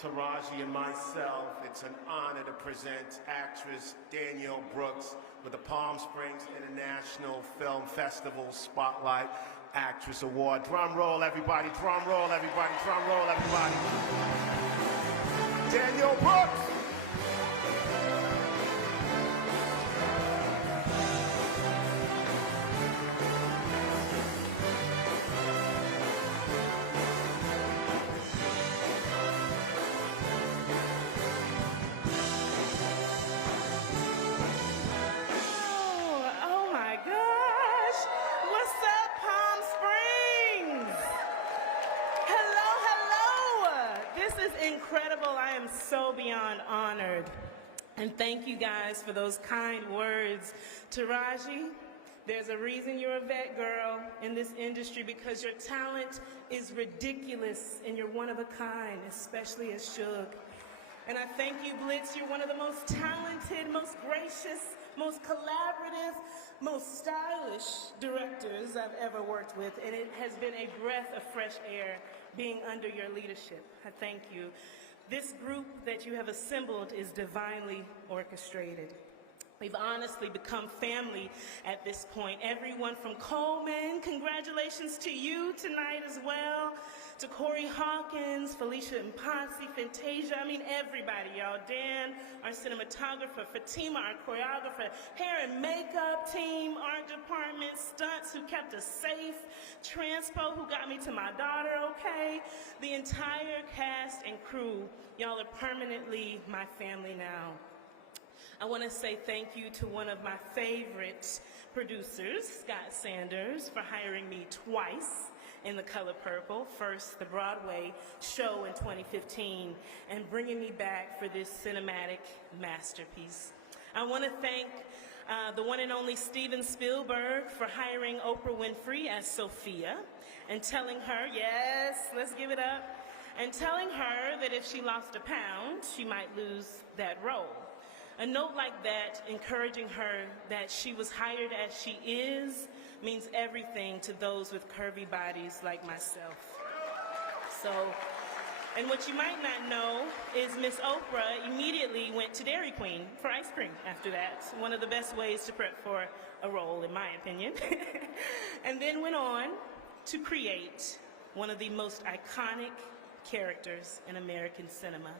Taraji and myself, it's an honor to present actress Danielle Brooks with the Palm Springs International Film Festival Spotlight Actress Award. Drum roll, everybody, drum roll, everybody, drum roll, everybody. Danielle Brooks! Incredible. I am so beyond honored. And thank you guys for those kind words. Taraji, there's a reason you're a vet girl in this industry, because your talent is ridiculous and you're one of a kind, especially as Suge. And I thank you, Blitz. You're one of the most talented, most gracious, most collaborative, most stylish directors I've ever worked with, and it has been a breath of fresh air being under your leadership. I thank you. This group that you have assembled is divinely orchestrated. We've honestly become family at this point. Everyone from Coleman, congratulations to you tonight as well, to Corey Hawkins, Felicia and Posse, Fantasia, I mean everybody, y'all. Dan, our cinematographer, Fatima, our choreographer, hair and makeup team, art department, stunts who kept us safe, Transpo who got me to my daughter, okay? The entire cast and crew, y'all are permanently my family now. I want to say thank you to one of my favorite producers, Scott Sanders, for hiring me twice in The Color Purple, first the Broadway show in 2015, and bringing me back for this cinematic masterpiece. I want to thank the one and only Steven Spielberg for hiring Oprah Winfrey as Sophia and telling her, yes, let's give it up, and telling her that if she lost a pound, she might lose that role. A note like that, encouraging her that she was hired as she is, means everything to those with curvy bodies like myself. So, and what you might not know is Miss Oprah immediately went to Dairy Queen for ice cream after that. One of the best ways to prep for a role, in my opinion. And then went on to create one of the most iconic characters in American cinema.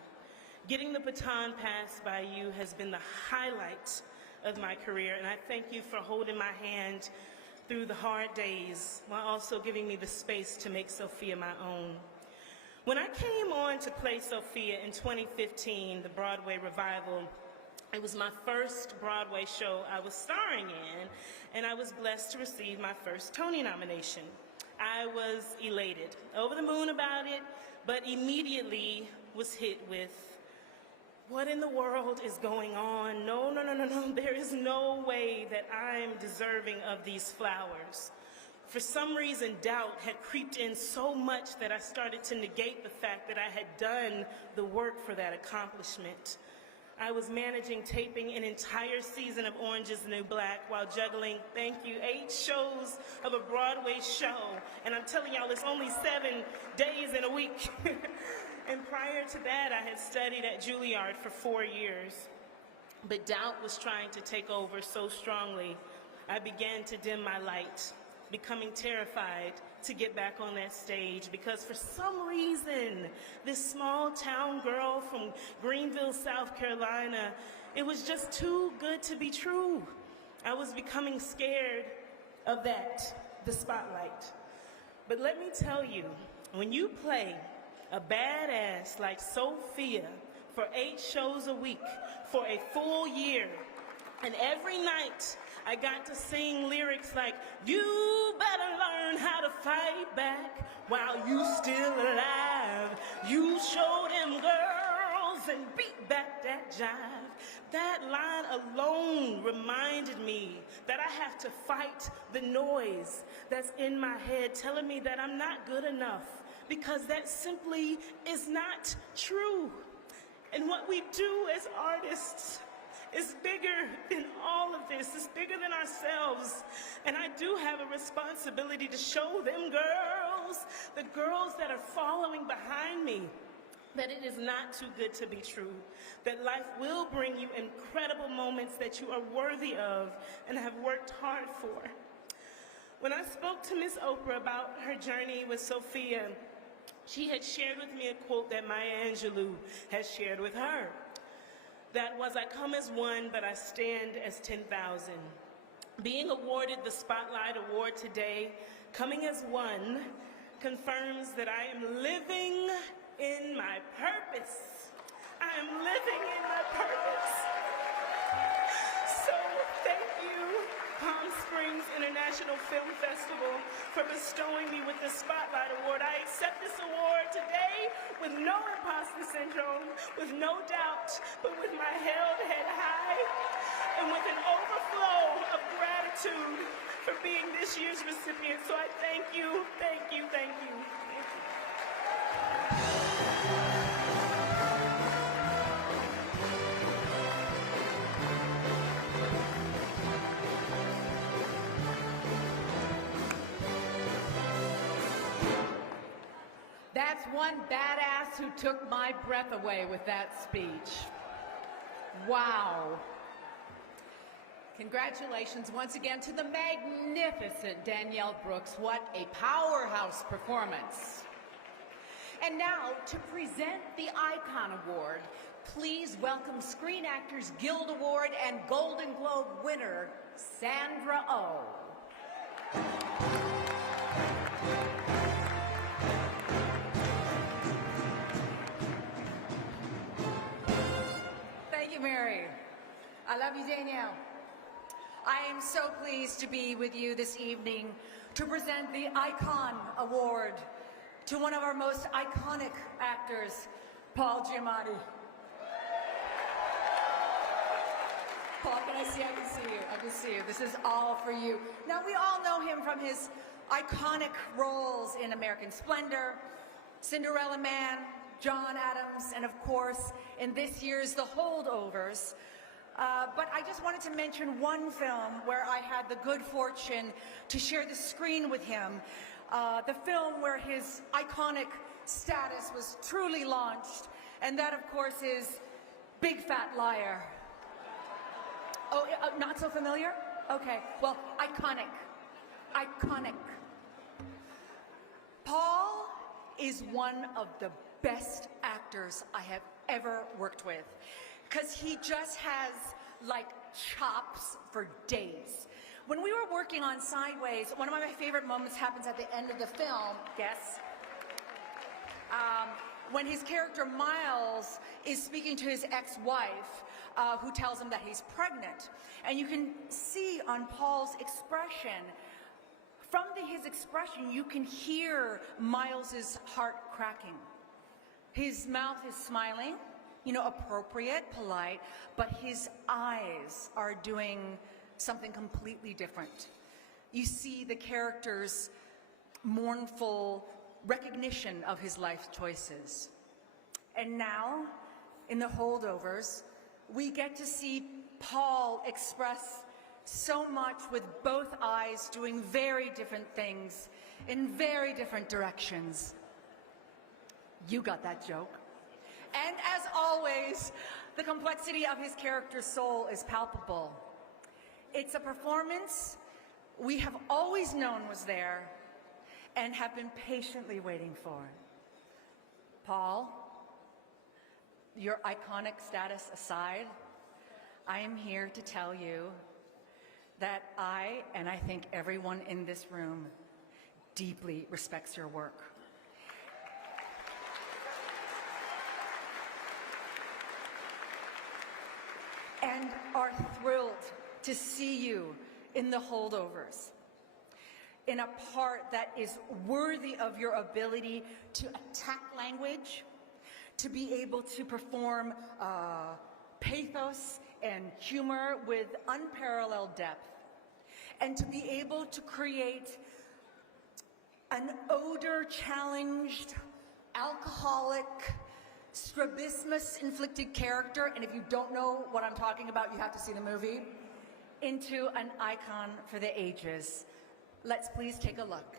Getting the baton passed by you has been the highlight of my career, and I thank you for holding my hand through the hard days while also giving me the space to make Sophia my own. When I came on to play Sophia in 2015, the Broadway revival, it was my first Broadway show I was starring in, and I was blessed to receive my first Tony nomination. I was elated, over the moon about it, but immediately was hit with, what in the world is going on? No, no, no, no, no. There is no way that I'm deserving of these flowers. For some reason, doubt had creeped in so much that I started to negate the fact that I had done the work for that accomplishment. I was managing taping an entire season of Orange is the New Black while juggling, thank you, 8 shows of a Broadway show. And I'm telling y'all, it's only 7 days in a week. And prior to that, I had studied at Juilliard for 4 years. But doubt was trying to take over so strongly, I began to dim my light, becoming terrified to get back on that stage because for some reason, this small town girl from Greenville, South Carolina, it was just too good to be true. I was becoming scared of that, the spotlight. But let me tell you, when you play a badass like Sophia for 8 shows a week for a full year, and every night I got to sing lyrics like, you better learn how to fight back while you still alive. You show them girls and beat back that jive. That line alone reminded me that I have to fight the noise that's in my head telling me that I'm not good enough, because that simply is not true. And what we do as artists is bigger than all of this. It's bigger than ourselves. And I do have a responsibility to show them girls, the girls that are following behind me, that it is not too good to be true, that life will bring you incredible moments that you are worthy of and have worked hard for. When I spoke to Miss Oprah about her journey with Sophia, she had shared with me a quote that Maya Angelou has shared with her. That was, "I come as one, but I stand as 10,000. Being awarded the Spotlight Award today, coming as one, confirms that I am living in my purpose. I am living in my purpose. So thank you, Palm Springs International Film Festival, for bestowing me with the Spotlight Award. I accept this award today with no imposter syndrome, with no doubt, but with my held head high and with an overflow of gratitude for being this year's recipient. So I thank you, thank you, thank you. Thank you. That's one badass who took my breath away with that speech. Wow. Congratulations once again to the magnificent Danielle Brooks. What a powerhouse performance. And now, to present the Icon Award, please welcome Screen Actors Guild Award and Golden Globe winner, Sandra Oh. Thank you, Mary. I love you, Danielle. I am so pleased to be with you this evening to present the Icon Award to one of our most iconic actors, Paul Giamatti. Paul, can I see? I can see you. I can see you. This is all for you. Now, we all know him from his iconic roles in American Splendor, Cinderella Man, John Adams, and of course, in this year's The Holdovers. But I just wanted to mention one film where I had the good fortune to share the screen with him. The film where his iconic status was truly launched, and that, of course, is Big Fat Liar. Oh, not so familiar? Okay, well, iconic. Iconic. Paul is one of the best actors I have ever worked with, because he just has, like, chops for days. When we were working on Sideways, one of my favorite moments happens at the end of the film. Guess? When his character Miles is speaking to his ex-wife, who tells him that he's pregnant. And you can see on Paul's expression, from his expression, you can hear Miles's heart cracking. His mouth is smiling, you know, appropriate, polite, but his eyes are doing something completely different. You see the character's mournful recognition of his life choices. And now, in The Holdovers, we get to see Paul express so much with both eyes, doing very different things in very different directions. You got that joke. And as always, the complexity of his character's soul is palpable. It's a performance we have always known was there and have been patiently waiting for. Paul, your iconic status aside, I am here to tell you that I, and I think everyone in this room, deeply respects your work. And are thrilled to see you in The Holdovers, in a part that is worthy of your ability to attack language, to be able to perform pathos and humor with unparalleled depth, and to be able to create an odor-challenged, alcoholic, strabismus-inflicted character, and if you don't know what I'm talking about, you have to see the movie, into an icon for the ages. Let's please take a look.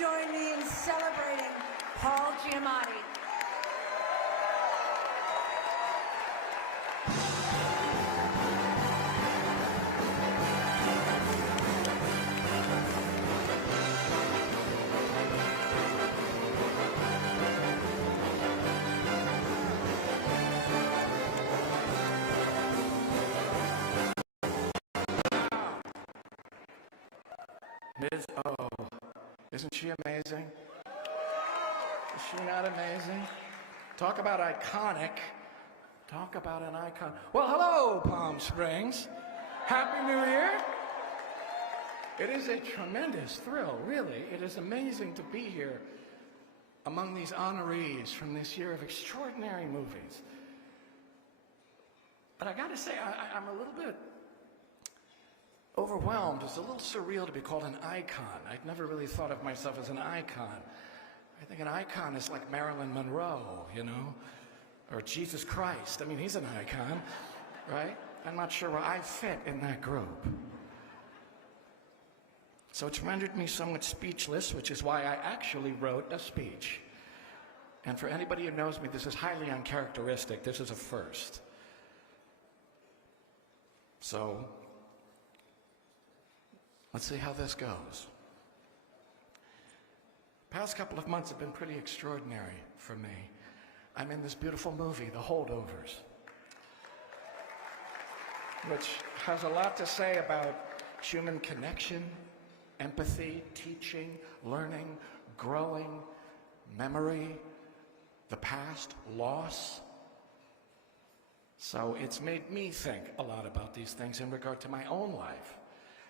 join me in celebrating Paul Giamatti. Ms. Oh, isn't she amazing? Is she not amazing? Talk about iconic. Talk about an icon. Well, hello, Palm Springs. Happy New Year. It is a tremendous thrill, really. It is amazing to be here among these honorees from this year of extraordinary movies. But I gotta say, I'm a little bit overwhelmed. It's a little surreal to be called an icon. I'd never really thought of myself as an icon. I think an icon is like Marilyn Monroe, you know, or Jesus Christ. I mean, he's an icon, right? I'm not sure where I fit in that group. So it's rendered me somewhat speechless, which is why I actually wrote a speech. And for anybody who knows me, this is highly uncharacteristic. This is a first. So let's see how this goes. Past couple of months have been pretty extraordinary for me. I'm in this beautiful movie, The Holdovers, which has a lot to say about human connection, empathy, teaching, learning, growing, memory, the past, loss. So it's made me think a lot about these things in regard to my own life.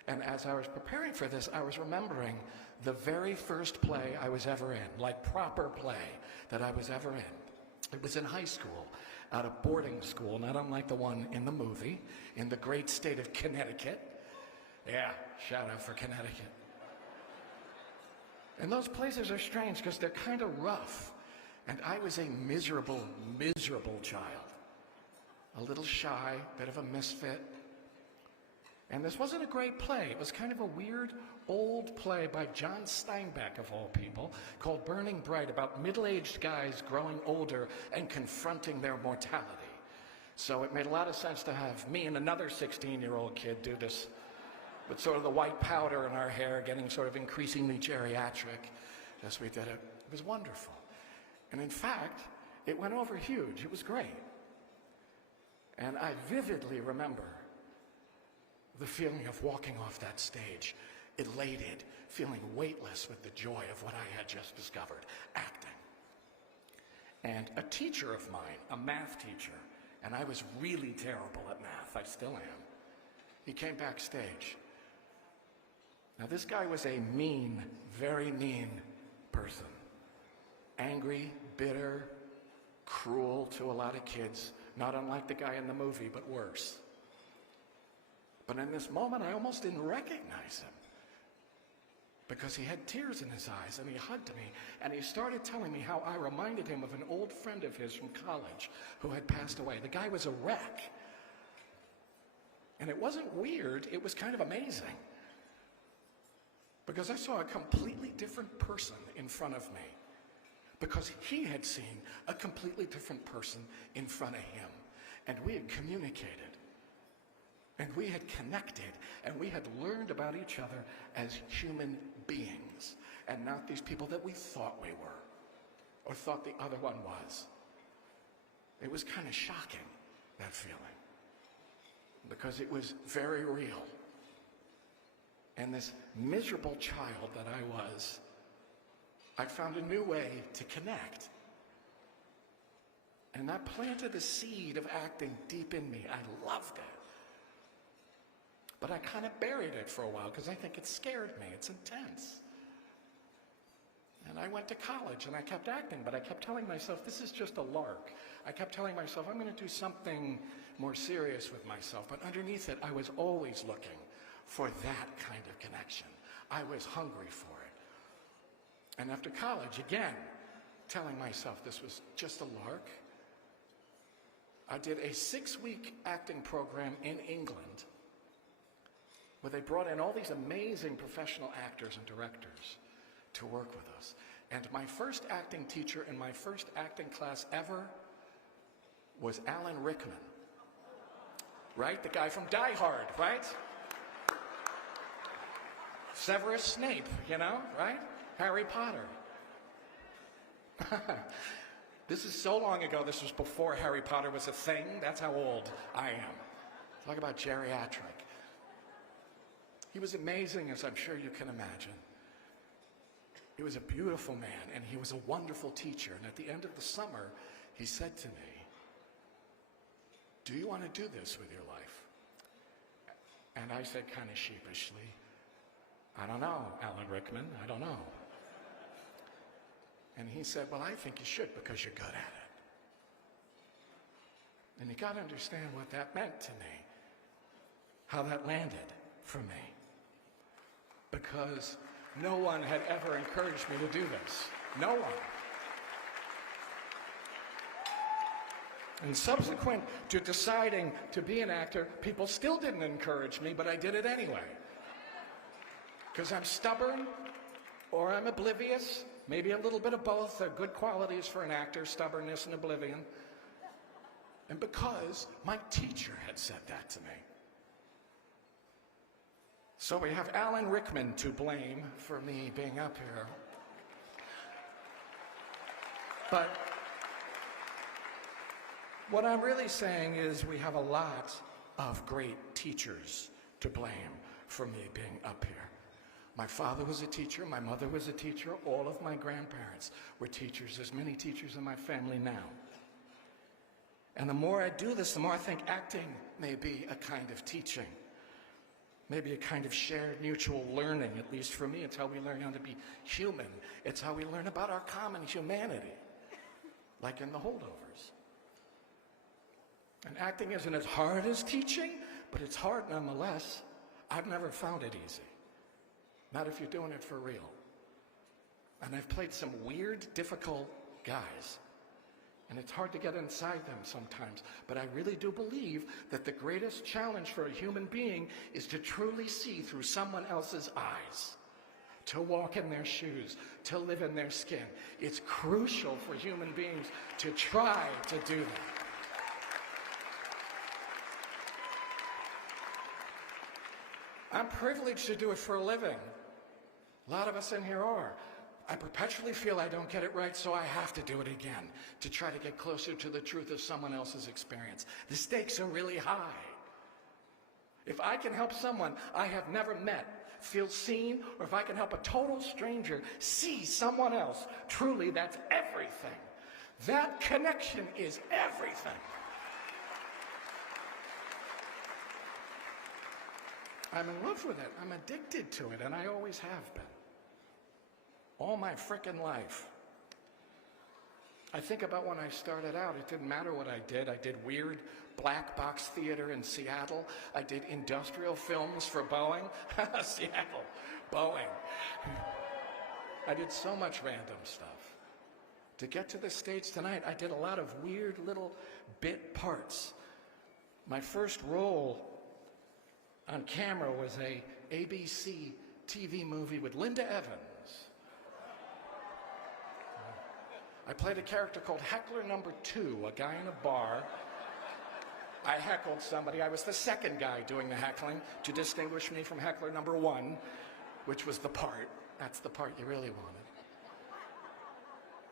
And as I was preparing for this, I was remembering the very first play I was ever in, like proper play that I was ever in. It was in high school, at a boarding school, not unlike the one in the movie, in the great state of Connecticut. Yeah, shout out for Connecticut. And those places are strange because they're kind of rough. And I was a miserable, miserable child. A little shy, bit of a misfit. And this wasn't a great play. It was kind of a weird, old play by John Steinbeck, of all people, called Burning Bright, about middle-aged guys growing older and confronting their mortality. So it made a lot of sense to have me and another 16-year-old kid do this with sort of the white powder in our hair, getting sort of increasingly geriatric as we did it. It was wonderful. And in fact, it went over huge. It was great. And I vividly remember the feeling of walking off that stage, elated, feeling weightless with the joy of what I had just discovered, acting. And a teacher of mine, a math teacher, and I was really terrible at math, I still am, he came backstage. Now this guy was a mean, very mean person. Angry, bitter, cruel to a lot of kids, not unlike the guy in the movie, but worse. But in this moment, I almost didn't recognize him because he had tears in his eyes and he hugged me and he started telling me how I reminded him of an old friend of his from college who had passed away. The guy was a wreck. And it wasn't weird, it was kind of amazing because I saw a completely different person in front of me because he had seen a completely different person in front of him. And we had communicated. And we had connected, and we had learned about each other as human beings, and not these people that we thought we were, or thought the other one was. It was kind of shocking, that feeling, because it was very real. And this miserable child that I was, I found a new way to connect. And that planted a seed of acting deep in me. I loved it. But I kind of buried it for a while because I think it scared me. It's intense. And I went to college and I kept acting, but I kept telling myself, this is just a lark. I kept telling myself, I'm going to do something more serious with myself. But underneath it, I was always looking for that kind of connection. I was hungry for it. And after college, again, telling myself this was just a lark, I did a 6-week acting program in England where they brought in all these amazing professional actors and directors to work with us. And my first acting teacher in my first acting class ever was Alan Rickman. Right? The guy from Die Hard, right? Severus Snape, you know, right? Harry Potter. This is so long ago, this was before Harry Potter was a thing. That's how old I am. Talk about geriatric. He was amazing, as I'm sure you can imagine. He was a beautiful man, and he was a wonderful teacher. And at the end of the summer, he said to me, "Do you want to do this with your life?" And I said kind of sheepishly, "I don't know, Alan Rickman, I don't know." And he said, "Well, I think you should because you're good at it." And you got to understand what that meant to me, how that landed for me. Because no one had ever encouraged me to do this. No one. And subsequent to deciding to be an actor, people still didn't encourage me, but I did it anyway. Because I'm stubborn, or I'm oblivious, maybe a little bit of both. They're good qualities for an actor, stubbornness and oblivion. And because my teacher had said that to me. So we have Alan Rickman to blame for me being up here. But what I'm really saying is we have a lot of great teachers to blame for me being up here. My father was a teacher, my mother was a teacher, all of my grandparents were teachers. There's many teachers in my family now. And the more I do this, the more I think acting may be a kind of teaching. Maybe a kind of shared mutual learning. At least for me, it's how we learn how to be human. It's how we learn about our common humanity, like in The Holdovers. And acting isn't as hard as teaching, but it's hard nonetheless. I've never found it easy. Not if you're doing it for real. And I've played some weird, difficult guys. And it's hard to get inside them sometimes. But I really do believe that the greatest challenge for a human being is to truly see through someone else's eyes, to walk in their shoes, to live in their skin. It's crucial for human beings to try to do that. I'm privileged to do it for a living. A lot of us in here are. I perpetually feel I don't get it right, so I have to do it again to try to get closer to the truth of someone else's experience. The stakes are really high. If I can help someone I have never met feel seen, or if I can help a total stranger see someone else, truly, that's everything. That connection is everything. I'm in love with it. I'm addicted to it, and I always have been. All my frickin' life. I think about when I started out, it didn't matter what I did. I did weird black box theater in Seattle. I did industrial films for Boeing. Seattle, Boeing. I did so much random stuff. To get to the stage tonight, I did a lot of weird little bit parts. My first role on camera was a ABC TV movie with Linda Evans. I played a character called Heckler Number 2, a guy in a bar. I heckled somebody. I was the second guy doing the heckling to distinguish me from Heckler Number 1, which was the part. That's the part you really wanted.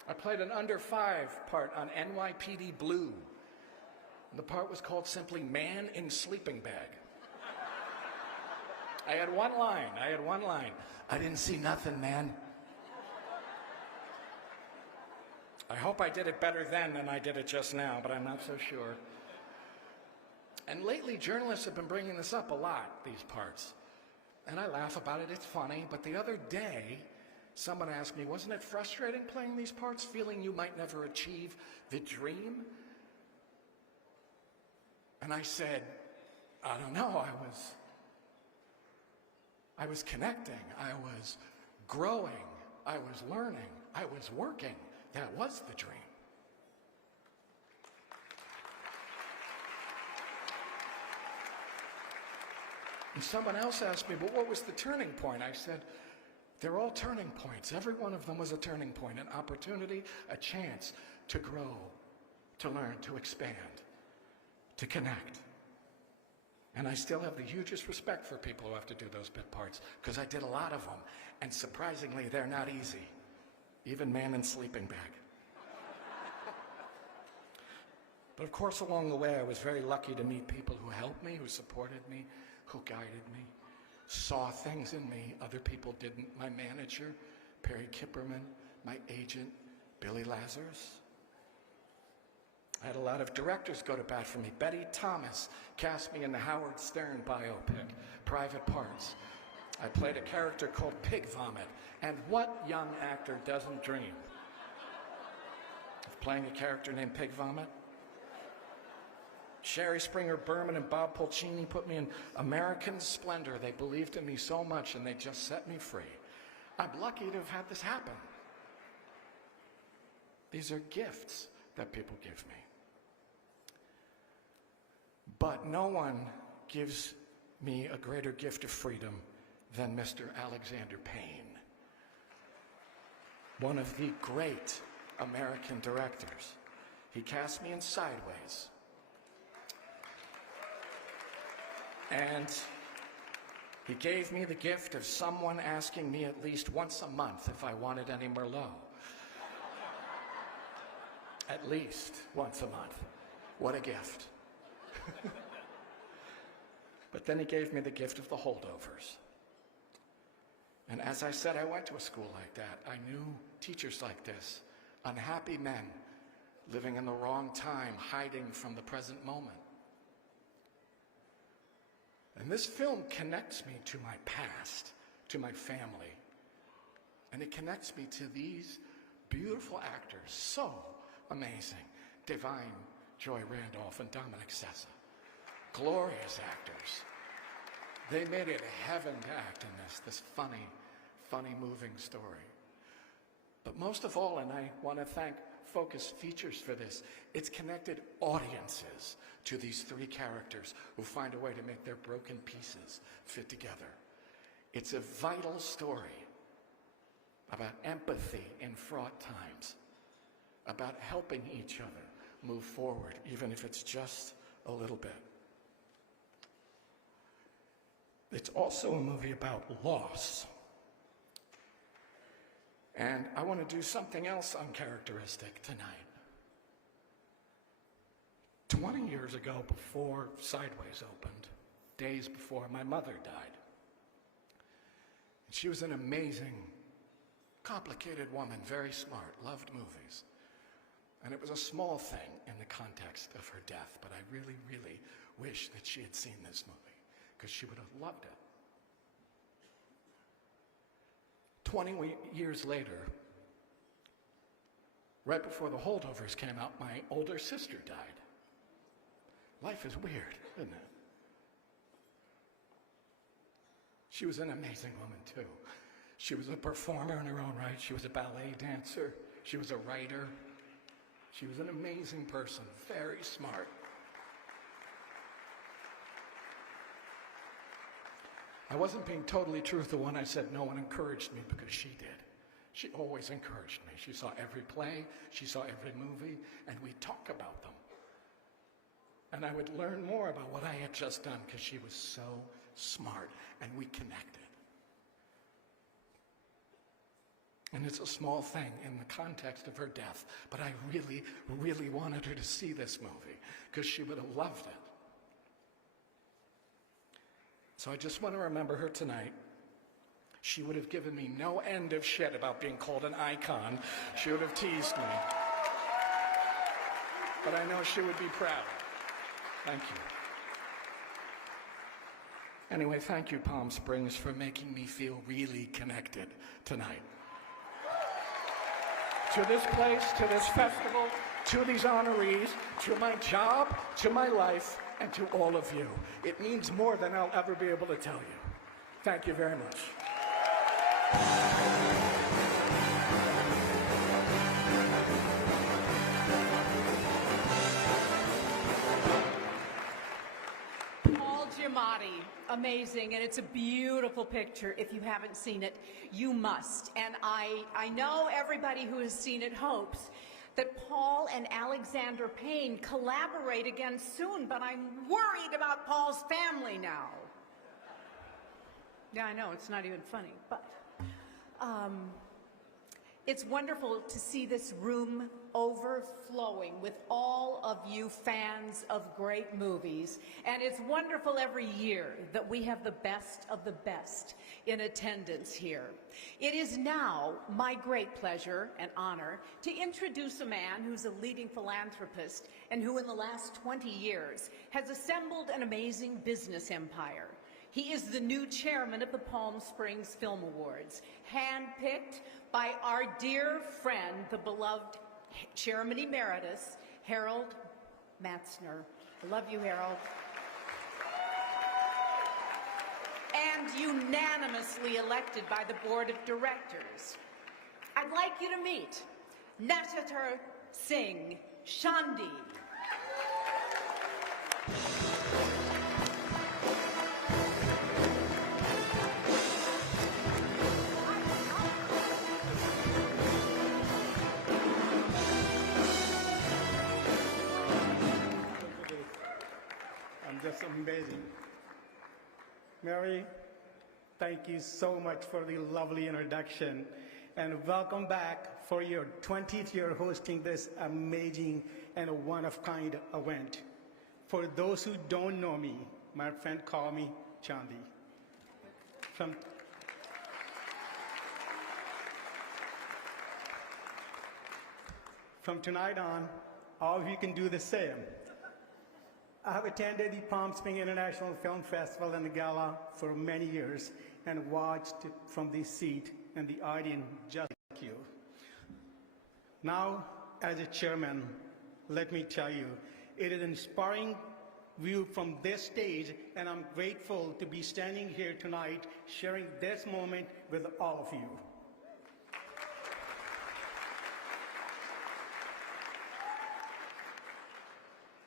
I played an under 5 part on NYPD Blue. And the part was called simply Man in Sleeping Bag. I had one line. I didn't see nothing, man. I hope I did it better then than I did it just now, but I'm not so sure. And lately, journalists have been bringing this up a lot, these parts. And I laugh about it, it's funny, but the other day, someone asked me, wasn't it frustrating playing these parts, feeling you might never achieve the dream? And I said, I don't know, I was connecting, I was growing, I was learning, I was working. That was the dream. And someone else asked me, but what was the turning point? I said, They're all turning points. Every one of them was a turning point, an opportunity, a chance to grow, to learn, to expand, to connect. And I still have the hugest respect for people who have to do those bit parts, because I did a lot of them. And surprisingly, they're not easy. Even Man in Sleeping Bag. But of course, along the way, I was very lucky to meet people who helped me, who supported me, who guided me, saw things in me other people didn't. My manager, Perry Kipperman, my agent, Billy Lazarus. I had a lot of directors go to bat for me. Betty Thomas cast me in the Howard Stern biopic, Private Parts. I played a character called Pig Vomit. And what young actor doesn't dream of playing a character named Pig Vomit? Sherry Springer Berman and Bob Pulcini put me in American Splendor. They believed in me so much, and they just set me free. I'm lucky to have had this happen. These are gifts that people give me. But no one gives me a greater gift of freedom than Mr. Alexander Payne, one of the great American directors. He cast me in Sideways. And he gave me the gift of someone asking me at least once a month if I wanted any Merlot. At least once a month. What a gift. But then he gave me the gift of the holdovers. And as I said, I went to a school like that. I knew teachers like this, unhappy men living in the wrong time, hiding from the present moment. And this film connects me to my past, to my family. And it connects me to these beautiful actors, so amazing. Divine Joy Randolph and Dominic Sessa. Glorious actors. They made it heaven to act in this funny, moving story. But most of all, and I want to thank Focus Features for this, it's connected audiences to these three characters who find a way to make their broken pieces fit together. It's a vital story about empathy in fraught times, about helping each other move forward, even if it's just a little bit. It's also a movie about loss. And I want to do something else uncharacteristic tonight. 20 years ago, before Sideways opened, days before, my mother died. She was an amazing, complicated woman, very smart, loved movies. And it was a small thing in the context of her death, but I really, really wish that she had seen this movie, because she would have loved it. 20 years later, right before The Holdovers came out, my older sister died. Life is weird, isn't it? She was an amazing woman, too. She was a performer in her own right. She was a ballet dancer. She was a writer. She was an amazing person, very smart. I wasn't being totally truthful when I said no one encouraged me, because she did. She always encouraged me. She saw every play, she saw every movie, and we'd talk about them. And I would learn more about what I had just done, because she was so smart, and we connected. And it's a small thing in the context of her death, but I really, really wanted her to see this movie, because she would have loved it. So I just want to remember her tonight. She would have given me no end of shit about being called an icon. She would have teased me. But I know she would be proud. Thank you. Anyway, thank you, Palm Springs, for making me feel really connected tonight. To this place, to this festival, to these honorees, to my job, to my life, and to all of you. It means more than I'll ever be able to tell you. Thank you very much. Paul Giamatti. amazing, and it's a beautiful picture. If you haven't seen it, you must. And I know everybody who has seen it hopes that Paul and Alexander Payne collaborate again soon, but I'm worried about Paul's family now. Yeah, I know, it's not even funny, but it's wonderful to see this room overflowing with all of you fans of great movies. And it's wonderful every year that we have the best of the best in attendance here. It is now my great pleasure and honor to introduce a man who's a leading philanthropist and who in the last 20 years has assembled an amazing business empire. He is the new chairman of the Palm Springs Film Awards, handpicked by our dear friend, the beloved Chairman Emeritus, Harold Matzner. I love you, Harold. And unanimously elected by the Board of Directors. I'd like you to meet Natarajan Singh Shandy. Just amazing. Mary, thank you so much for the lovely introduction, and welcome back for your 20th year hosting this amazing and a one-of-kind event. For those who don't know me, my friend call me Chandi. From tonight on, all of you can do the same. I have attended the Palm Springs International Film Festival and the Gala for many years and watched it from the seat and the audience just like you. Now, as a chairman, let me tell you, it is an inspiring view from this stage, and I'm grateful to be standing here tonight sharing this moment with all of you.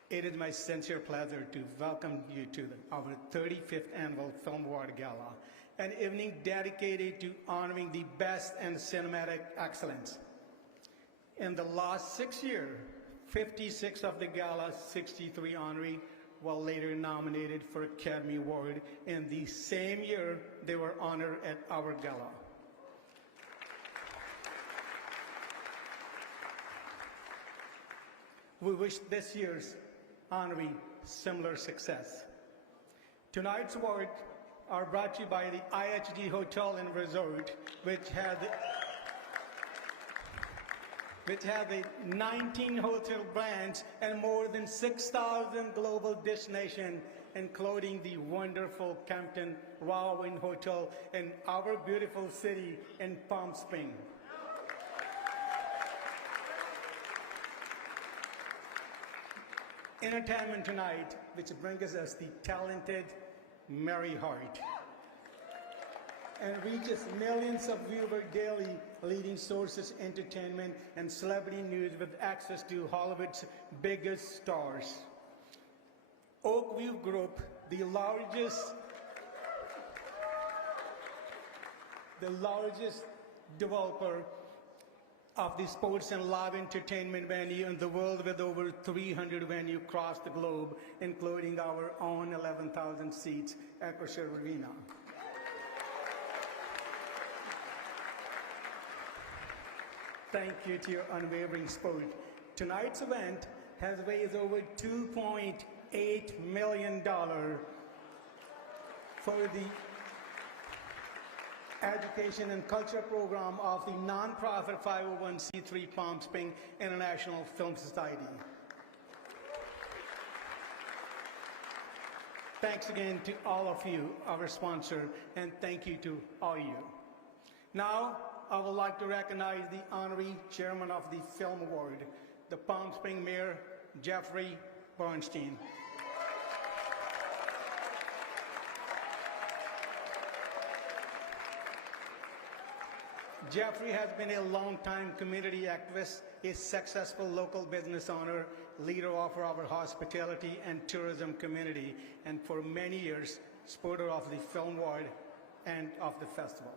It is my sincere pleasure to welcome you to our 35th Annual Film Award Gala, an evening dedicated to honoring the best in cinematic excellence. In the last 6 years, 56 of the Gala's 63 honorees were later nominated for Academy Award. In the same year, they were honored at our Gala. We wish this year's honoree similar success. Tonight's awards are brought to you by the IHG Hotel and Resort, which has 19 hotel brands and more than 6,000 global destinations, including the wonderful Campton Rowan Hotel in our beautiful city in Palm Springs. Entertainment tonight, which brings us the talented Mary Hart, and reaches millions of viewers daily, leading sources, entertainment, and celebrity news with access to Hollywood's biggest stars. Oakview Group, the largest developer of the sports and live entertainment venue in the world, with over 300 venues across the globe, including our own 11,000 seats Acrisure Arena. Thank you to your unwavering support. Tonight's event has raised over $2.8 million for the education and culture program of the nonprofit 501c3 Palm Springs International Film Society. Thanks again to all of you, our sponsor, and thank you to all you. Now, I would like to recognize the honorary chairman of the Film Award, the Palm Springs Mayor, Jeffrey Bernstein. Jeffrey has been a long-time community activist, a successful local business owner, leader of our hospitality and tourism community, and for many years supporter of the Film Award and of the festival.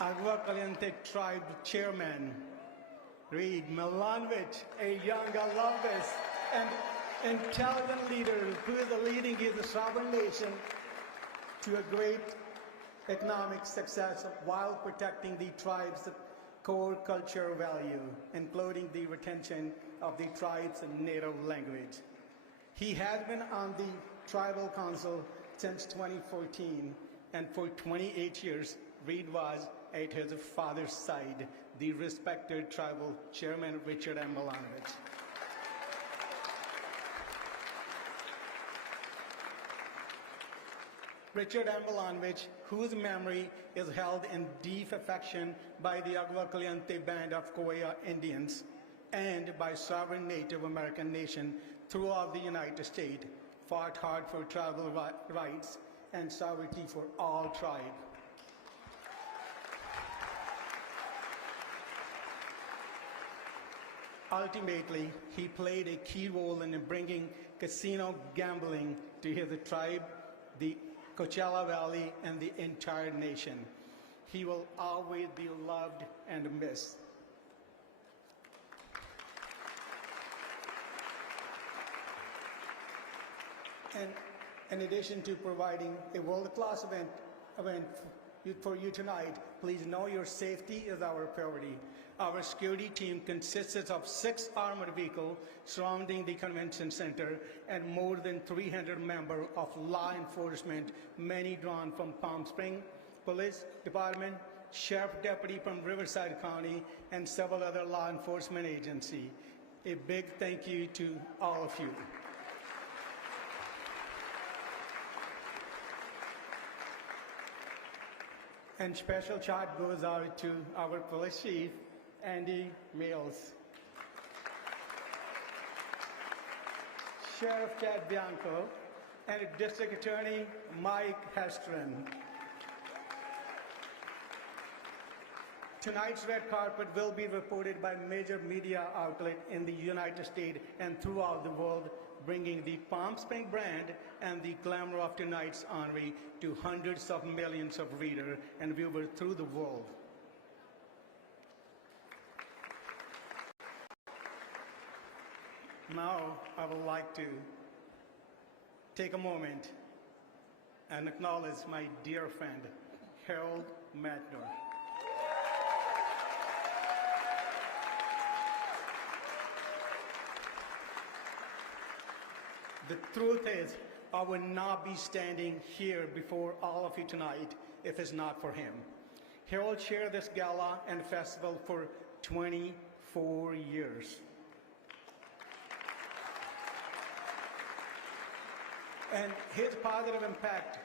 Agua Caliente Tribe Chairman Reed Milanovic, a young Columbus and intelligent leader who is leading his sovereign nation to a great economic success while protecting the tribe's core cultural value, including the retention of the tribe's native language. He has been on the Tribal Council since 2014, and for 28 years, Reed was at his father's side, the respected tribal chairman Richard M. Milanovic. Richard M. Milanovic, whose memory is held in deep affection by the Agua Caliente Band of Coya Indians and by sovereign Native American nation throughout the United States, fought hard for tribal rights and sovereignty for all tribes. Ultimately, he played a key role in bringing casino gambling to his tribe, the Coachella Valley, and the entire nation. He will always be loved and missed. And in addition to providing a world-class event for you tonight, please know your safety is our priority. Our security team consists of 6 armored vehicles surrounding the convention center and more than 300 members of law enforcement, many drawn from Palm Springs Police Department, Sheriff Deputy from Riverside County, and several other law enforcement agencies. A big thank you to all of you. And special shout goes out to our police chief, Andy Mills, Sheriff Chad Bianco, and District Attorney Mike Hestron. Tonight's red carpet will be reported by major media outlets in the United States and throughout the world, bringing the Palm Springs brand and the glamour of tonight's honoree to hundreds of millions of readers and viewers through the world. Now, I would like to take a moment and acknowledge my dear friend, Harold Mattner. The truth is, I would not be standing here before all of you tonight if it's not for him. Harold chaired this gala and festival for 24 years. And his positive impact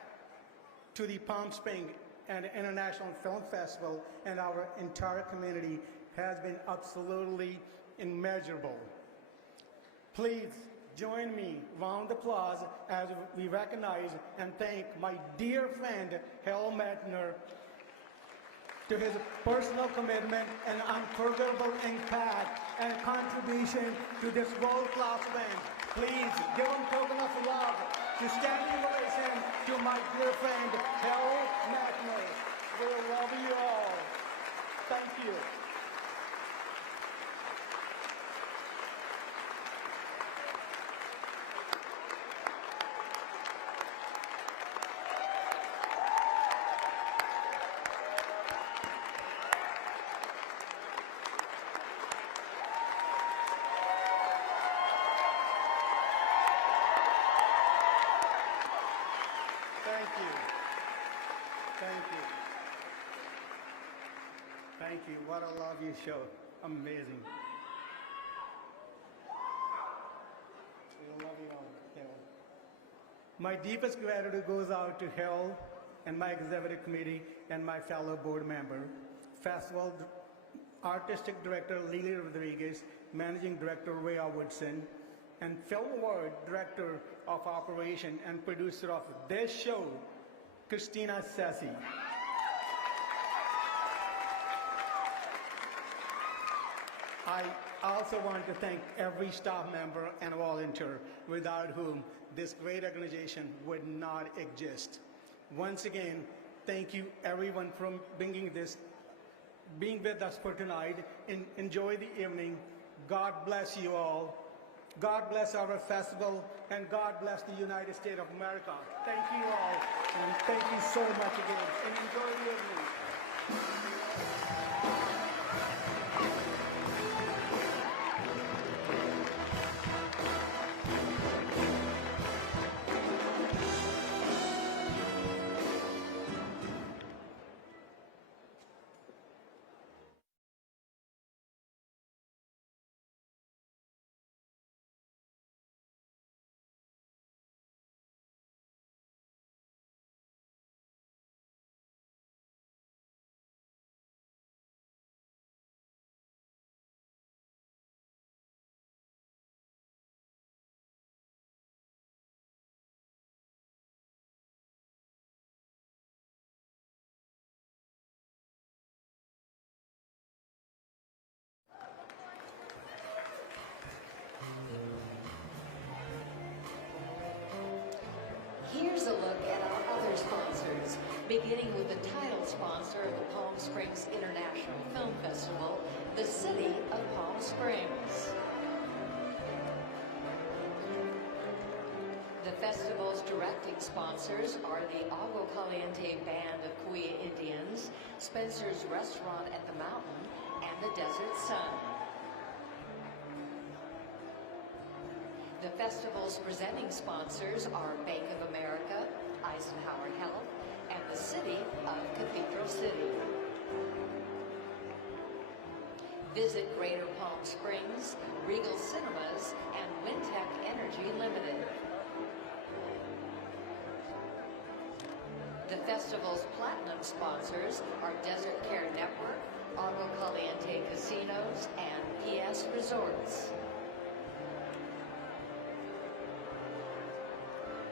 to the Palm Springs and International Film Festival and our entire community has been absolutely immeasurable. Please join me, round of applause, as we recognize and thank my dear friend, Harold Mattner, to his personal commitment and unforgettable impact and contribution to this world-class event. Please give him a token of love to standing ovation to my dear friend, Harold Mattner. We love you all. Thank you. Thank you. What a love you show. Amazing. We love you all, Harold. My deepest gratitude goes out to Harold and my executive committee and my fellow board member, Festival Artistic Director Lily Rodriguez, Managing Director Rhea Woodson, and Film Award Director of Operation and producer of this show, Christina Sassi. I I also want to thank every staff member and volunteer without whom this great organization would not exist. Once again, thank you everyone for being with us for tonight. Enjoy the evening. God bless you all. God bless our festival, and God bless the United States of America. Thank you all, and thank you so much again, and enjoy the evening. Here's a look at our other sponsors, beginning with the title sponsor of the Palm Springs International Film Festival, the City of Palm Springs. The festival's directing sponsors are the Agua Caliente Band of Cahuilla Indians, Spencer's Restaurant at the Mountain, and the Desert Sun. The festival's presenting sponsors are Bank of America, Eisenhower Health, and the City of Cathedral City. Visit Greater Palm Springs, Regal Cinemas, and Wintech Energy Limited. The festival's platinum sponsors are Desert Care Network, Agua Caliente Casinos, and PS Resorts.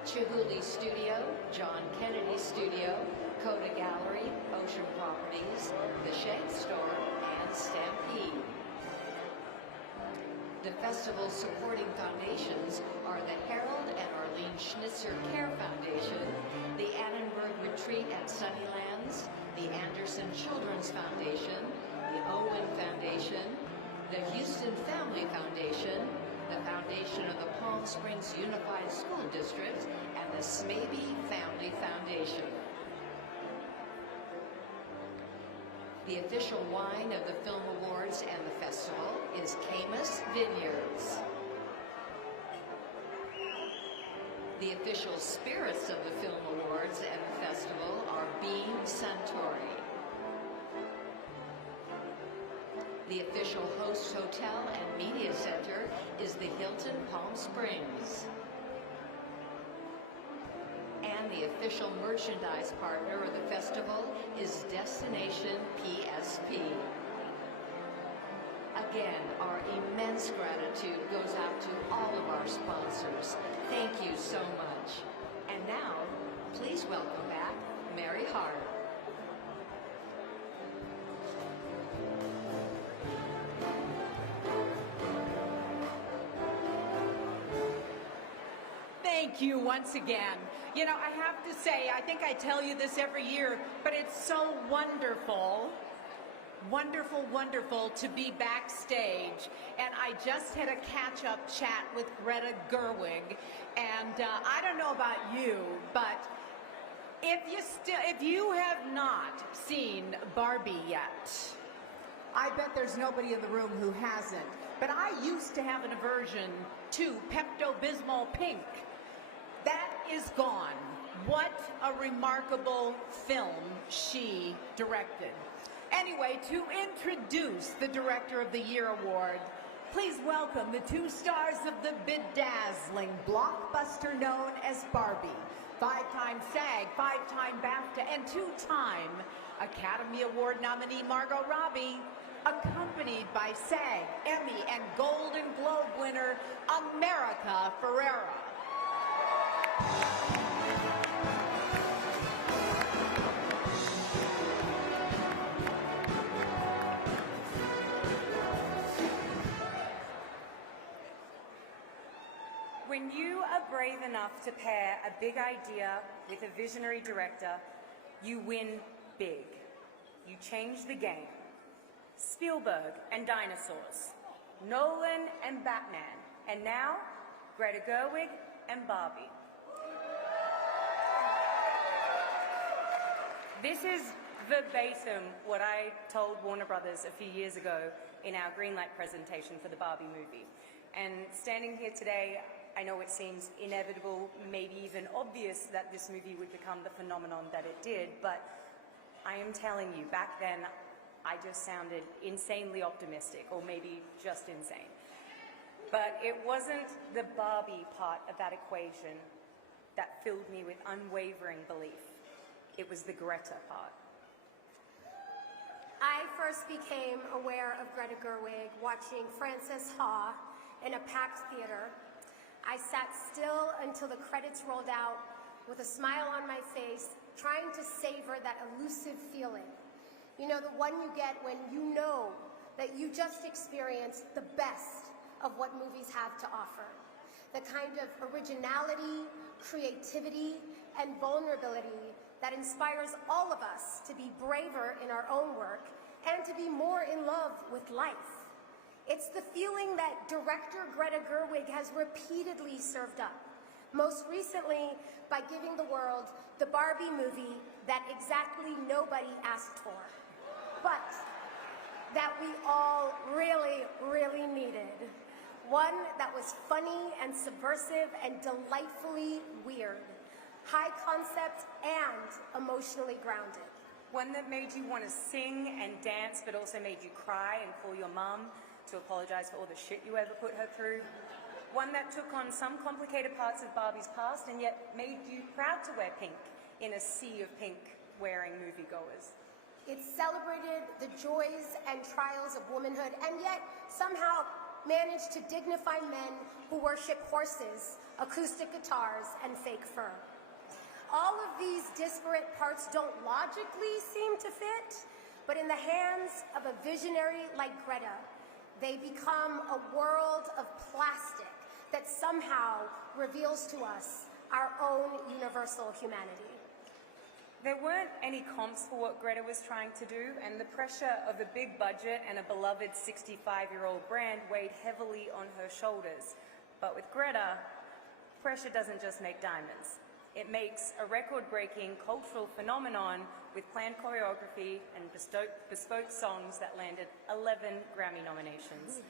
Chihuly Studio, John Kennedy Studio, Coda Gallery, Ocean Properties, The Shank Store, and Stampede. The festival's supporting foundations are the Harold and Arlene Schnitzer Care Foundation, the Annenberg Retreat at Sunnylands, the Anderson Children's Foundation, the Owen Foundation, the Houston Family Foundation, the Foundation of the Palm Springs Unified School District, and the Smaby Family Foundation. The official wine of the Film Awards and the festival is Camus Vineyards. The official spirits of the Film Awards and the festival are Beam Suntory. The official host hotel and media center is the Hilton Palm Springs. And the official merchandise partner of the festival is Destination PSP. Again, our immense gratitude goes out to all of our sponsors. Thank you so much. And now, please welcome back Mary Hart. Thank you once again. You know, I have to say, I think I tell you this every year, but it's so wonderful, wonderful to be backstage. And I just had a catch-up chat with Greta Gerwig, and I don't know about you, but if you have not seen Barbie yet, I bet there's nobody in the room who hasn't. But I used to have an aversion to Pepto-Bismol Pink. That is gone. What a remarkable film she directed. Anyway, to introduce the Director of the Year Award, please welcome the two stars of the bedazzling blockbuster known as Barbie, 5-time SAG, 5-time BAFTA, and 2-time Academy Award nominee Margot Robbie, accompanied by SAG, Emmy, and Golden Globe winner America Ferrera. enough to pair a big idea with a visionary director, you win big. You change the game. Spielberg and dinosaurs, Nolan and Batman, and now Greta Gerwig and Barbie. This is verbatim what I told Warner Brothers a few years ago in our Greenlight presentation for the Barbie movie. And standing here today, I know it seems inevitable, maybe even obvious that this movie would become the phenomenon that it did, but I am telling you, back then, I just sounded insanely optimistic, or maybe just insane. But it wasn't the Barbie part of that equation that filled me with unwavering belief. It was the Greta part. I first became aware of Greta Gerwig watching Frances Ha in a packed theater. I sat still until the credits rolled out with a smile on my face, trying to savor that elusive feeling. You know, the one you get when you know that you just experienced the best of what movies have to offer. The kind of originality, creativity, and vulnerability that inspires all of us to be braver in our own work and to be more in love with life. It's the feeling that director Greta Gerwig has repeatedly served up, most recently by giving the world the Barbie movie that exactly nobody asked for, but that we all really, really needed. One that was funny and subversive and delightfully weird, high concept and emotionally grounded. One that made you want to sing and dance, but also made you cry and call your mum to apologize for all the shit you ever put her through. One that took on some complicated parts of Barbie's past and yet made you proud to wear pink in a sea of pink-wearing moviegoers. It celebrated the joys and trials of womanhood and yet somehow managed to dignify men who worship horses, acoustic guitars, and fake fur. All of these disparate parts don't logically seem to fit, but in the hands of a visionary like Greta, they become a world of plastic that somehow reveals to us our own universal humanity. There weren't any comps for what Greta was trying to do, and the pressure of a big budget and a beloved 65-year-old brand weighed heavily on her shoulders. But with Greta, pressure doesn't just make diamonds. It makes a record-breaking cultural phenomenon with planned choreography and bespoke songs that landed 11 Grammy nominations.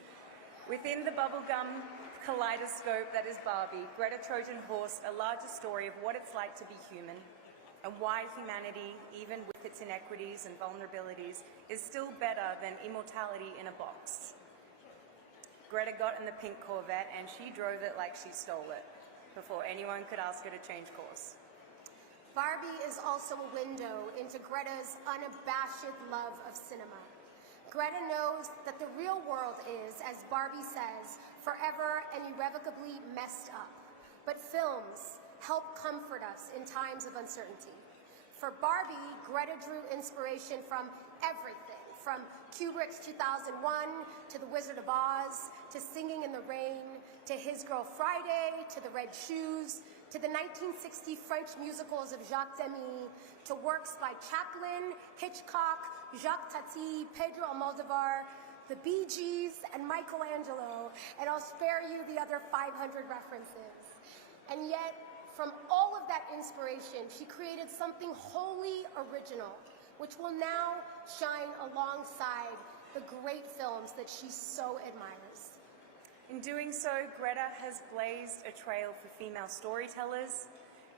Within the bubblegum kaleidoscope that is Barbie, Greta Trojan horsed a larger story of what it's like to be human and why humanity, even with its inequities and vulnerabilities, is still better than immortality in a box. Greta got in the pink Corvette and she drove it like she stole it, before anyone could ask her to change course. Barbie is also a window into Greta's unabashed love of cinema. Greta knows that the real world is, as Barbie says, forever and irrevocably messed up. But films help comfort us in times of uncertainty. For Barbie, Greta drew inspiration from everything, from Kubrick's 2001 to The Wizard of Oz, to Singing in the Rain, to His Girl Friday, to The Red Shoes, to the 1960 French musicals of Jacques Demy, to works by Chaplin, Hitchcock, Jacques Tati, Pedro Almodovar, the Bee Gees, and Michelangelo, and I'll spare you the other 500 references. And yet, from all of that inspiration, she created something wholly original, which will now shine alongside the great films that she so admires. In doing so, Greta has blazed a trail for female storytellers.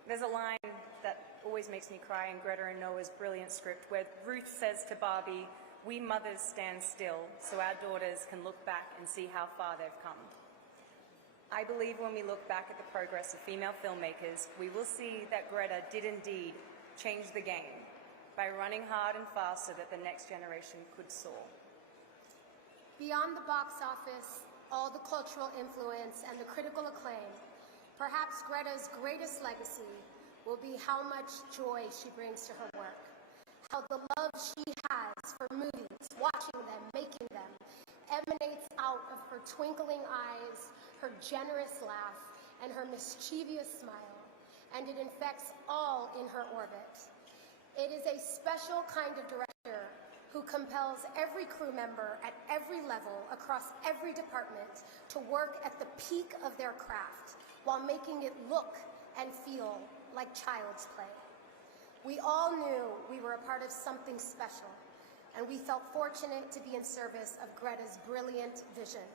There's a line that always makes me cry in Greta and Noah's brilliant script where Ruth says to Barbie, "We mothers stand still so our daughters can look back and see how far they've come." I believe when we look back at the progress of female filmmakers, we will see that Greta did indeed change the game by running hard and fast so that the next generation could soar. Beyond the box office, all the cultural influence and the critical acclaim, perhaps Greta's greatest legacy will be how much joy she brings to her work, how the love she has for movies, watching them, making them, emanates out of her twinkling eyes, her generous laugh, and her mischievous smile, and it infects all in her orbit. It is a special kind of director who compels every crew member at every level across every department to work at the peak of their craft while making it look and feel like child's play. We all knew we were a part of something special, and we felt fortunate to be in service of Greta's brilliant vision.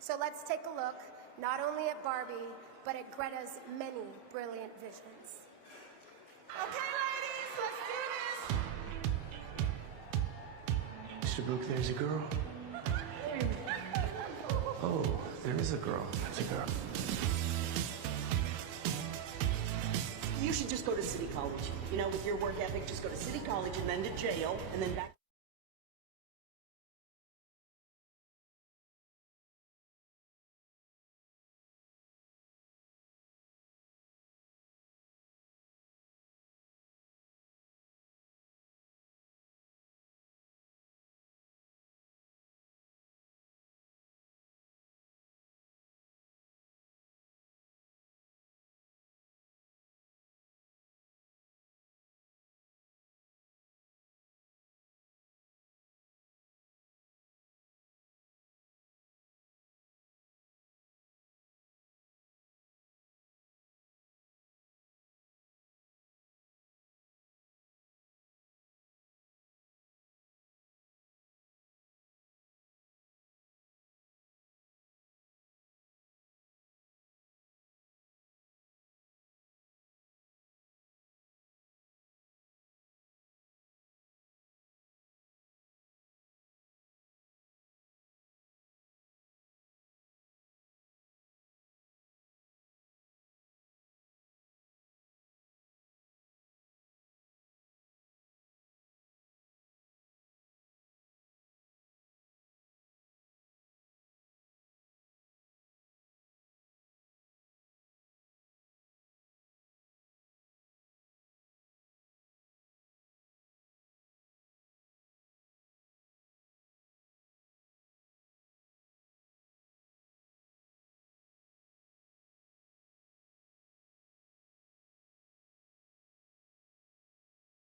So let's take a look, not only at Barbie, but at Greta's many brilliant visions. Okay, ladies, let's do this. Mr. Brooke, there's a girl. Oh, there is a girl. That's a girl. You should just go to City College. You know, with your work ethic, just go to City College and then to jail and then back.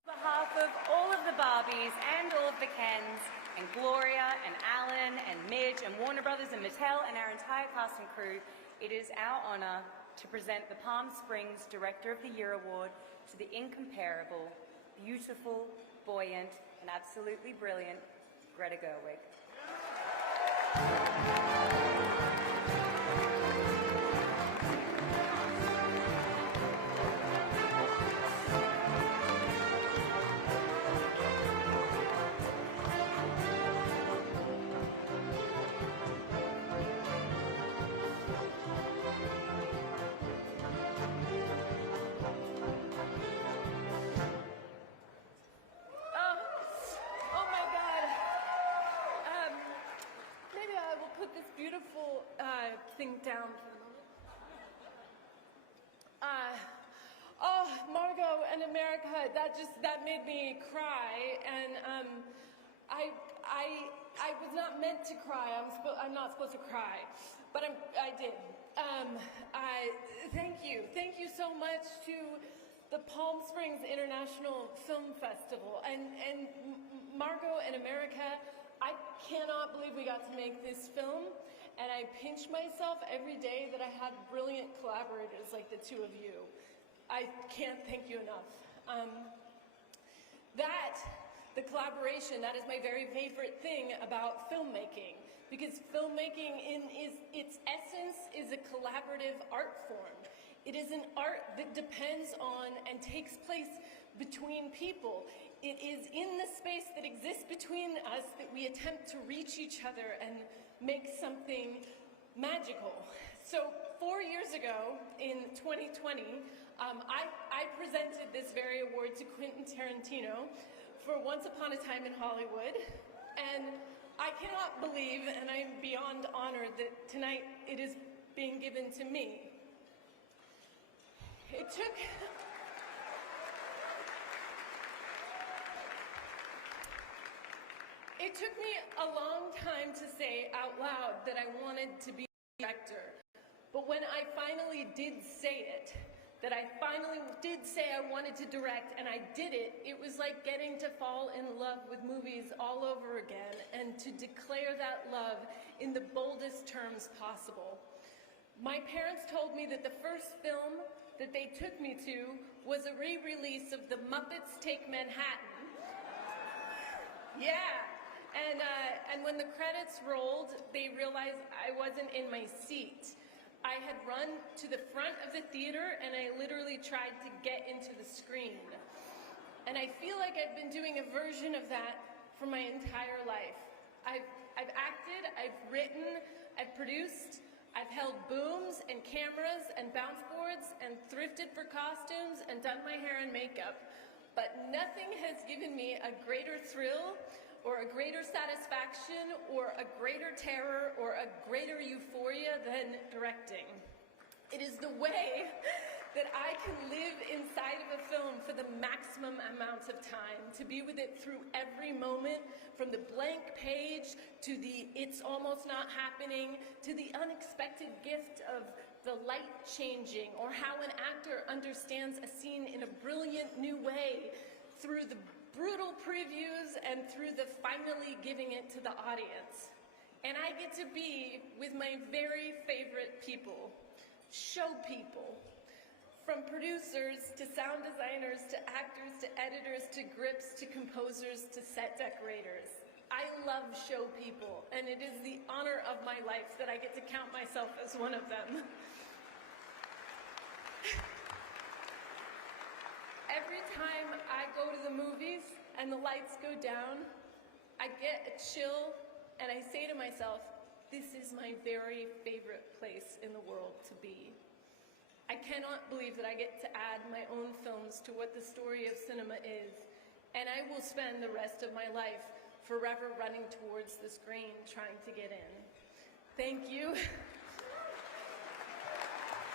On behalf of all of the Barbies and all of the Kens, and Gloria and Alan and Midge and Warner Brothers and Mattel and our entire cast and crew, it is our honor to present the Palm Springs Director of the Year Award to the incomparable, beautiful, buoyant, and absolutely brilliant Greta Gerwig. Oh my God. Maybe I will put this beautiful thing down for the moment. Oh, Margot and America, that made me cry, and I was not meant to cry. I'm not supposed to cry, but I did. Thank you so much to the Palm Springs International Film Festival and Margot and America. I cannot believe we got to make this film, and I pinch myself every day that I had brilliant collaborators like the two of you. I can't thank you enough. The collaboration, that is my very favorite thing about filmmaking, because filmmaking in its essence is a collaborative art form. It is an art that depends on and takes place between people. It is in the space that exists between us that we attempt to reach each other and make something magical. So 4 years ago, in 2020, I presented this very award to Quentin Tarantino for Once Upon a Time in Hollywood, and I cannot believe, and I am beyond honored, that tonight it is being given to me. It took me a long time to say out loud that I wanted to be a director. But when I finally did say it, that I finally did say I wanted to direct and I did it, it was like getting to fall in love with movies all over again and to declare that love in the boldest terms possible. My parents told me that the first film that they took me to was a re-release of The Muppets Take Manhattan. Yeah, and when the credits rolled, they realized I wasn't in my seat. I had run to the front of the theater and I literally tried to get into the screen. And I feel like I've been doing a version of that for my entire life. I've acted, I've written, I've produced, I've held booms and cameras and bounce boards and thrifted for costumes and done my hair and makeup. But nothing has given me a greater thrill or a greater satisfaction or a greater terror or a greater euphoria than directing. It is the way that I can live inside of a film for the maximum amount of time, to be with it through every moment, from the blank page to the it's almost not happening, to the unexpected gift of the light changing, or how an actor understands a scene in a brilliant new way, through the brutal previews and through the finally giving it to the audience. And I get to be with my very favorite people, show people. From producers to sound designers to actors to editors to grips to composers to set decorators. I love show people, and it is the honor of my life that I get to count myself as one of them. Every time I go to the movies and the lights go down, I get a chill and I say to myself, this is my very favorite place in the world to be. I cannot believe that I get to add my own films to what the story of cinema is, and I will spend the rest of my life forever running towards the screen trying to get in. Thank you.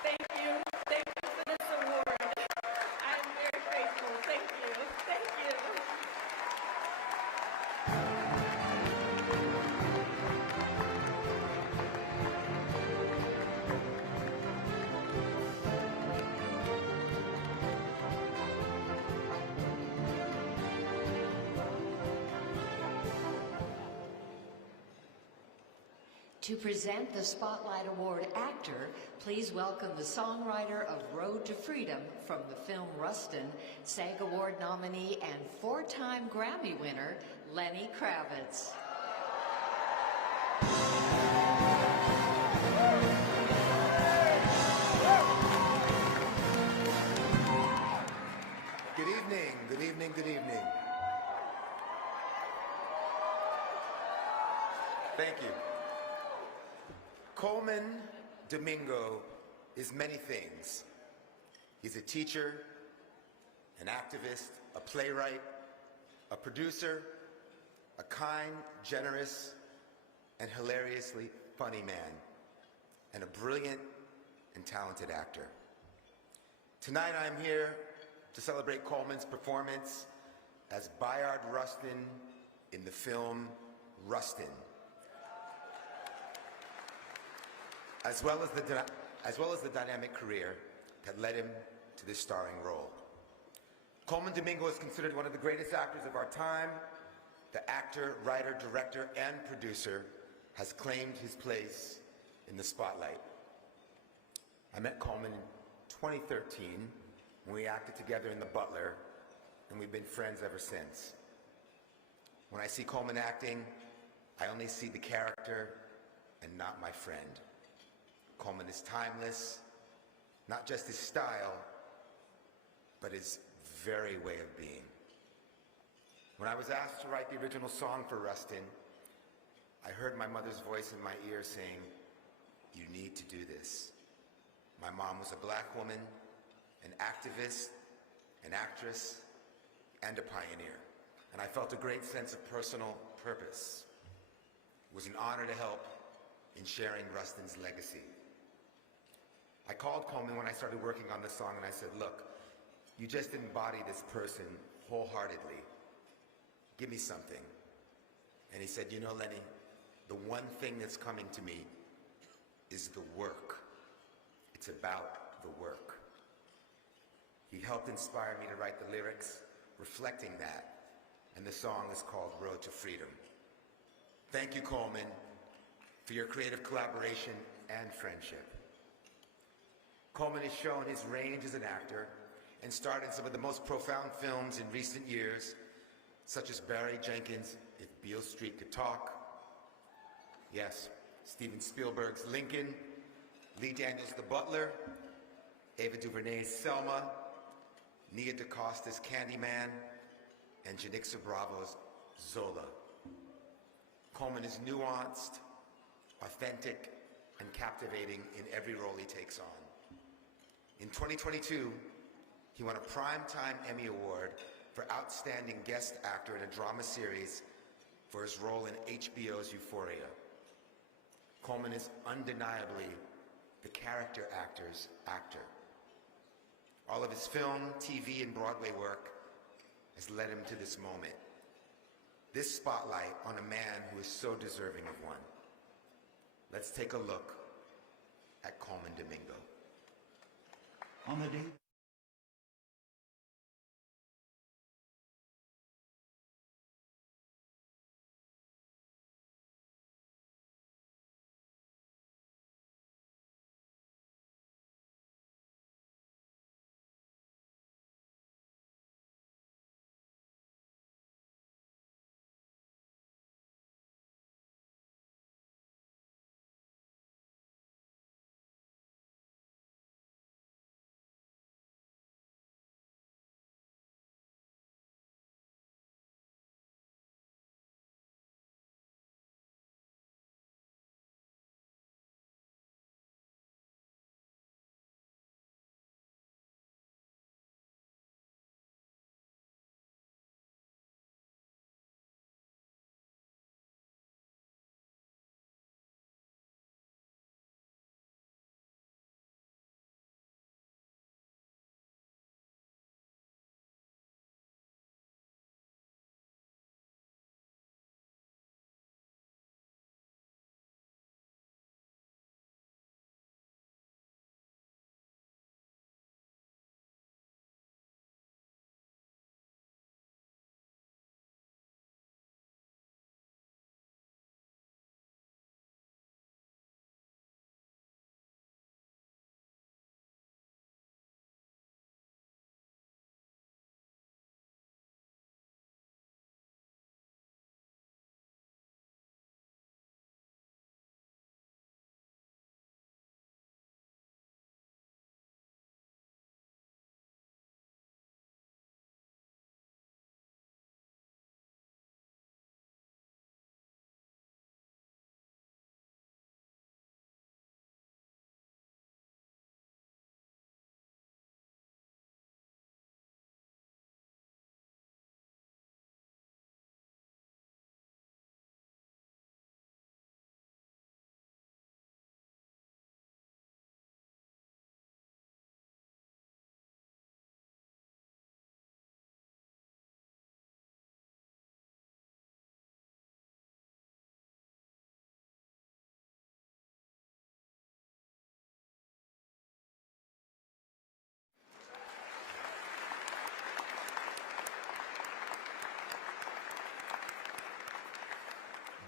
Thank you. Thank you for this award. I'm very grateful. Thank you. Thank you. To present the Spotlight Award actor, please welcome the songwriter of Road to Freedom from the film Rustin, SAG Award nominee and four-time Grammy winner, Lenny Kravitz. Good evening, good evening, good evening. Thank you. Coleman Domingo is many things. He's a teacher, an activist, a playwright, a producer, a kind, generous, and hilariously funny man, and a brilliant and talented actor. Tonight I'm here to celebrate Coleman's performance as Bayard Rustin in the film Rustin, as well as the dynamic career that led him to this starring role. Coleman Domingo is considered one of the greatest actors of our time. The actor, writer, director, and producer has claimed his place in the spotlight. I met Coleman in 2013 when we acted together in The Butler, and we've been friends ever since. When I see Coleman acting, I only see the character and not my friend. Coleman is timeless, not just his style, but his very way of being. When I was asked to write the original song for Rustin, I heard my mother's voice in my ear saying, "You need to do this." My mom was a black woman, an activist, an actress, and a pioneer, and I felt a great sense of personal purpose. It was an honor to help in sharing Rustin's legacy. I called Coleman when I started working on the song and I said, "Look, you just embody this person wholeheartedly. Give me something." And he said, "You know, Lenny, the one thing that's coming to me is the work. It's about the work. He helped inspire me to write the lyrics reflecting that, and the song is called Road to Freedom. Thank you, Coleman, for your creative collaboration and friendship. Coleman has shown his range as an actor and starred in some of the most profound films in recent years, such as Barry Jenkins' If Beale Street Could Talk, yes, Steven Spielberg's Lincoln, Lee Daniels' The Butler, Ava DuVernay's Selma, Nia DaCosta's Candyman, and Janixa Bravo's Zola. Coleman is nuanced, authentic, and captivating in every role he takes on. In 2022, he won a Primetime Emmy Award for Outstanding Guest Actor in a Drama Series for his role in HBO's Euphoria. Coleman is undeniably the character actor's actor. All of his film, TV, and Broadway work has led him to this moment. This spotlight on a man who is so deserving of one. Let's take a look at Coleman Domingo. On the day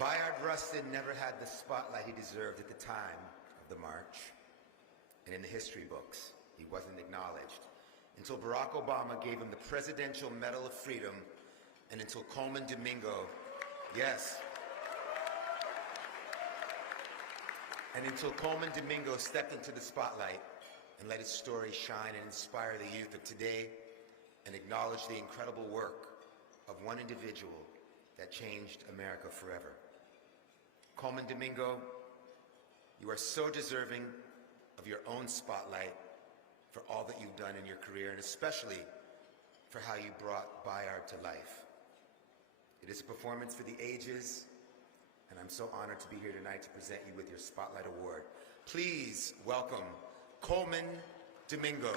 Bayard Rustin never had the spotlight he deserved at the time of the march. And in the history books, he wasn't acknowledged until Barack Obama gave him the Presidential Medal of Freedom, and until Coleman Domingo, yes, and until Coleman Domingo stepped into the spotlight and let his story shine and inspire the youth of today and acknowledge the incredible work of one individual that changed America forever. Coleman Domingo, you are so deserving of your own spotlight for all that you've done in your career, and especially for how you brought Bayard to life. It is a performance for the ages, and I'm so honored to be here tonight to present you with your Spotlight Award. Please welcome Coleman Domingo.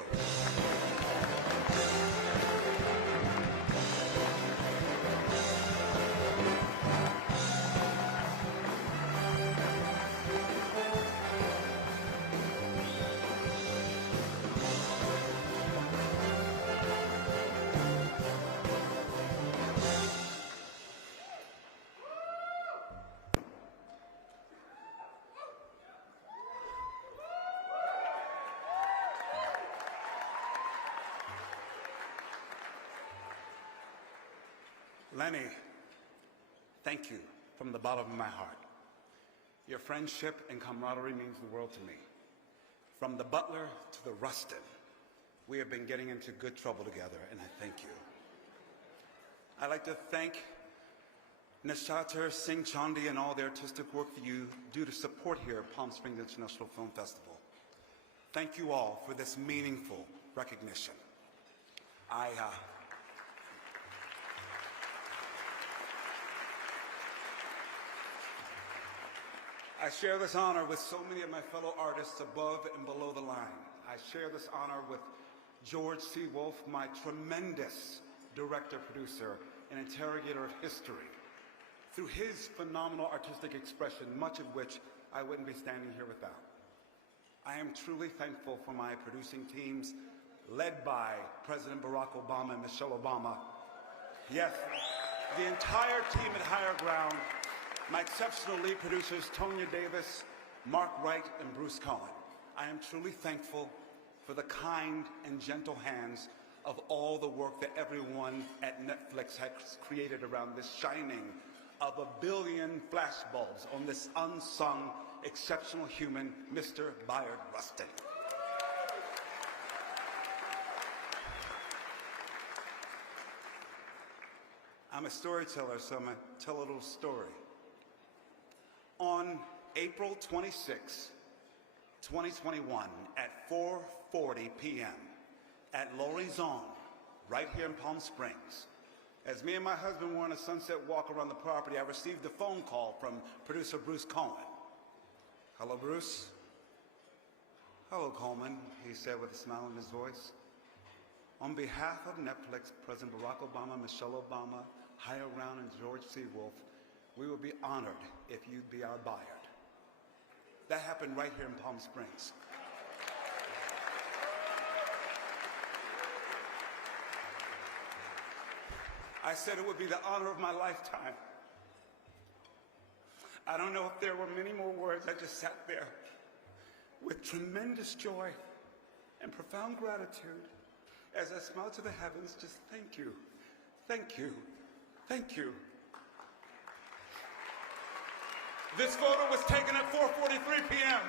Lenny, thank you from the bottom of my heart. Your friendship and camaraderie means the world to me. From the butler to the Rustin, we have been getting into good trouble together, and I thank you. I'd like to thank Nishatar Singh Chandi and all the artistic work that you do to support here at Palm Springs International Film Festival. Thank you all for this meaningful recognition. I share this honor with so many of my fellow artists above and below the line. I share this honor with George C. Wolfe, my tremendous director, producer, and interrogator of history. Through his phenomenal artistic expression, much of which I wouldn't be standing here without. I am truly thankful for my producing teams, led by President Barack Obama and Michelle Obama. Yes, the entire team at Higher Ground, my exceptional lead producers, Tonya Davis, Mark Wright, and Bruce Cohen. I am truly thankful for the kind and gentle hands of all the work that everyone at Netflix has created around this shining of 1 billion flashbulbs on this unsung, exceptional human, Mr. Bayard Rustin. I'm a storyteller, so I'm going to tell a little story. On April 26, 2021, at 4:40 p.m., at L'Horizon, right here in Palm Springs, as me and my husband were on a sunset walk around the property, I received a phone call from producer Bruce Cohen. Hello, Bruce. Hello, Coleman, he said with a smile in his voice. On behalf of Netflix, President Barack Obama, Michelle Obama, Higher Ground, and George C. Wolfe, we would be honored if you'd be our Bayard. That happened right here in Palm Springs. I said it would be the honor of my lifetime. I don't know if there were many more words. I just sat there with tremendous joy and profound gratitude as I smiled to the heavens, just thank you, thank you, thank you. This photo was taken at 4:43 p.m.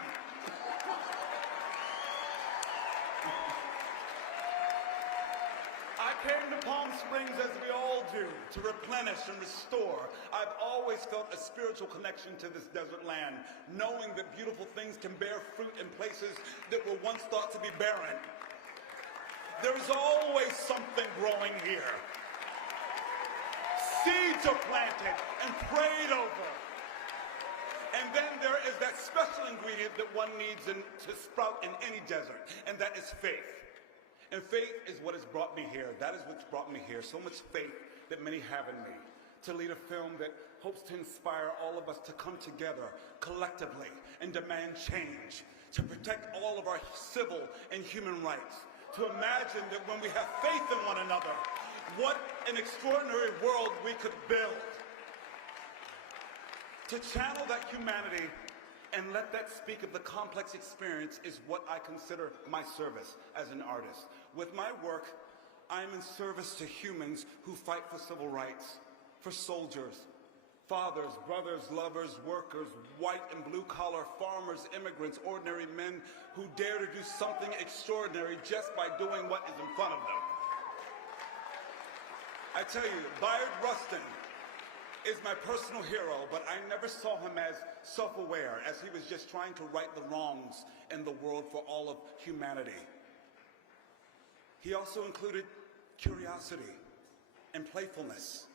I came to Palm Springs, as we all do, to replenish and restore. I've always felt a spiritual connection to this desert land, knowing that beautiful things can bear fruit in places that were once thought to be barren. There is always something growing here. Seeds are planted and prayed over. And then there is that special ingredient that one needs to sprout in any desert, and that is faith. And faith is what has brought me here. That is what's brought me here. So much faith that many have in me. To lead a film that hopes to inspire all of us to come together collectively and demand change. To protect all of our civil and human rights. To imagine that when we have faith in one another, what an extraordinary world we could build. To channel that humanity and let that speak of the complex experience is what I consider my service as an artist. With my work, I am in service to humans who fight for civil rights, for soldiers, fathers, brothers, lovers, workers, white and blue-collar, farmers, immigrants, ordinary men who dare to do something extraordinary just by doing what is in front of them. I tell you, Bayard Rustin is my personal hero, but I never saw him as self-aware, as he was just trying to right the wrongs in the world for all of humanity. He also included curiosity and playfulness.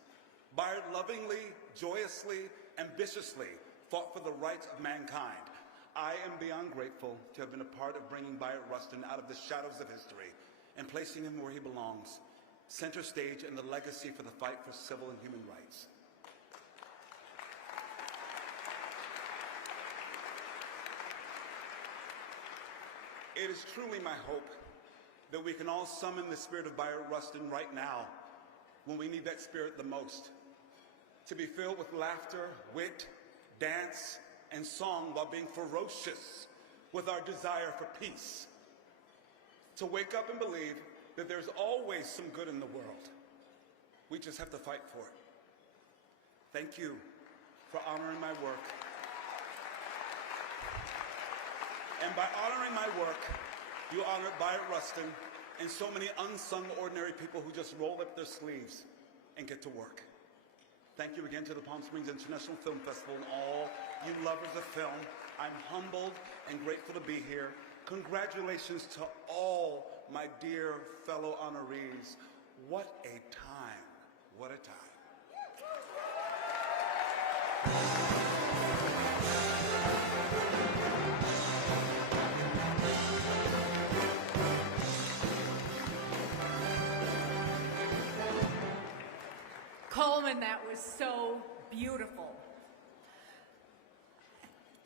Bayard lovingly, joyously, ambitiously fought for the rights of mankind. I am beyond grateful to have been a part of bringing Bayard Rustin out of the shadows of history and placing him where he belongs, center stage in the legacy for the fight for civil and human rights. It is truly my hope that we can all summon the spirit of Bayard Rustin right now when we need that spirit the most. To be filled with laughter, wit, dance, and song while being ferocious with our desire for peace. To wake up and believe that there's always some good in the world. We just have to fight for it. Thank you for honoring my work. And by honoring my work, you honored Byron Rustin and so many unsung ordinary people who just roll up their sleeves and get to work. Thank you again to the Palm Springs International Film Festival and all you lovers of film. I'm humbled and grateful to be here. Congratulations to all my dear fellow honorees. What a time. What a time. Coleman, that was so beautiful.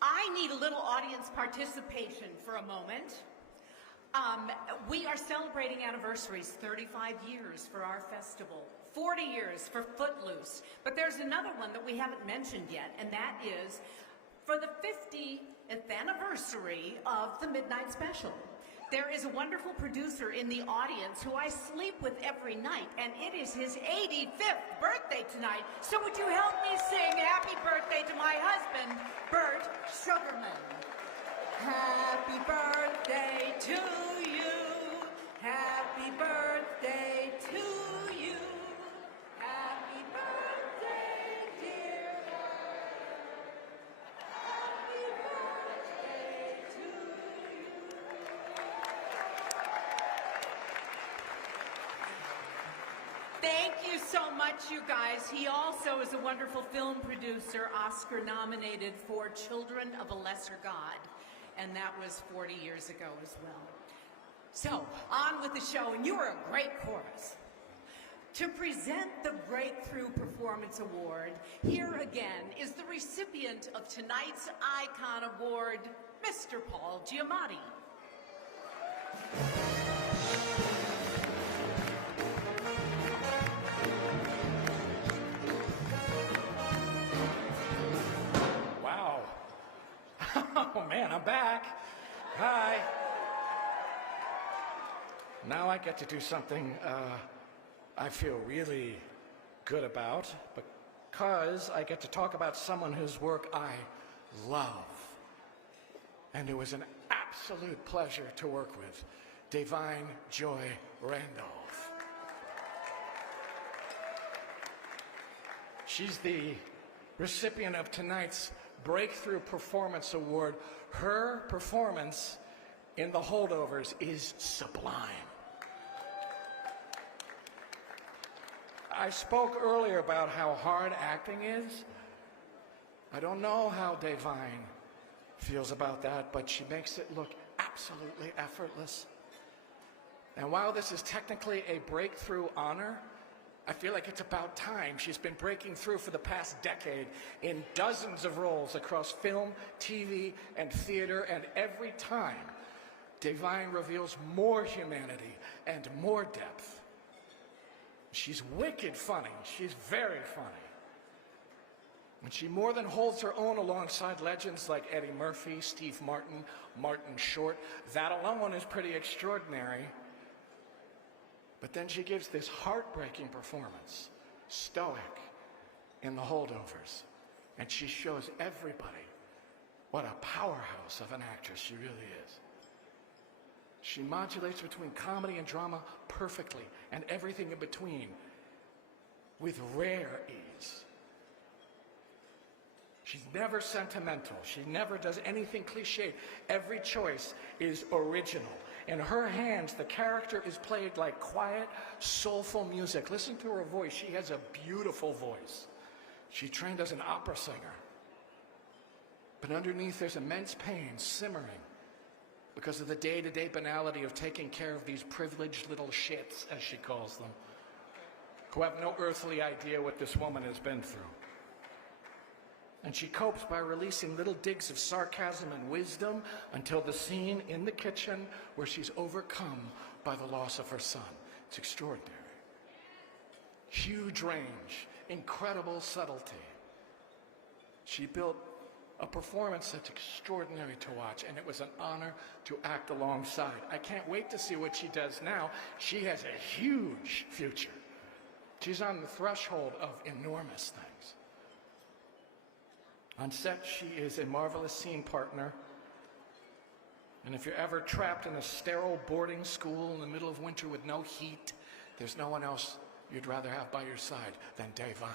I need a little audience participation for a moment. We are celebrating anniversaries, 35 years for our festival, 40 years for Footloose. But there's another one that we haven't mentioned yet, and that is for the 50th anniversary of the Midnight Special. There is a wonderful producer in the audience who I sleep with every night, and it is his 85th birthday tonight. So would you help me sing happy birthday to my husband, Bert Sugarman? Happy birthday to you. Happy birthday to you. Happy birthday, dear Bert. Happy birthday to you. Thank you so much, you guys. He also is a wonderful film producer, Oscar nominated for Children of a Lesser God. And that was 40 years ago as well. So, on with the show, and you are a great chorus. To present the Breakthrough Performance Award, here again is the recipient of tonight's Icon Award, Mr. Paul Giamatti. Wow. Oh man, I'm back. Hi. Now I get to do something I feel really good about because I get to talk about someone whose work I love. And it was an absolute pleasure to work with, Divine Joy Randolph. She's the recipient of tonight's Breakthrough Performance Award. Her performance in The Holdovers is sublime. I spoke earlier about how hard acting is. I don't know how Divine feels about that, but she makes it look absolutely effortless. And while this is technically a breakthrough honor, I feel like it's about time. She's been breaking through for the past decade in dozens of roles across film, TV, and theater, and every time, Divine reveals more humanity and more depth. She's wicked funny. She's very funny. And she more than holds her own alongside legends like Eddie Murphy, Steve Martin, Martin Short. That alone is pretty extraordinary. But then she gives this heartbreaking performance, stoic, in The Holdovers. And she shows everybody what a powerhouse of an actress she really is. She modulates between comedy and drama perfectly, and everything in between with rare ease. She's never sentimental. She never does anything cliched. Every choice is original. In her hands, the character is played like quiet, soulful music. Listen to her voice. She has a beautiful voice. She trained as an opera singer. But underneath, there's immense pain simmering because of the day-to-day banality of taking care of these privileged little shits, as she calls them, who have no earthly idea what this woman has been through. And she copes by releasing little digs of sarcasm and wisdom until the scene in the kitchen where she's overcome by the loss of her son. It's extraordinary. Huge range, incredible subtlety. She built a performance that's extraordinary to watch, and it was an honor to act alongside. I can't wait to see what she does now. She has a huge future. She's on the threshold of enormous things. On set, she is a marvelous scene partner. And if you're ever trapped in a sterile boarding school in the middle of winter with no heat, there's no one else you'd rather have by your side than Devine.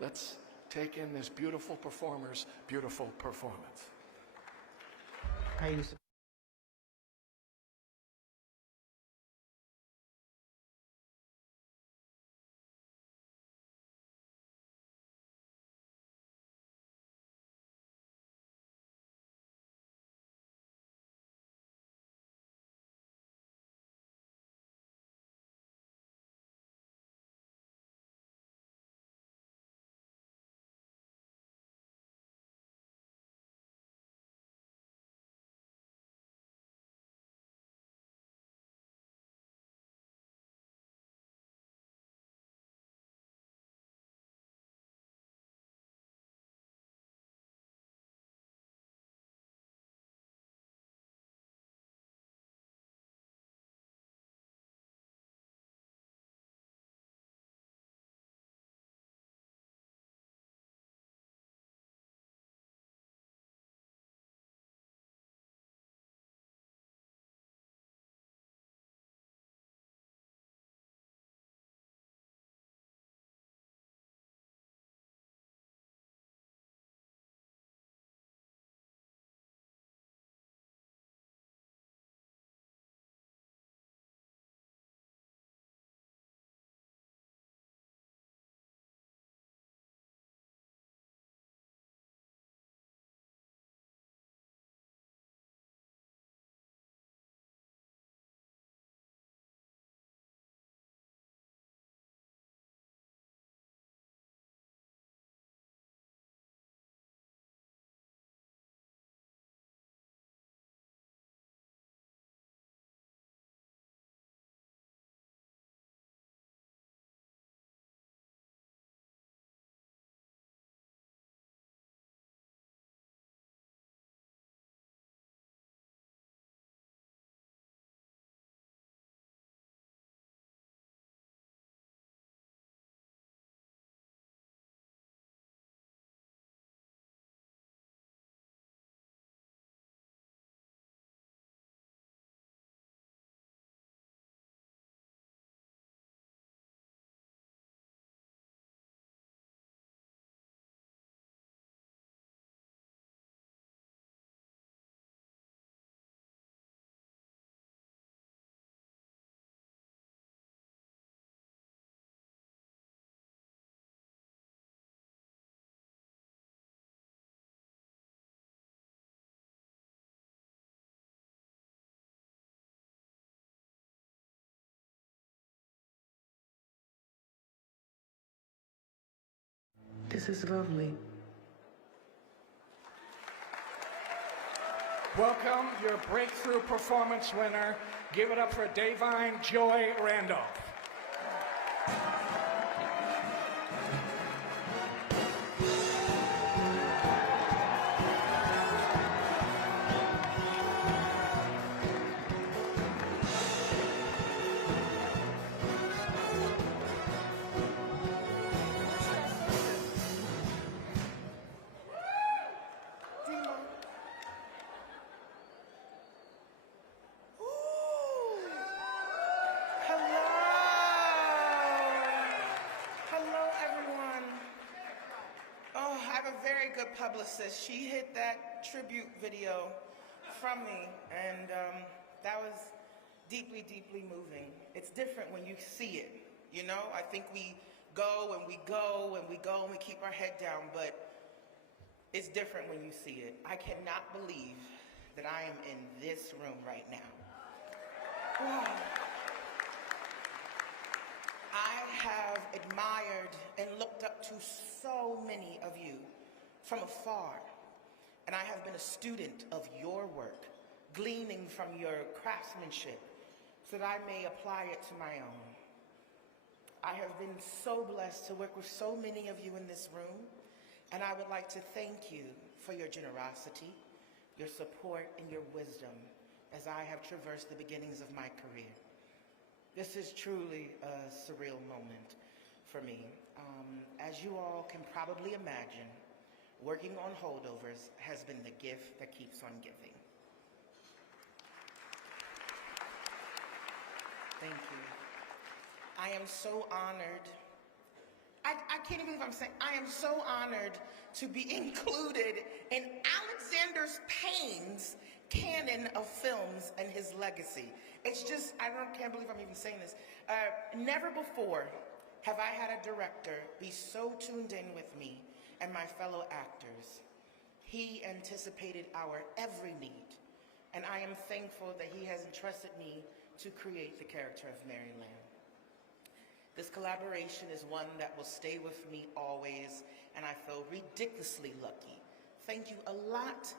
Let's take in this beautiful performer's beautiful performance. I used to This is lovely. Welcome, your breakthrough performance winner. Give it up for Devine Joy Randolph. Publicist. She hit that tribute video from me, and that was deeply, deeply moving. It's different when you see it, you know? I think we go and we go and we go and we keep our head down, but it's different when you see it. I cannot believe that I am in this room right now. I have admired and looked up to so many of you from afar, and I have been a student of your work, gleaning from your craftsmanship so that I may apply it to my own. I have been so blessed to work with so many of you in this room, and I would like to thank you for your generosity, your support, and your wisdom as I have traversed the beginnings of my career. This is truly a surreal moment for me. As you all can probably imagine, Working on holdovers has been the gift that keeps on giving. Thank you. I am so honored. I can't even believe I'm saying, I am so honored to be included in Alexander Payne's canon of films and his legacy. It's just, can't believe I'm even saying this. Never before have I had a director be so tuned in with me and my fellow actors. He anticipated our every need, and I am thankful that he has entrusted me to create the character of Mary Lamb. This collaboration is one that will stay with me always, and I feel ridiculously lucky. Thank you a lot,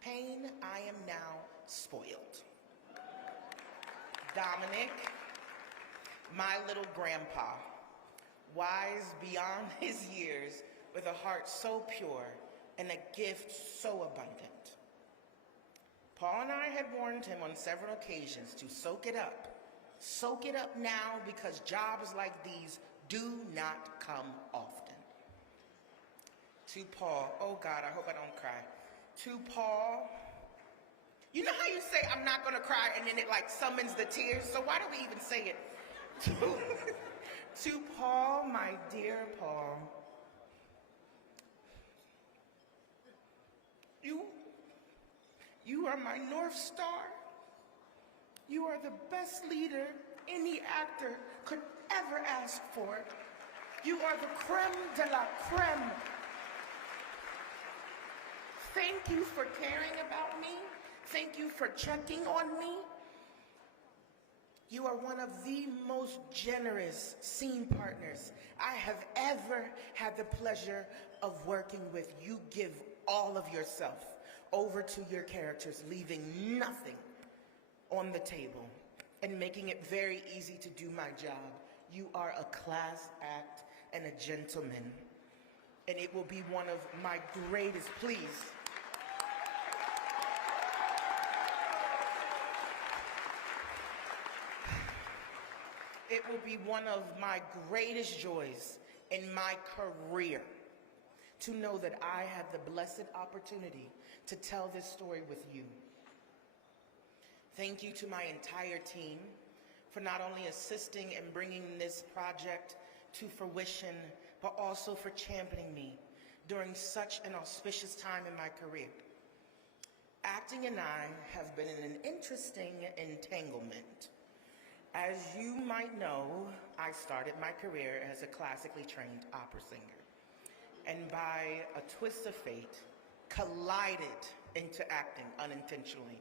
Payne. I am now spoiled. Dominic, my little grandpa, wise beyond his years, with a heart so pure and a gift so abundant. Paul and I had warned him on several occasions to soak it up. Soak it up now, because jobs like these do not come often. To Paul, oh God, I hope I don't cry. To Paul, you know how you say, I'm not gonna cry, and then it like summons the tears? So why do we even say it? To Paul, my dear Paul, you are my North Star. You are the best leader any actor could ever ask for. You are the creme de la creme. Thank you for caring about me. Thank you for checking on me. You are one of the most generous scene partners I have ever had the pleasure of working with. You give all of yourself over to your characters, leaving nothing on the table and making it very easy to do my job. You are a class act and a gentleman, and it will be one of my greatest, please. It will be one of my greatest joys in my career to know that I have the blessed opportunity to tell this story with you. Thank you to my entire team for not only assisting in bringing this project to fruition, but also for championing me during such an auspicious time in my career. Acting and I have been in an interesting entanglement. As you might know, I started my career as a classically trained opera singer, and by a twist of fate, collided into acting unintentionally.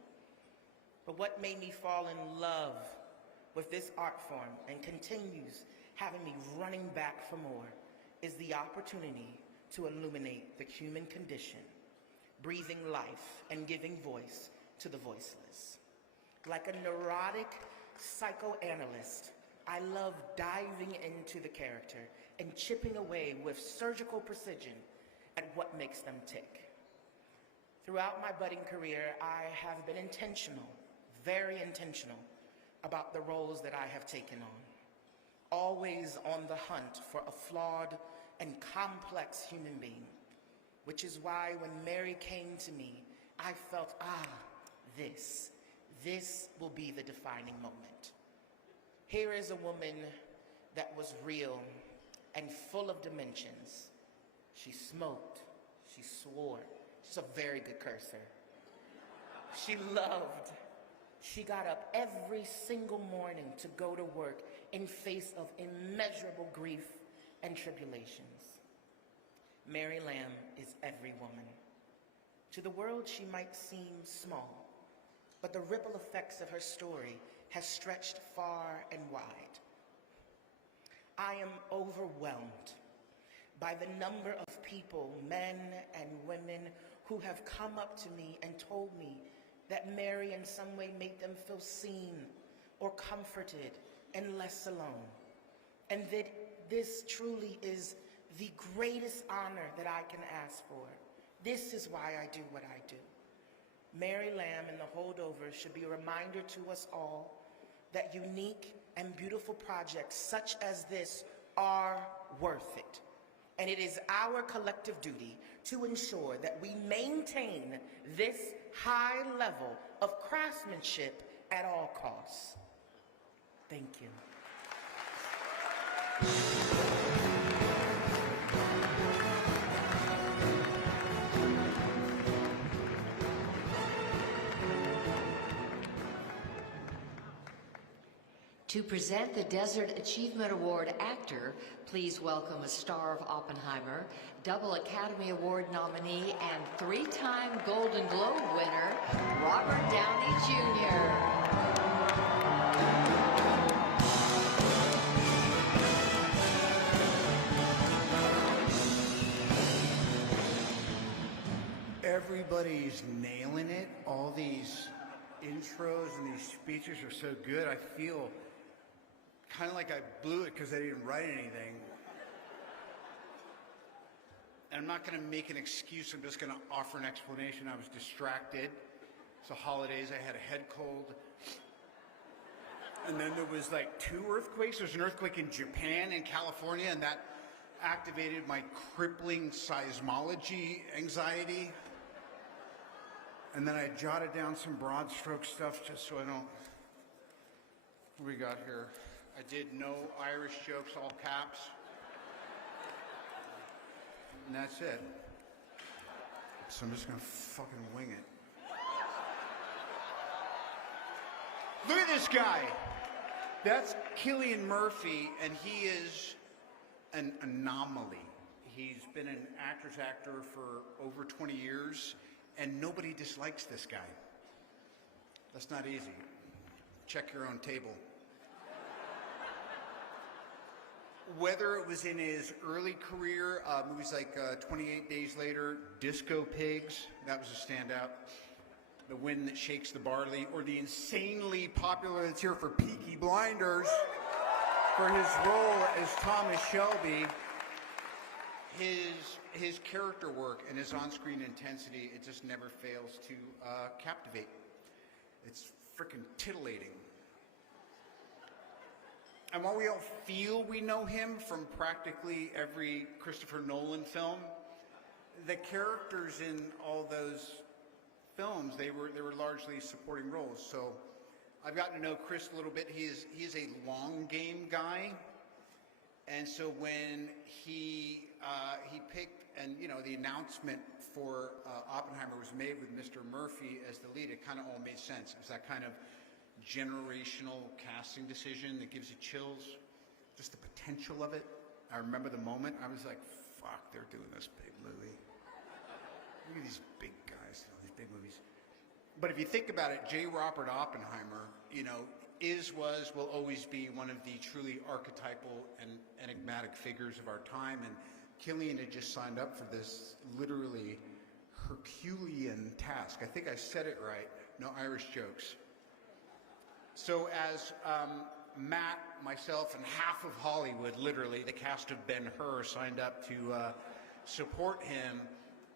But what made me fall in love with this art form and continues having me running back for more is the opportunity to illuminate the human condition, breathing life and giving voice to the voiceless. Like a neurotic psychoanalyst, I love diving into the character and chipping away with surgical precision at what makes them tick. Throughout my budding career, I have been intentional, very intentional, about the roles that I have taken on. Always on the hunt for a flawed and complex human being, which is why when Mary came to me, I felt, this will be the defining moment. Here is a woman that was real and full of dimensions. She smoked, she swore. She's a very good cursor. She loved. She got up every single morning to go to work in face of immeasurable grief and tribulations. Mary Lamb is every woman. To the world, she might seem small, but the ripple effects of her story has stretched far and wide. I am overwhelmed by the number of people, men and women, who have come up to me and told me that Mary in some way made them feel seen or comforted and less alone. And that this truly is the greatest honor that I can ask for. This is why I do what I do. Mary Lamb and the Holdovers should be a reminder to us all that unique and beautiful projects such as this are worth it. And it is our collective duty to ensure that we maintain this high level of craftsmanship at all costs. Thank you. To present the Desert Achievement Award actor, please welcome a star of Oppenheimer, double Academy Award nominee, and three-time Golden Globe winner, Robert Downey Jr. Everybody's nailing it. All these intros and these speeches are so good. I feel kind of like I blew it because I didn't write anything. And I'm not going to make an excuse. I'm just going to offer an explanation. I was distracted. It's the holidays. I had a head cold. And then there was like 2 earthquakes. There's an earthquake in Japan and California, and that activated my crippling seismology anxiety. And then I jotted down some broad stroke stuff just so I don't... What do we got here? I did no Irish jokes, all caps. And that's it. So I'm just gonna fucking wing it. Look at this guy. That's Cillian Murphy, and he is an anomaly. He's been an actor for over 20 years, and nobody dislikes this guy. That's not easy. Check your own table. Whether it was in his early career, movies like 28 Days Later, Disco Pigs, that was a standout, The Wind That Shakes the Barley, or the insanely popular, it's here for Peaky Blinders, for his role as Thomas Shelby. His character work and his on-screen intensity, it just never fails to captivate. It's freaking titillating. And while we all feel we know him from practically every Christopher Nolan film, the characters in all those films, they were largely supporting roles. So I've gotten to know Chris a little bit. He is a long game guy. And so when he picked, and you know, the announcement for Oppenheimer was made with Mr. Murphy as the lead, it kind of all made sense. It was that kind of generational casting decision that gives you chills, just the potential of it. I remember the moment, I was like, fuck, they're doing this big movie. Look at these big guys, you know, these big movies. But if you think about it, J. Robert Oppenheimer, you know, will always be one of the truly archetypal and enigmatic figures of our time. And Cillian had just signed up for this literally Herculean task. I think I said it right. No Irish jokes. So as Matt, myself, and half of Hollywood, literally, the cast of Ben-Hur, signed up to support him,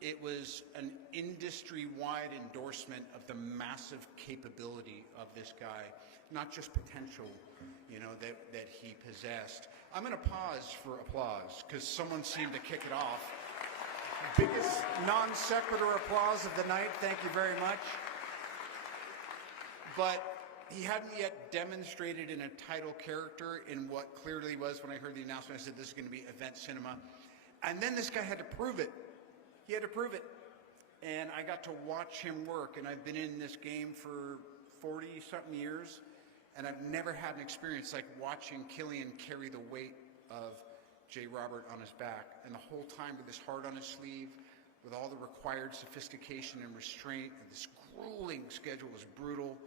it was an industry-wide endorsement of the massive capability of this guy, not just potential, you know, that he possessed. I'm going to pause for applause, because someone seemed to kick it off. Biggest non-sequitur applause of the night. Thank you very much. But he hadn't yet demonstrated in a title character in what clearly was, when I heard the announcement, I said, this is going to be event cinema. And then this guy had to prove it. He had to prove it. And I got to watch him work, and I've been in this game for 40-something years, and I've never had an experience like watching Cillian carry the weight of J. Robert on his back, and the whole time with his heart on his sleeve, with all the required sophistication and restraint, and this grueling schedule was brutal.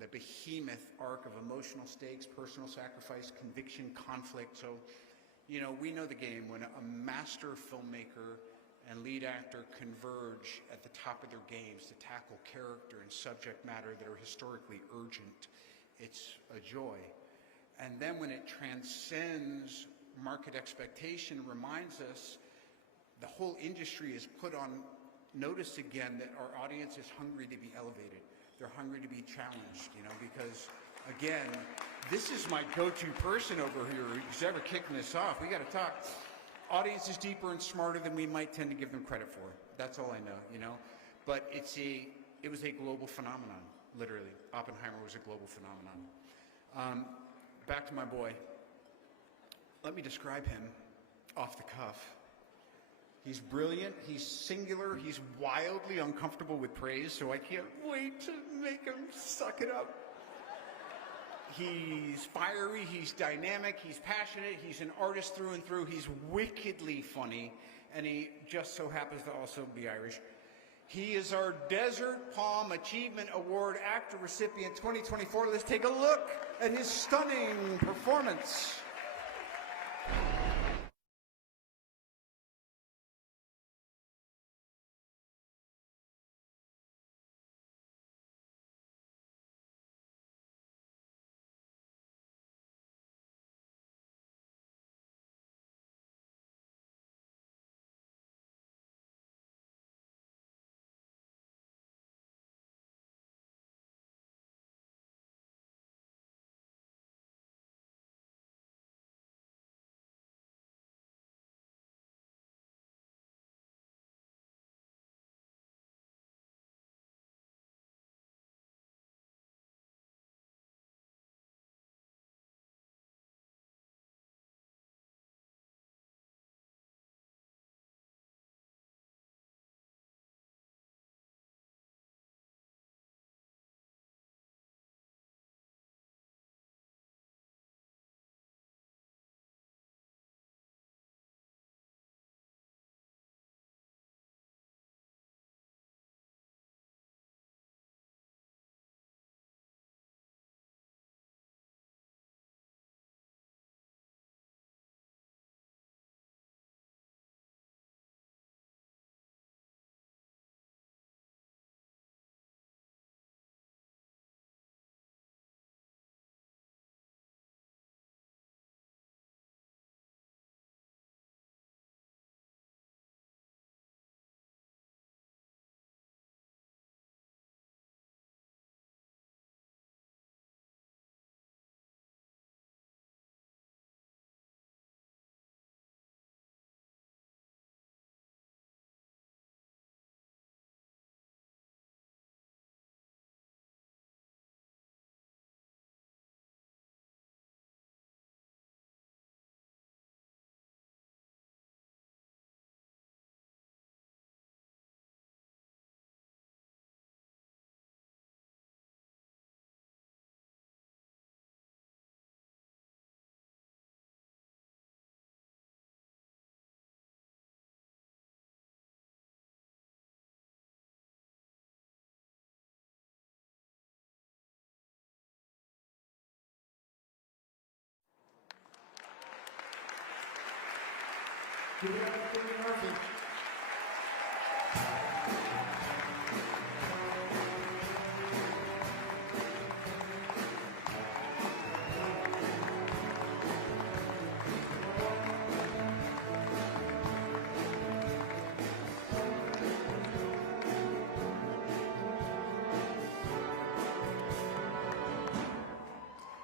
The behemoth arc of emotional stakes, personal sacrifice, conviction, conflict. So, you know, we know the game. When a master filmmaker and lead actor converge at the top of their games to tackle character and subject matter that are historically urgent, it's a joy. And then when it transcends market expectation, reminds us the whole industry is put on notice again that our audience is hungry to be elevated. They're hungry to be challenged, you know, because, again, this is my go-to person over here who's ever kicking this off. We got to talk. audience is deeper and smarter than we might tend to give them credit for. That's all I know, you know. But it was a global phenomenon, literally. Oppenheimer was a global phenomenon. Back to my boy. Let me describe him off the cuff. He's brilliant, he's singular, he's wildly uncomfortable with praise, so I can't wait to make him suck it up. He's fiery, he's dynamic, he's passionate, he's an artist through and through, he's wickedly funny, and he just so happens to also be Irish. He is our Desert Palm Achievement Award Actor Recipient 2024. Let's take a look at his stunning performance. Give it up for Jimmy Murphy.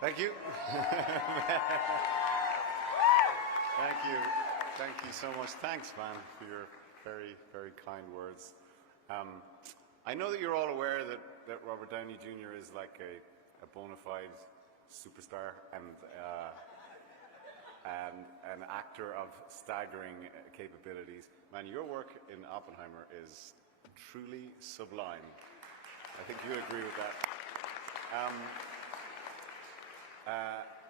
Thank you. Thank you. Thank you so much. Thanks, man, for your very, very kind words. I know that you're all aware that Robert Downey Jr. is like a bona fide superstar and an actor of staggering capabilities. Man, your work in Oppenheimer is truly sublime. I think you agree with that.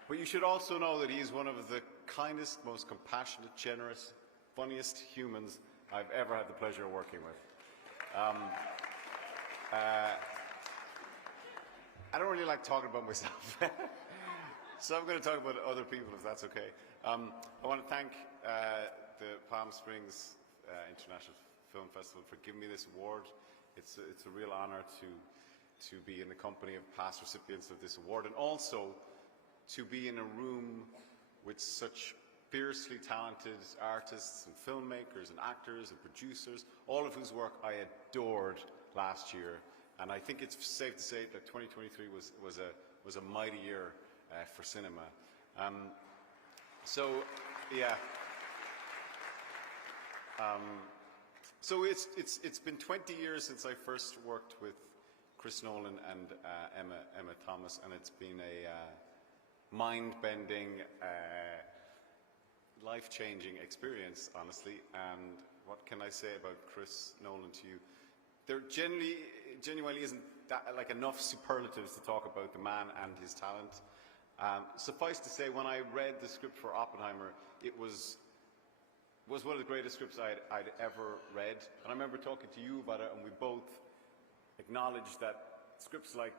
But you should also know that he is one of the kindest, most compassionate, generous, funniest humans I've ever had the pleasure of working with. I don't really like talking about myself, so I'm going to talk about other people, if that's okay. I want to thank the Palm Springs International Film Festival for giving me this award. It's a real honor to be in the company of past recipients of this award, and also to be in a room with such fiercely talented artists and filmmakers and actors and producers, all of whose work I adored last year. And I think it's safe to say that 2023 was a mighty year for cinema. So, yeah. So it's been 20 years since I first worked with Chris Nolan and Emma Thomas, and it's been a mind-bending, life-changing experience, honestly. And what can I say about Chris Nolan to you? There genuinely isn't like enough superlatives to talk about the man and his talent. Suffice to say, when I read the script for Oppenheimer, it was one of the greatest scripts I'd ever read. And I remember talking to you about it, and we both acknowledged that scripts like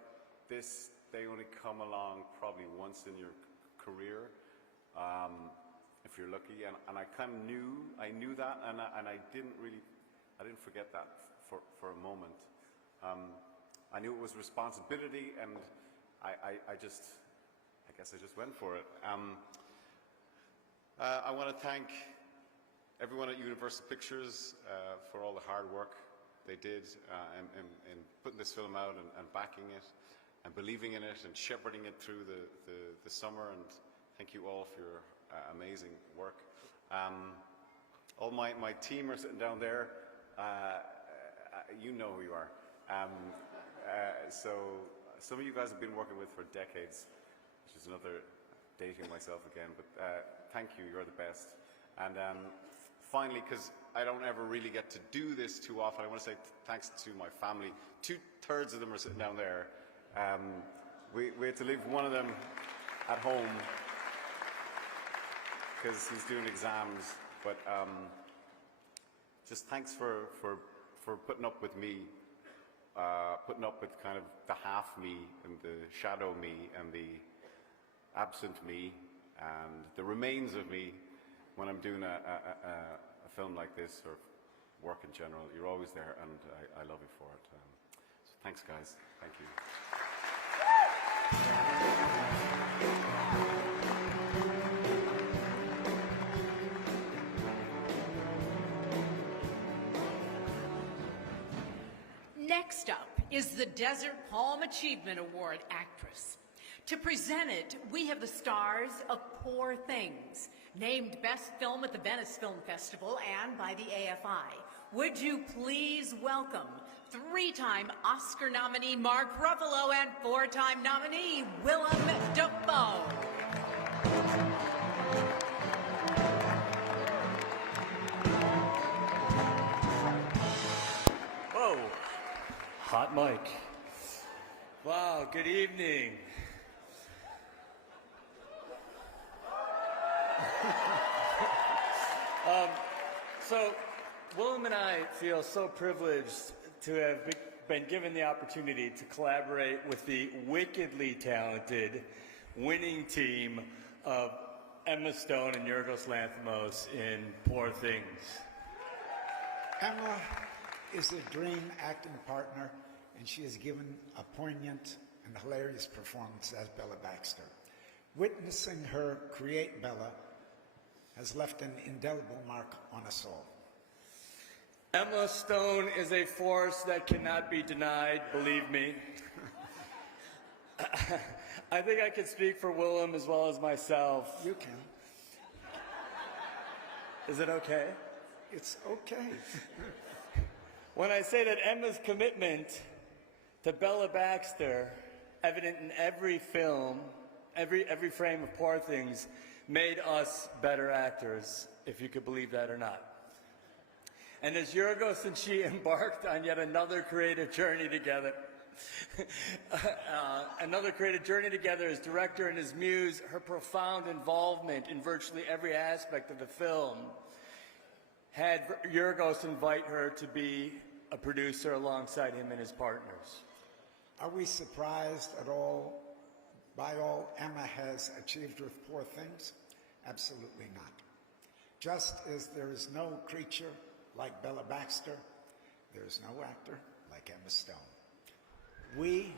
this, they only come along probably once in your career, if you're lucky. And I kind of I knew that, and I didn't forget that for a moment. I knew it was responsibility, and I guess I just went for it. I want to thank everyone at Universal Pictures for all the hard work they did in putting this film out and backing it and believing in it and shepherding it through the summer. And thank you all for your amazing work. All my team are sitting down there. You know who you are. So some of you guys have been working with for decades, which is another dating myself again. But thank you. You're the best. And finally, because I don't ever really get to do this too often, I want to say thanks to my family. 2/3 of them are sitting down there. We had to leave one of them at home because he's doing exams. But just thanks for putting up with me, putting up with kind of the half me and the shadow me and the absent me and the remains of me when I'm doing a film like this, or work in general. You're always there, and I love you for it. So thanks, guys. Thank you. Next up is the Desert Palm Achievement Award actress. To present it, we have the stars of Poor Things, named Best Film at the Venice Film Festival and by the AFI. Would you please welcome 3-time Oscar nominee Mark Ruffalo and 4-time nominee Willem Dafoe. Whoa, hot mic. Wow, good evening. So, Willem and I feel so privileged to have been given the opportunity to collaborate with the wickedly talented winning team of Emma Stone and Yorgos Lanthimos in Poor Things. Emma is a dream acting partner, and she has given a poignant and hilarious performance as Bella Baxter. Witnessing her create Bella has left an indelible mark on us all. Emma Stone is a force that cannot be denied, believe me. I think I can speak for Willem as well as myself. You can. Is it okay? It's okay. When I say that Emma's commitment to Bella Baxter, evident in every film, every frame of Poor Things, made us better actors, if you could believe that or not. And as Yorgos and she embarked on yet another creative journey together, as director and as muse, her profound involvement in virtually every aspect of the film had Yorgos invite her to be a producer alongside him and his partners. Are we surprised at all by all Emma has achieved with Poor Things? Absolutely not. Just as there is no creature like Bella Baxter, there is no actor like Emma Stone. We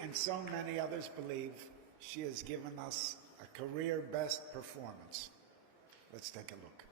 and so many others believe she has given us a career best performance. Let's take a look.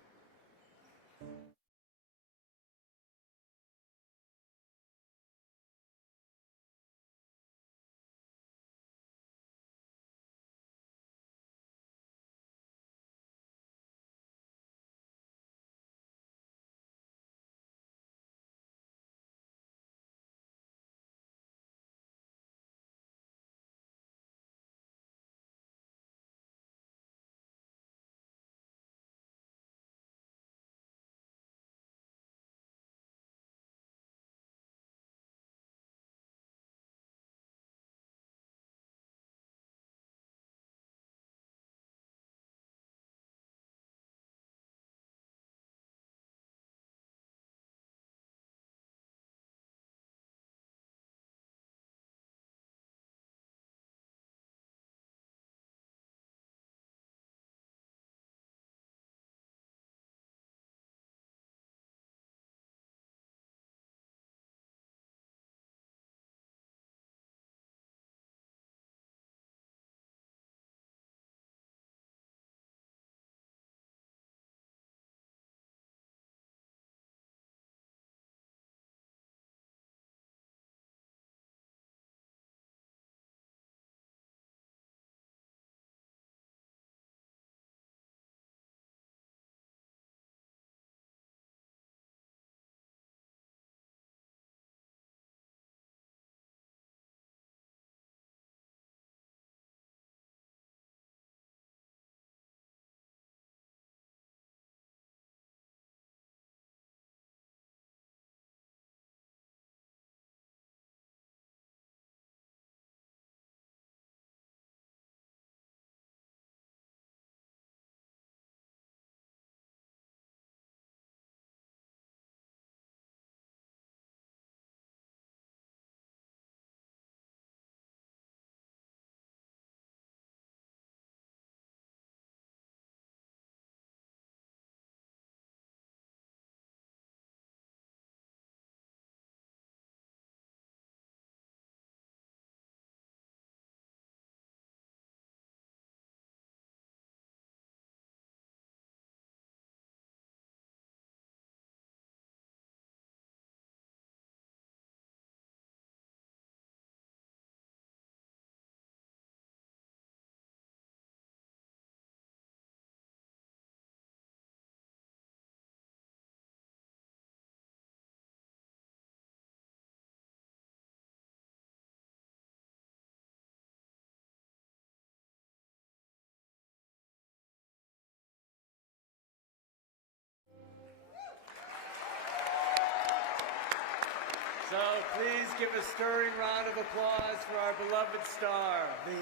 please give a stirring round of applause for our beloved star. The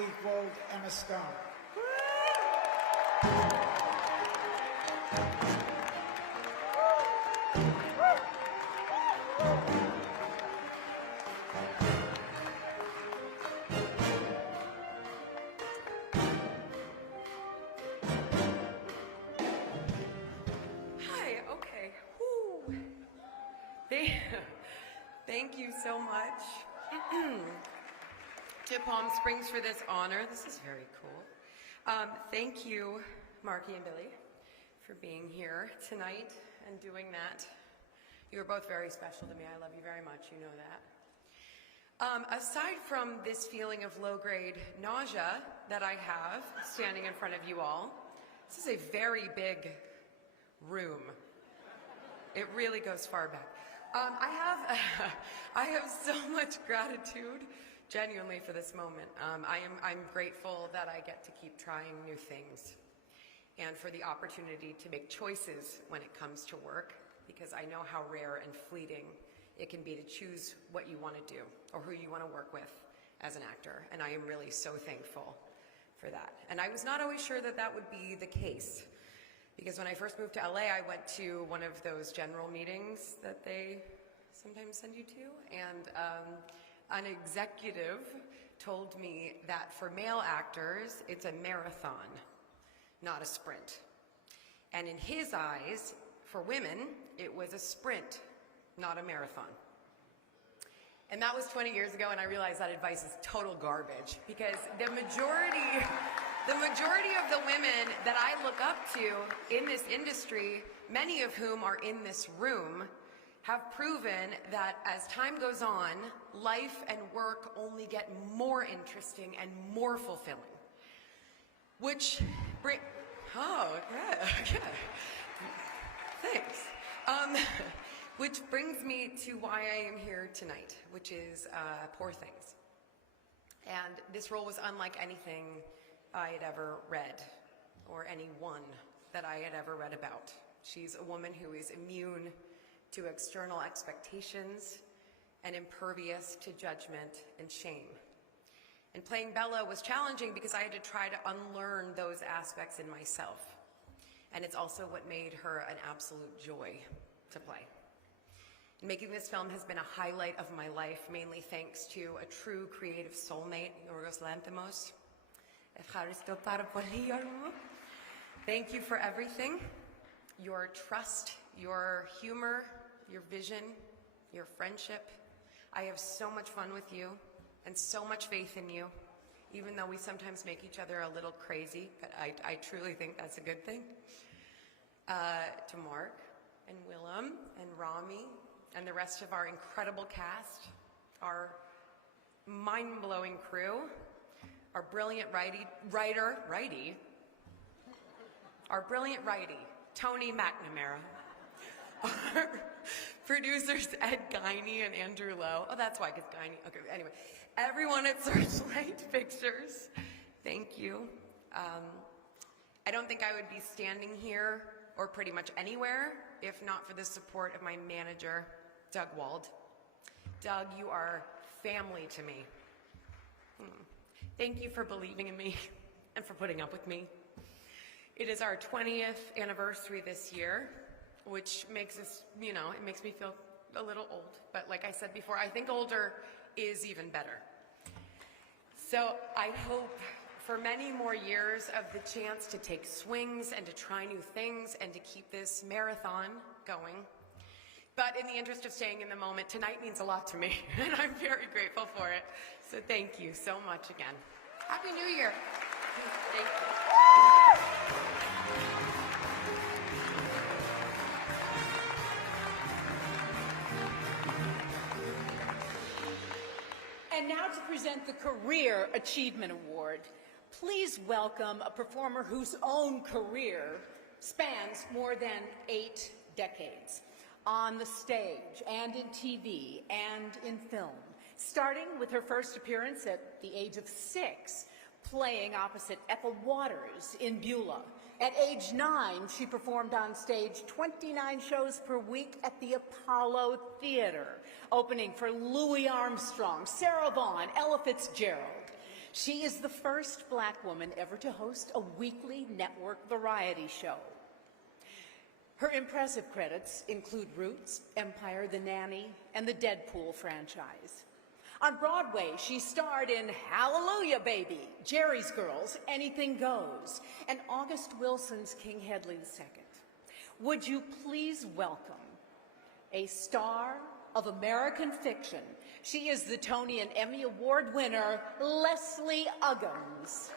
unequaled Emma Stone. Hi, okay. Whew. Thank you so much to Palm Springs for this honor. This is very cool. Thank you, Marky and Billy, for being here tonight and doing that. You are both very special to me. I love you very much. You know that. Aside from this feeling of low-grade nausea that I have standing in front of you all, this is a very big room. It really goes far back. I have so much gratitude, genuinely, for this moment. I'm grateful that I get to keep trying new things and for the opportunity to make choices when it comes to work, because I know how rare and fleeting it can be to choose what you want to do or who you want to work with as an actor, and I am really so thankful for that. And I was not always sure that that would be the case, because when I first moved to LA, I went to one of those general meetings that they sometimes send you to, and an executive told me that for male actors, it's a marathon, not a sprint. And in his eyes, for women, it was a sprint, not a marathon. And that was 20 years ago, and I realized that advice is total garbage, because the majority of the women that I look up to in this industry, many of whom are in this room, have proven that as time goes on, life and work only get more interesting and more fulfilling. Which Thanks. Which brings me to why I am here tonight, which is Poor Things. And this role was unlike anything I had ever read, or anyone that I had ever read about. She's a woman who is immune to external expectations and impervious to judgment and shame. And playing Bella was challenging because I had to try to unlearn those aspects in myself. And it's also what made her an absolute joy to play. Making this film has been a highlight of my life, mainly thanks to a true creative soulmate, Yorgos Lanthimos. Thank you for everything. Your trust, your humor, your vision, your friendship. I have so much fun with you and so much faith in you, even though we sometimes make each other a little crazy, but I truly think that's a good thing. To Mark and Willem and Rami and the rest of our incredible cast, our mind-blowing crew, our brilliant our brilliant righty, Tony McNamara, our producers Ed Guiney and Andrew Lowe. Oh, that's why, because Guiney, okay, anyway. Everyone at Searchlight Pictures, thank you. I don't think I would be standing here or pretty much anywhere if not for the support of my manager, Doug Wald. Doug, you are family to me. Thank you for believing in me and for putting up with me. It is our 20th anniversary this year, which makes us, it makes me feel a little old. But like I said before, I think older is even better. So I hope for many more years of the chance to take swings and to try new things and to keep this marathon going. But in the interest of staying in the moment, tonight means a lot to me, and I'm very grateful for it. So thank you so much again. Happy New Year. Thank you. And now to present the Career Achievement Award, please welcome a performer whose own career spans more than 8 decades. On the stage and in TV and in film. Starting with her first appearance at the age of 6, playing opposite Ethel Waters in Beulah. At age 9, she performed on stage 29 shows per week at the Apollo Theater, opening for Louis Armstrong, Sarah Vaughan, Ella Fitzgerald. She is the first Black woman ever to host a weekly network variety show. Her impressive credits include Roots, Empire, The Nanny, and the Deadpool franchise. On Broadway, she starred in Hallelujah, Baby, Jerry's Girls, Anything Goes, and August Wilson's King Hedley II. Would you please welcome a star of American fiction? She is the Tony and Emmy Award winner, Leslie Uggams.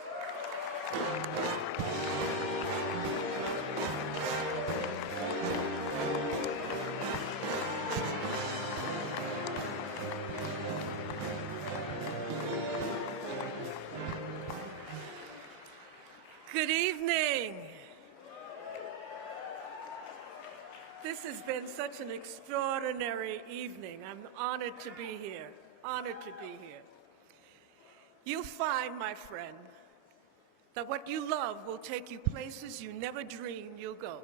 Good evening. This has been such an extraordinary evening. I'm honored to be here, honored to be here. You'll find, my friend, that what you love will take you places you never dreamed you'll go.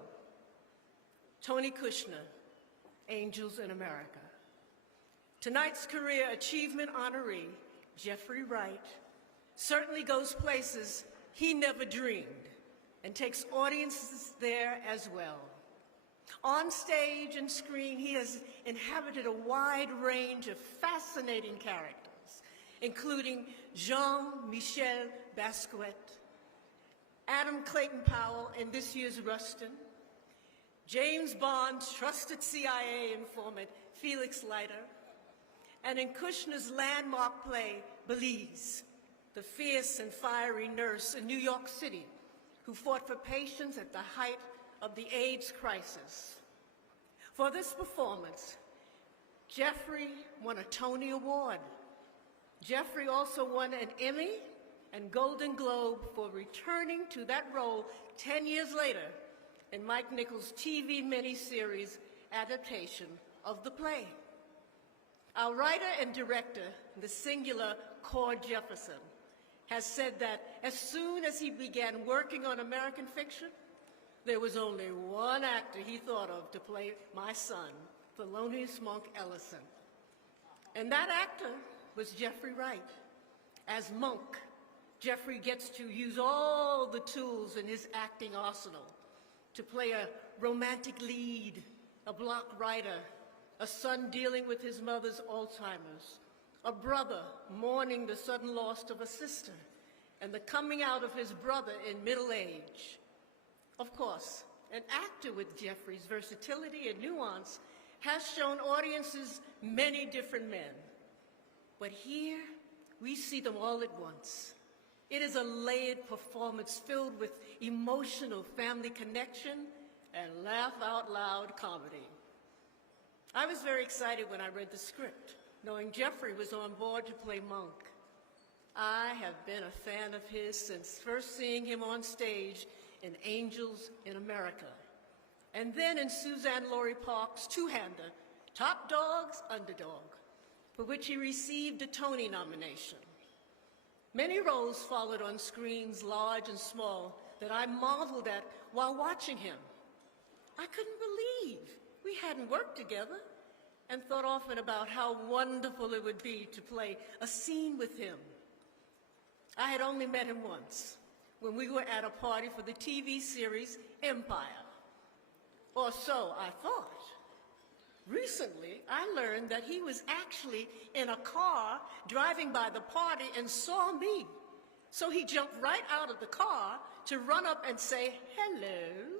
Tony Kushner, Angels in America. Tonight's Career Achievement honoree, Jeffrey Wright, certainly goes places he never dreamed and takes audiences there as well. On stage and screen, he has inhabited a wide range of fascinating characters, including Jean-Michel Basquiat, Adam Clayton Powell in this year's Rustin, James Bond's trusted CIA informant, Felix Leiter, and in Kushner's landmark play, Belize, the fierce and fiery nurse in New York City who fought for patients at the height of the AIDS crisis. For this performance, Jeffrey won a Tony Award. Jeffrey also won an Emmy and Golden Globe for returning to that role 10 years later in Mike Nichols' TV miniseries adaptation of the play. Our writer and director, the singular Cord Jefferson, has said that as soon as he began working on American fiction, there was only one actor he thought of to play my son, Thelonious Monk Ellison. And that actor was Jeffrey Wright. As Monk, Jeffrey gets to use all the tools in his acting arsenal to play a romantic lead, a block writer, a son dealing with his mother's Alzheimer's, a brother mourning the sudden loss of a sister, and the coming out of his brother in middle age. Of course, an actor with Jeffrey's versatility and nuance has shown audiences many different men. But here, we see them all at once. It is a layered performance filled with emotional family connection and laugh-out-loud comedy. I was very excited when I read the script, knowing Jeffrey was on board to play Monk. I have been a fan of his since first seeing him on stage in Angels in America, and then in Suzanne Laurie Parks' two-hander, Top Dog's Underdog, for which he received a Tony nomination. Many roles followed on screens large and small that I marveled at while watching him. I couldn't believe we hadn't worked together, and thought often about how wonderful it would be to play a scene with him. I had only met him once, when we were at a party for the TV series Empire. Or so I thought. Recently, I learned that he was actually in a car driving by the party and saw me. So he jumped right out of the car to run up and say, "Hello."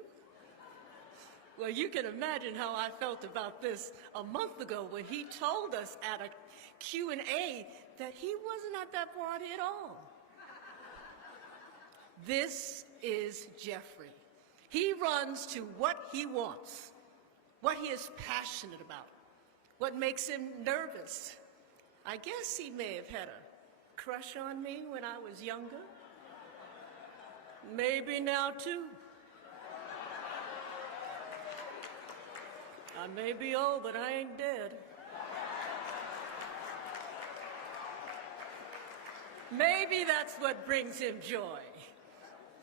Well, you can imagine how I felt about this a month ago when he told us at a Q&A that he wasn't at that party at all. This is Jeffrey. He runs to what he wants, what he is passionate about, what makes him nervous. I guess he may have had a crush on me when I was younger. Maybe now, too. I may be old, but I ain't dead. Maybe that's what brings him joy.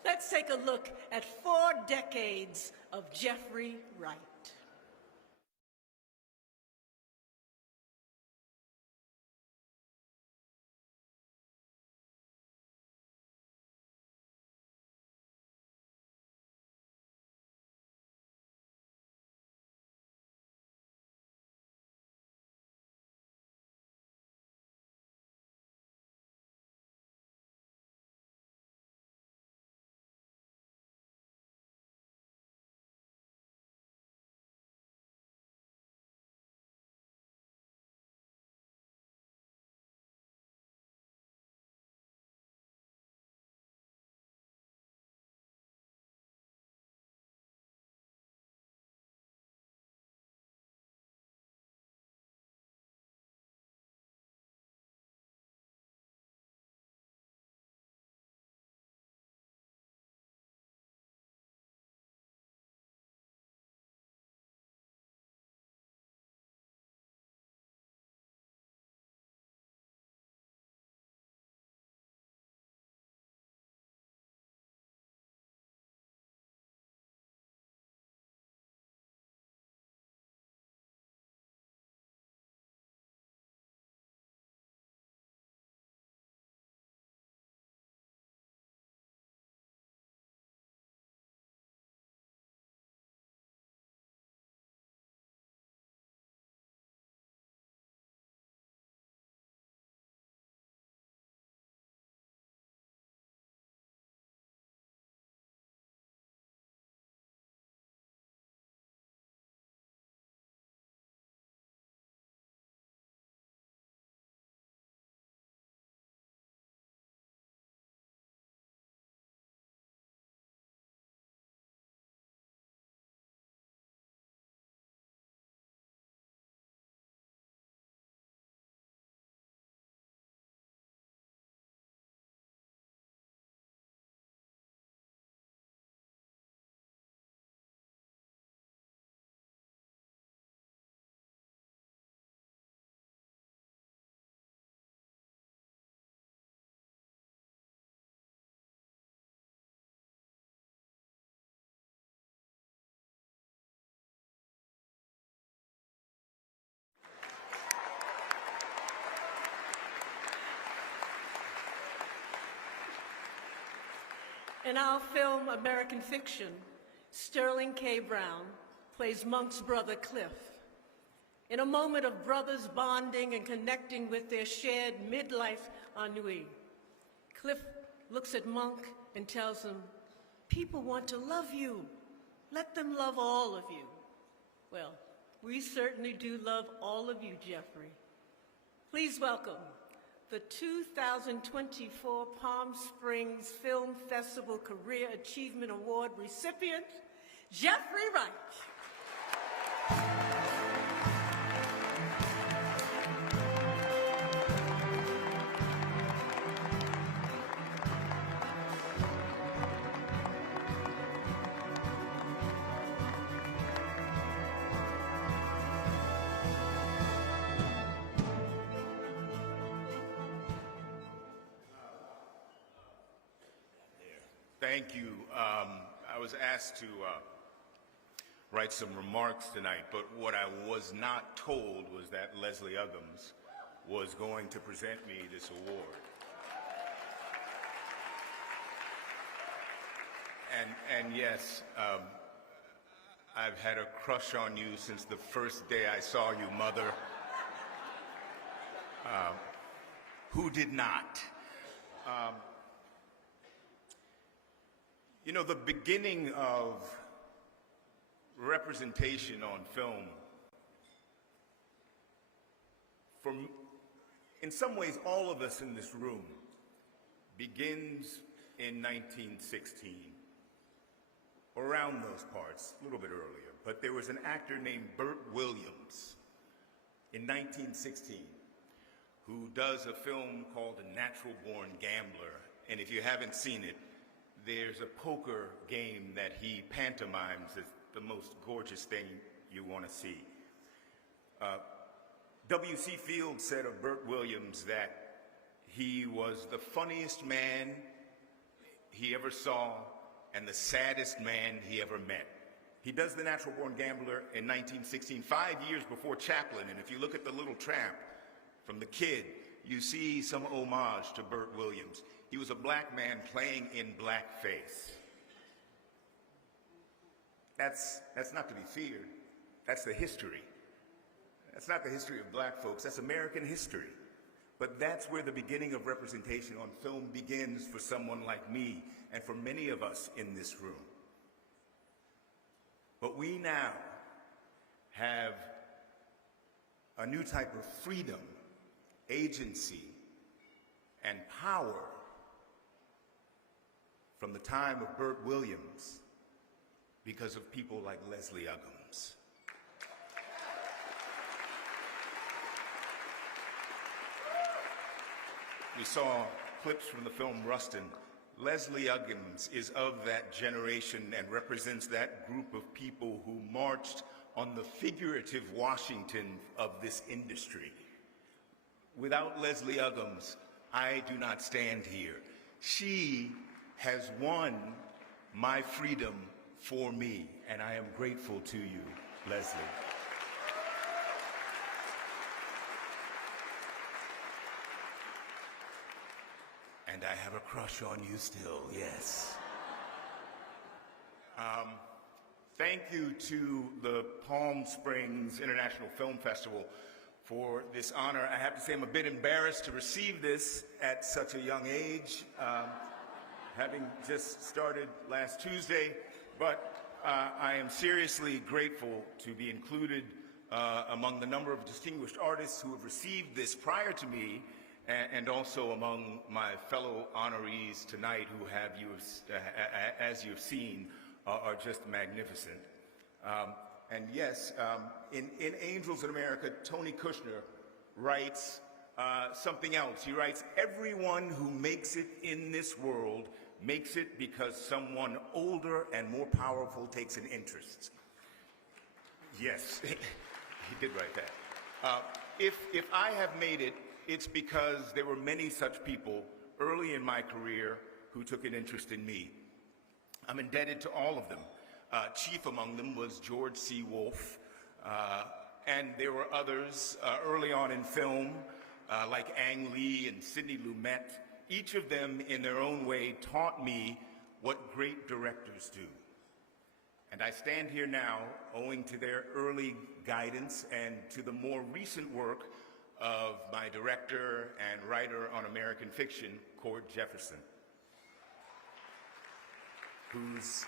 Let's take a look at 4 decades of Jeffrey Wright. In our film, American Fiction, Sterling K. Brown plays Monk's brother, Cliff. In a moment of brothers bonding and connecting with their shared midlife ennui, Cliff looks at Monk and tells him, "People want to love you. Let them love all of you." Well, we certainly do love all of you, Jeffrey. Please welcome the 2024 Palm Springs Film Festival Career Achievement Award recipient, Jeffrey Wright. Thank you. I was asked to write some remarks tonight, but what I was not told was that Leslie Uggams was going to present me this award. And yes, I've had a crush on you since the first day I saw you, Mother. Who did not? You know, the beginning of representation on film, in some ways, all of us in this room, begins in 1916, around those parts, a little bit earlier. But there was an actor named Burt Williams in 1916 who does a film called A Natural Born Gambler. And if you haven't seen it, there's a poker game that he pantomimes as the most gorgeous thing you want to see. W.C. Fields said of Burt Williams that He was the funniest man he ever saw and the saddest man he ever met. He does The Natural Born Gambler in 1916, 5 years before Chaplin, and if you look at The Little Tramp, from The Kid, you see some homage to Burt Williams. He was a black man playing in blackface. That's not to be feared. That's the history. That's not the history of black folks. That's American history. But that's where the beginning of representation on film begins for someone like me and for many of us in this room. But we now have a new type of freedom, agency, and power from the time of Burt Williams because of people like Leslie Uggams. We saw clips from the film Rustin. Leslie Uggams is of that generation and represents that group of people who marched on the figurative Washington of this industry. Without Leslie Uggams, I do not stand here. She has won my freedom for me, and I am grateful to you, Leslie. And I have a crush on you still, yes. Thank you to the Palm Springs International Film Festival for this honor. I have to say I'm a bit embarrassed to receive this at such a young age, having just started last Tuesday, but I am seriously grateful to be included among the number of distinguished artists who have received this prior to me, and also among my fellow honorees tonight who have, as you've seen, are just magnificent. And yes, in Angels in America, Tony Kushner writes something else. He writes, everyone who makes it in this world makes it because someone older and more powerful takes an interest. Yes, he did write that. If I have made it, it's because there were many such people early in my career who took an interest in me. I'm indebted to all of them. Chief among them was George C. Wolfe, and there were others early on in film, like Ang Lee and Sidney Lumet. Each of them, in their own way, taught me what great directors do. And I stand here now owing to their early guidance and to the more recent work of my director and writer on American fiction, Cord Jefferson, whose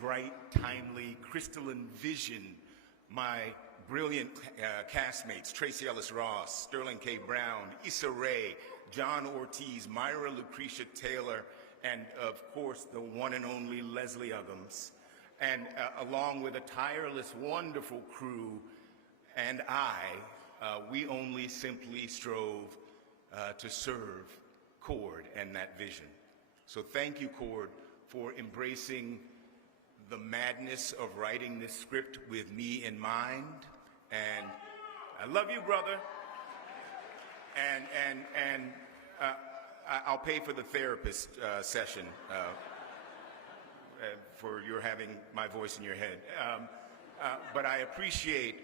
bright, timely, crystalline vision my brilliant castmates, Tracy Ellis Ross, Sterling K. Brown, Issa Rae, John Ortiz, Myra Lucretia Taylor, and of course the one and only Leslie Uggams, and along with a tireless, wonderful crew, and we only simply strove to serve Cord and that vision. So thank you, Cord, for embracing the madness of writing this script with me in mind. And I love you, brother. And I'll pay for the therapist session for your having my voice in your head. But I appreciate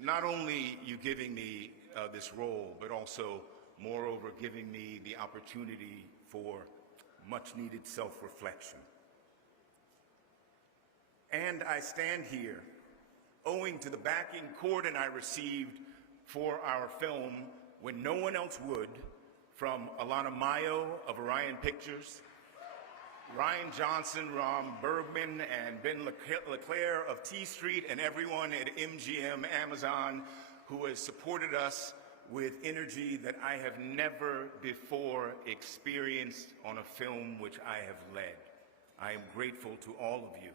not only you giving me this role, but also, moreover, giving me the opportunity for much-needed self-reflection. And I stand here owing to the backing Cord and I received for our film when no one else would, from Alana Mayo of Orion Pictures, Ryan Johnson, Ron Bergman, and Ben LeClaire of T Street, and everyone at MGM Amazon who has supported us with energy that I have never before experienced on a film which I have led. I am grateful to all of you.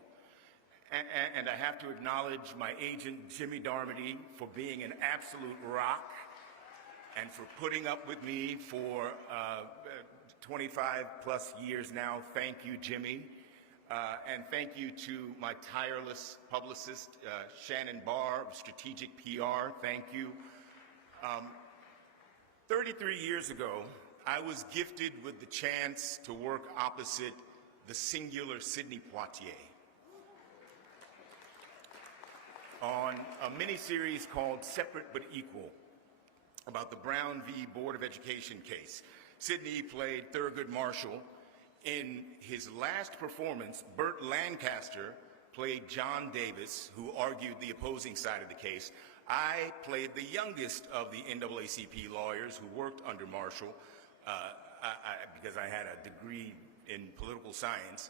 And I have to acknowledge my agent, Jimmy Darmody, for being an absolute rock and for putting up with me for 25 plus years now. Thank you, Jimmy. And thank you to my tireless publicist, Shannon Barr of Strategic PR. Thank you. 33 years ago, I was gifted with the chance to work opposite the singular Sidney Poitier on a miniseries called Separate But Equal about the Brown v. Board of Education case. Sidney played Thurgood Marshall. In his last performance, Burt Lancaster played John Davis, who argued the opposing side of the case. I played the youngest of the NAACP lawyers who worked under Marshall because I had a degree in political science.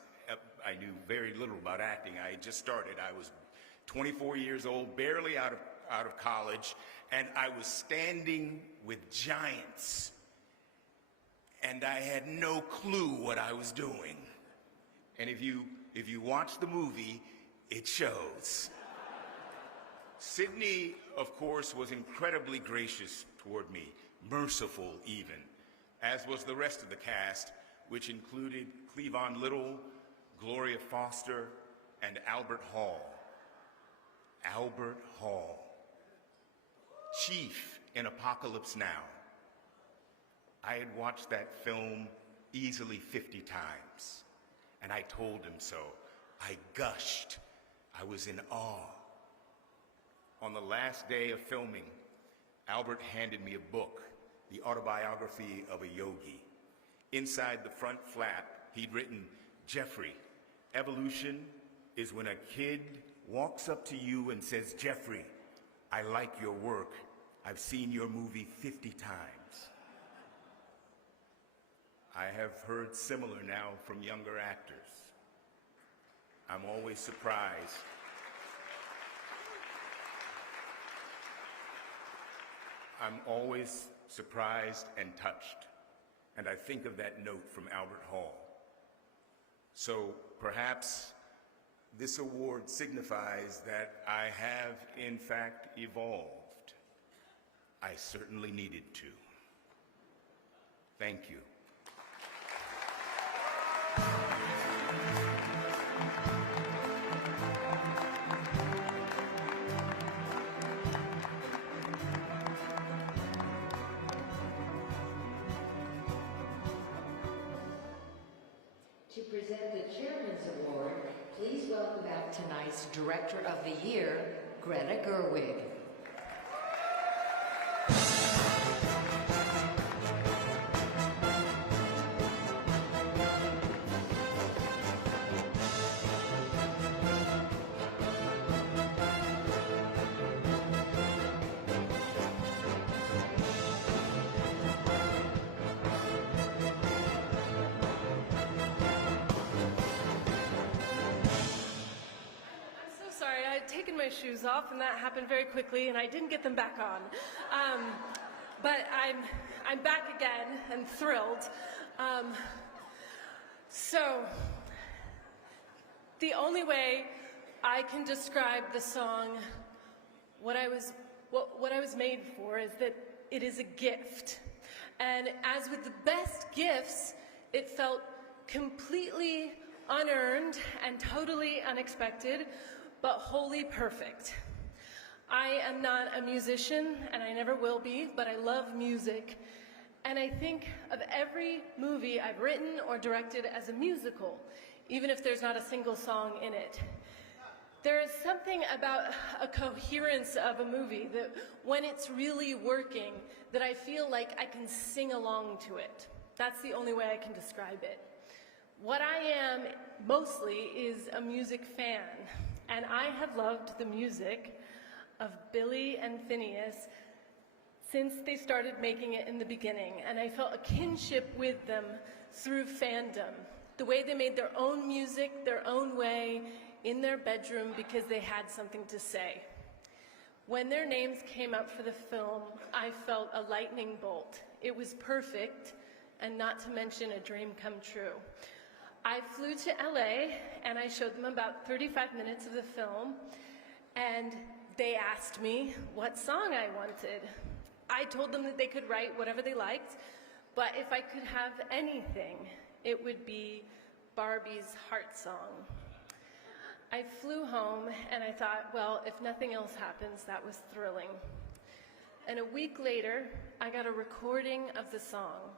I knew very little about acting. I had just started. I was 24 years old, barely out of college, and I was standing with giants, and I had no clue what I was doing. And if you watch the movie, it shows. Sidney, of course, was incredibly gracious toward me, merciful even, as was the rest of the cast, which included Cleavon Little, Gloria Foster, and Albert Hall. Albert Hall, chief in Apocalypse Now. I had watched that film easily 50 times, and I told him so. I gushed. I was in awe. On the last day of filming, Albert handed me a book, The Autobiography of a Yogi. Inside the front flap, he'd written, "Jeffrey, evolution is when a kid walks up to you and says, 'Jeffrey, I like your work. I've seen your movie 50 times.'" I have heard similar now from younger actors. I'm always surprised. I'm always surprised and touched, and I think of that note from Albert Hall. So perhaps this award signifies that I have, in fact, evolved. I certainly needed to. Thank you. To present the Chairman's Award, please welcome back tonight's Director of the Year, Greta Gerwig. Taken my shoes off, and that happened very quickly, and I didn't get them back on. But I'm back again and thrilled. So the only way I can describe the song, what I was made for, is that it is a gift. And as with the best gifts, it felt completely unearned and totally unexpected, but wholly perfect. I am not a musician, and I never will be, but I love music. And I think of every movie I've written or directed as a musical, even if there's not a single song in it. There is something about a coherence of a movie that when it's really working, that I feel like I can sing along to it. That's the only way I can describe it. What I am mostly is a music fan. And I have loved the music of Billy and Phineas since they started making it in the beginning. And I felt a kinship with them through fandom. The way they made their own music, their own way, in their bedroom because they had something to say. When their names came up for the film, I felt a lightning bolt. It was perfect, and not to mention a dream come true. I flew to LA and I showed them about 35 minutes of the film, and they asked me what song I wanted. I told them that they could write whatever they liked, but if I could have anything, it would be Barbie's Heart Song. I flew home and I thought, well, if nothing else happens, that was thrilling. And a week later, I got a recording of the song.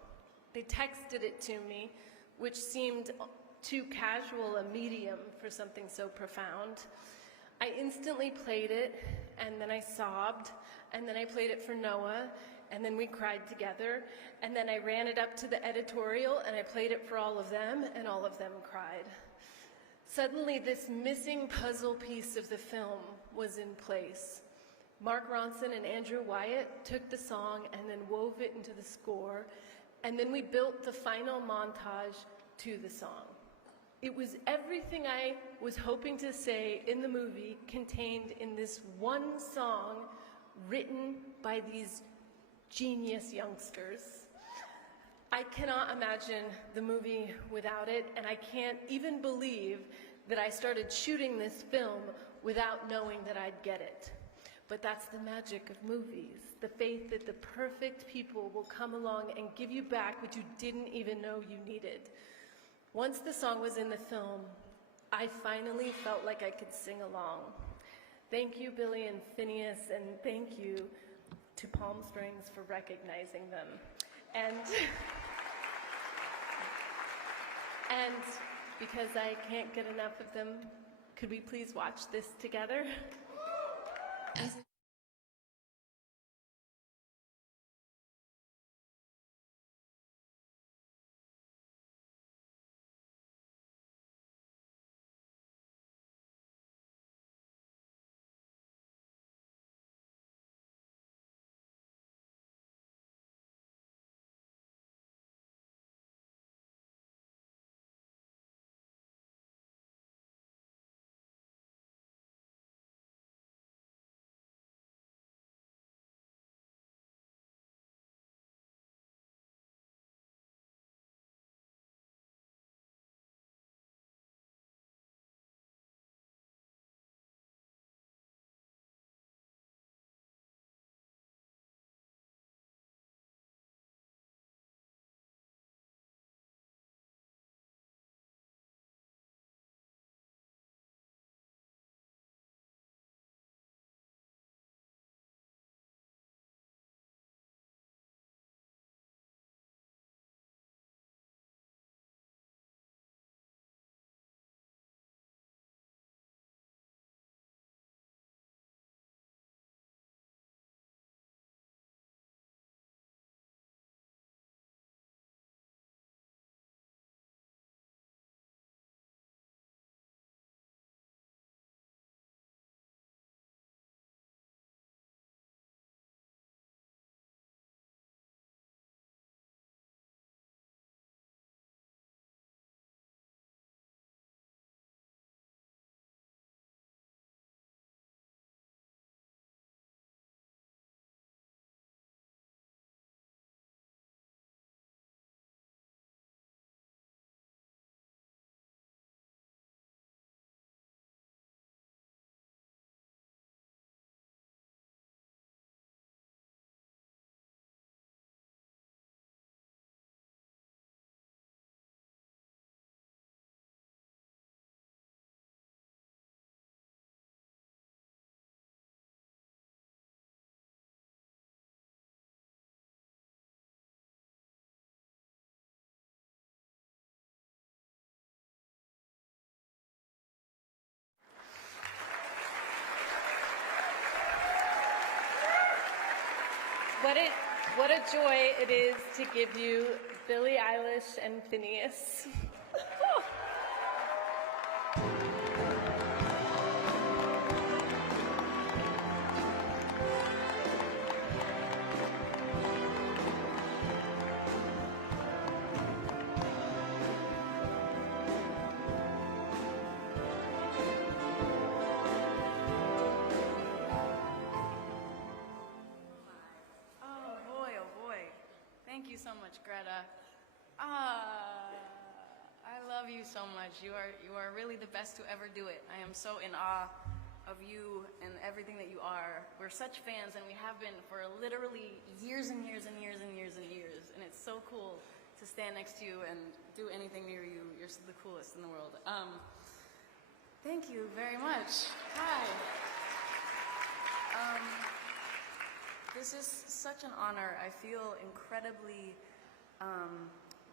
They texted it to me, which seemed too casual a medium for something so profound. I instantly played it, and then I sobbed, and then I played it for Noah, and then we cried together, and then I ran it up to the editorial, and I played it for all of them, and all of them cried. Suddenly, this missing puzzle piece of the film was in place. Mark Ronson and Andrew Wyatt took the song and then wove it into the score, and then we built the final montage to the song. It was everything I was hoping to say in the movie contained in this one song written by these genius youngsters. I cannot imagine the movie without it, and I can't even believe that I started shooting this film without knowing that I'd get it. But that's the magic of movies, the faith that the perfect people will come along and give you back what you didn't even know you needed. Once the song was in the film, I finally felt like I could sing along. Thank you, Billy and Phineas, and thank you to Palm Springs for recognizing them. And because I can't get enough of them, could we please watch this together? What a joy it is to give you Billie Eilish and Phineas. Thank you so much, Greta. I love you so much. You are really the best to ever do it. I am so in awe of you and everything that you are. We're such fans, and we have been for literally years and years and years and years and years. And it's so cool to stand next to you and do anything near you. You're the coolest in the world. Thank you very much. Hi. This is such an honor. I feel incredibly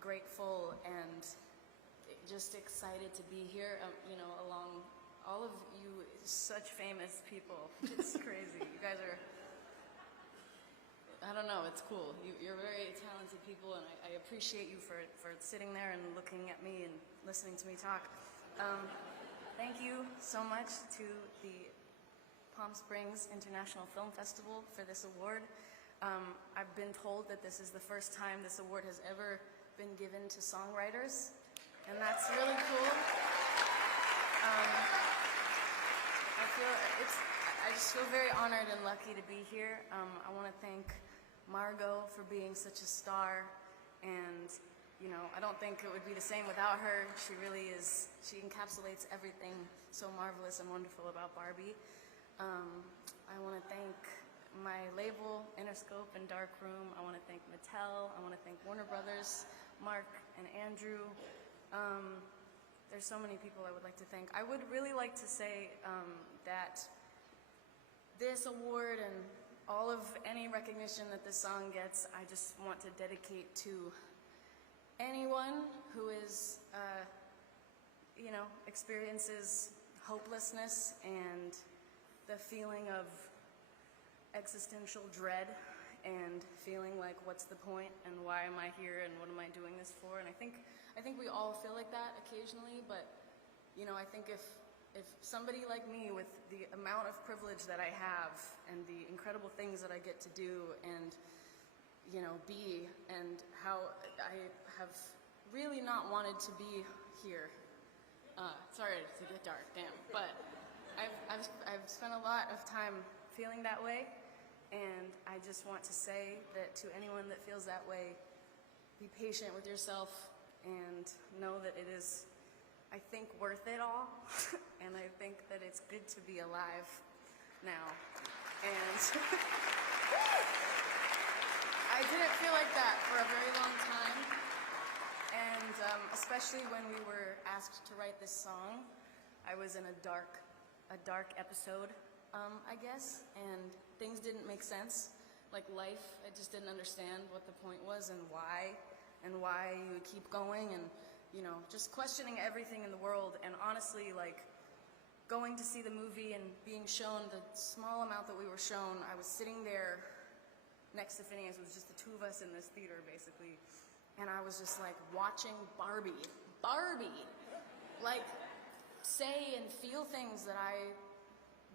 grateful and just excited to be here, you know, along all of you such famous people. It's crazy. You guys are, I don't know, it's cool. You're very talented people, and I appreciate you for sitting there and looking at me and listening to me talk. Thank you so much to the Palm Springs International Film Festival for this award. I've been told that this is the first time this award has ever been given to songwriters, and that's really cool. I just feel very honored and lucky to be here. I want to thank Margot for being such a star, and you know, I don't think it would be the same without her. She really is, she encapsulates everything so marvelous and wonderful about Barbie. I want to thank my label, Interscope and Darkroom. I want to thank Mattel. I want to thank Warner Brothers, Mark and Andrew. There's so many people I would like to thank. I would really like to say that this award and all of any recognition that this song gets, I just want to dedicate to anyone who is, you know, experiences hopelessness and the feeling of existential dread and feeling like, what's the point and why am I here and what am I doing this for? And I think we all feel like that occasionally, but you know, I think if somebody like me with the amount of privilege that I have and the incredible things that I get to do and you know, be, and how I have really not wanted to be here. Sorry to get dark, damn, but I've spent a lot of time feeling that way, and I just want to say that to anyone that feels that way, be patient with yourself and know that it is, I think, worth it all, and I think that it's good to be alive now, and I didn't feel like that for a very long time, and especially when we were asked to write this song, I was in a dark episode, I guess, and things didn't make sense. Like life, I just didn't understand what the point was and why you would keep going, and you know, just questioning everything in the world. And honestly, like going to see the movie and being shown the small amount that we were shown, I was sitting there next to Phineas. It was just the two of us in this theater, basically. And I was just like watching Barbie, like say and feel things that I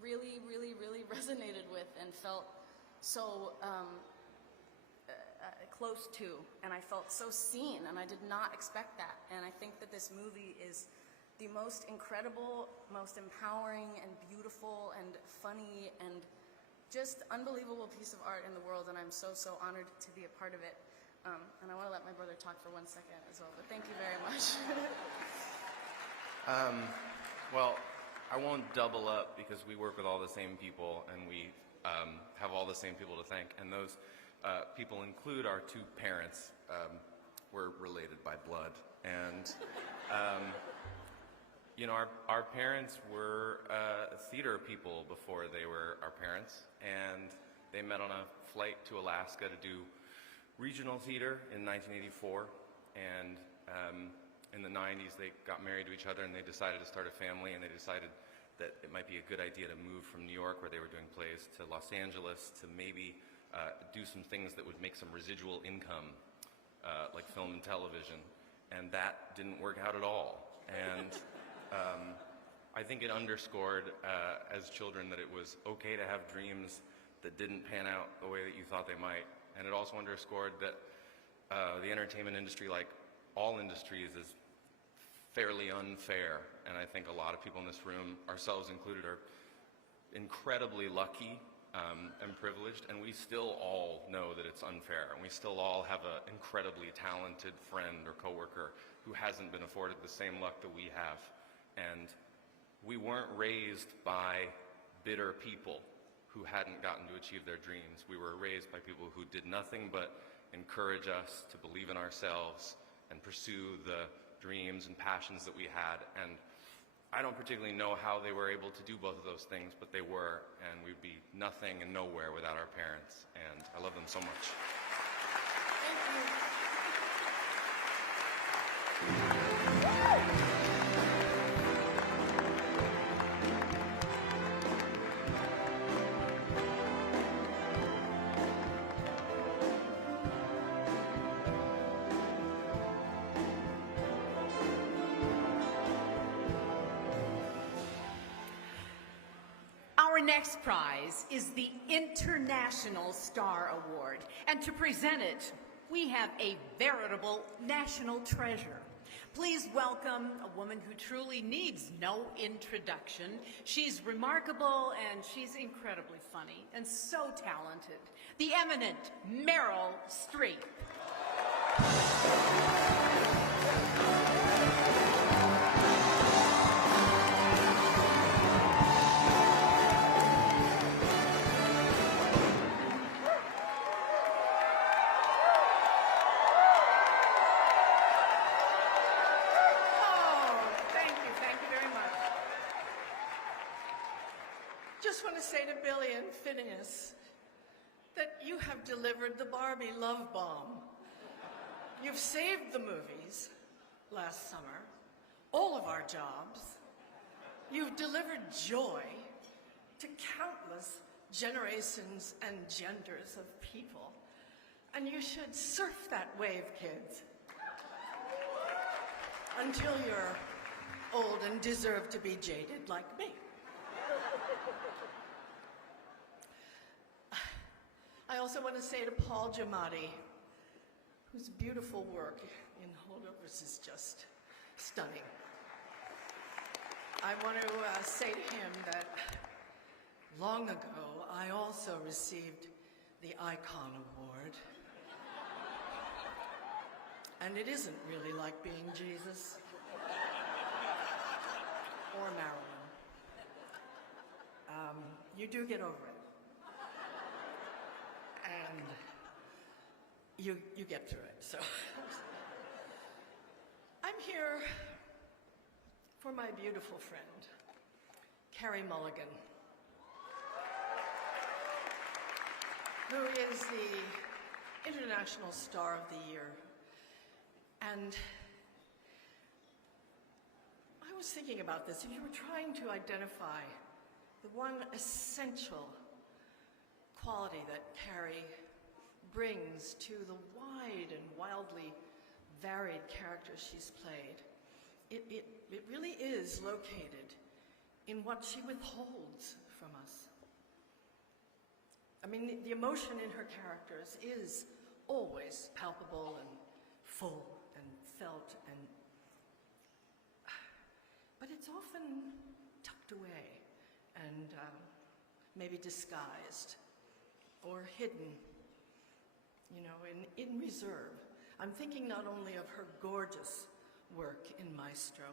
really, really, really resonated with and felt so close to, and I felt so seen, and I did not expect that. And I think that this movie is the most incredible, most empowering and beautiful and funny and just unbelievable piece of art in the world, and I'm so, so honored to be a part of it. And I want to let my brother talk for 1 second as well, but thank you very much. Well, I won't double up because we work with all the same people, and we have all the same people to thank, and those people include our two parents. We're related by blood, and you know, our parents were theater people before they were our parents, and they met on a flight to Alaska to do regional theater in 1984, and in the 90s they got married to each other and they decided to start a family, and they decided that it might be a good idea to move from New York, where they were doing plays, to Los Angeles to maybe do some things that would make some residual income, like film and television, and that didn't work out at all. And I think it underscored as children that it was okay to have dreams that didn't pan out the way that you thought they might. And it also underscored that the entertainment industry, like all industries, is fairly unfair. And I think a lot of people in this room, ourselves included, are incredibly lucky and privileged, and we still all know that it's unfair, and we still all have an incredibly talented friend or coworker who hasn't been afforded the same luck that we have. And we weren't raised by bitter people who hadn't gotten to achieve their dreams. We were raised by people who did nothing but encourage us to believe in ourselves and pursue the dreams and passions that we had. And I don't particularly know how they were able to do both of those things, but they were, and we'd be nothing and nowhere without our parents, and I love them so much. Our next prize is the International Star Award, and to present it, we have a veritable national treasure. Please welcome a woman who truly needs no introduction. She's remarkable and she's incredibly funny and so talented. The eminent Meryl Streep. Just want to say to Billy and Phineas that you have delivered the Barbie love bomb. You've saved the movies last summer, all of our jobs. You've delivered joy to countless generations and genders of people. And you should surf that wave, kids, until you're old and deserve to be jaded like me. I also want to say to Paul Giamatti, whose beautiful work in Holdovers is just stunning. I want to say to him that long ago, I also received the Icon Award. And it isn't really like being Jesus or Marilyn. You do get over it. And you get through it, so. I'm here for my beautiful friend, Carey Mulligan, who is the International Star of the Year. And I was thinking about this. If you were trying to identify the one essential quality that Carey brings to the wide and wildly varied characters she's played, it really is located in what she withholds from us. I mean, the emotion in her characters is always palpable and full and felt, but it's often tucked away and maybe disguised or hidden, you know, in reserve. I'm thinking not only of her gorgeous work in Maestro,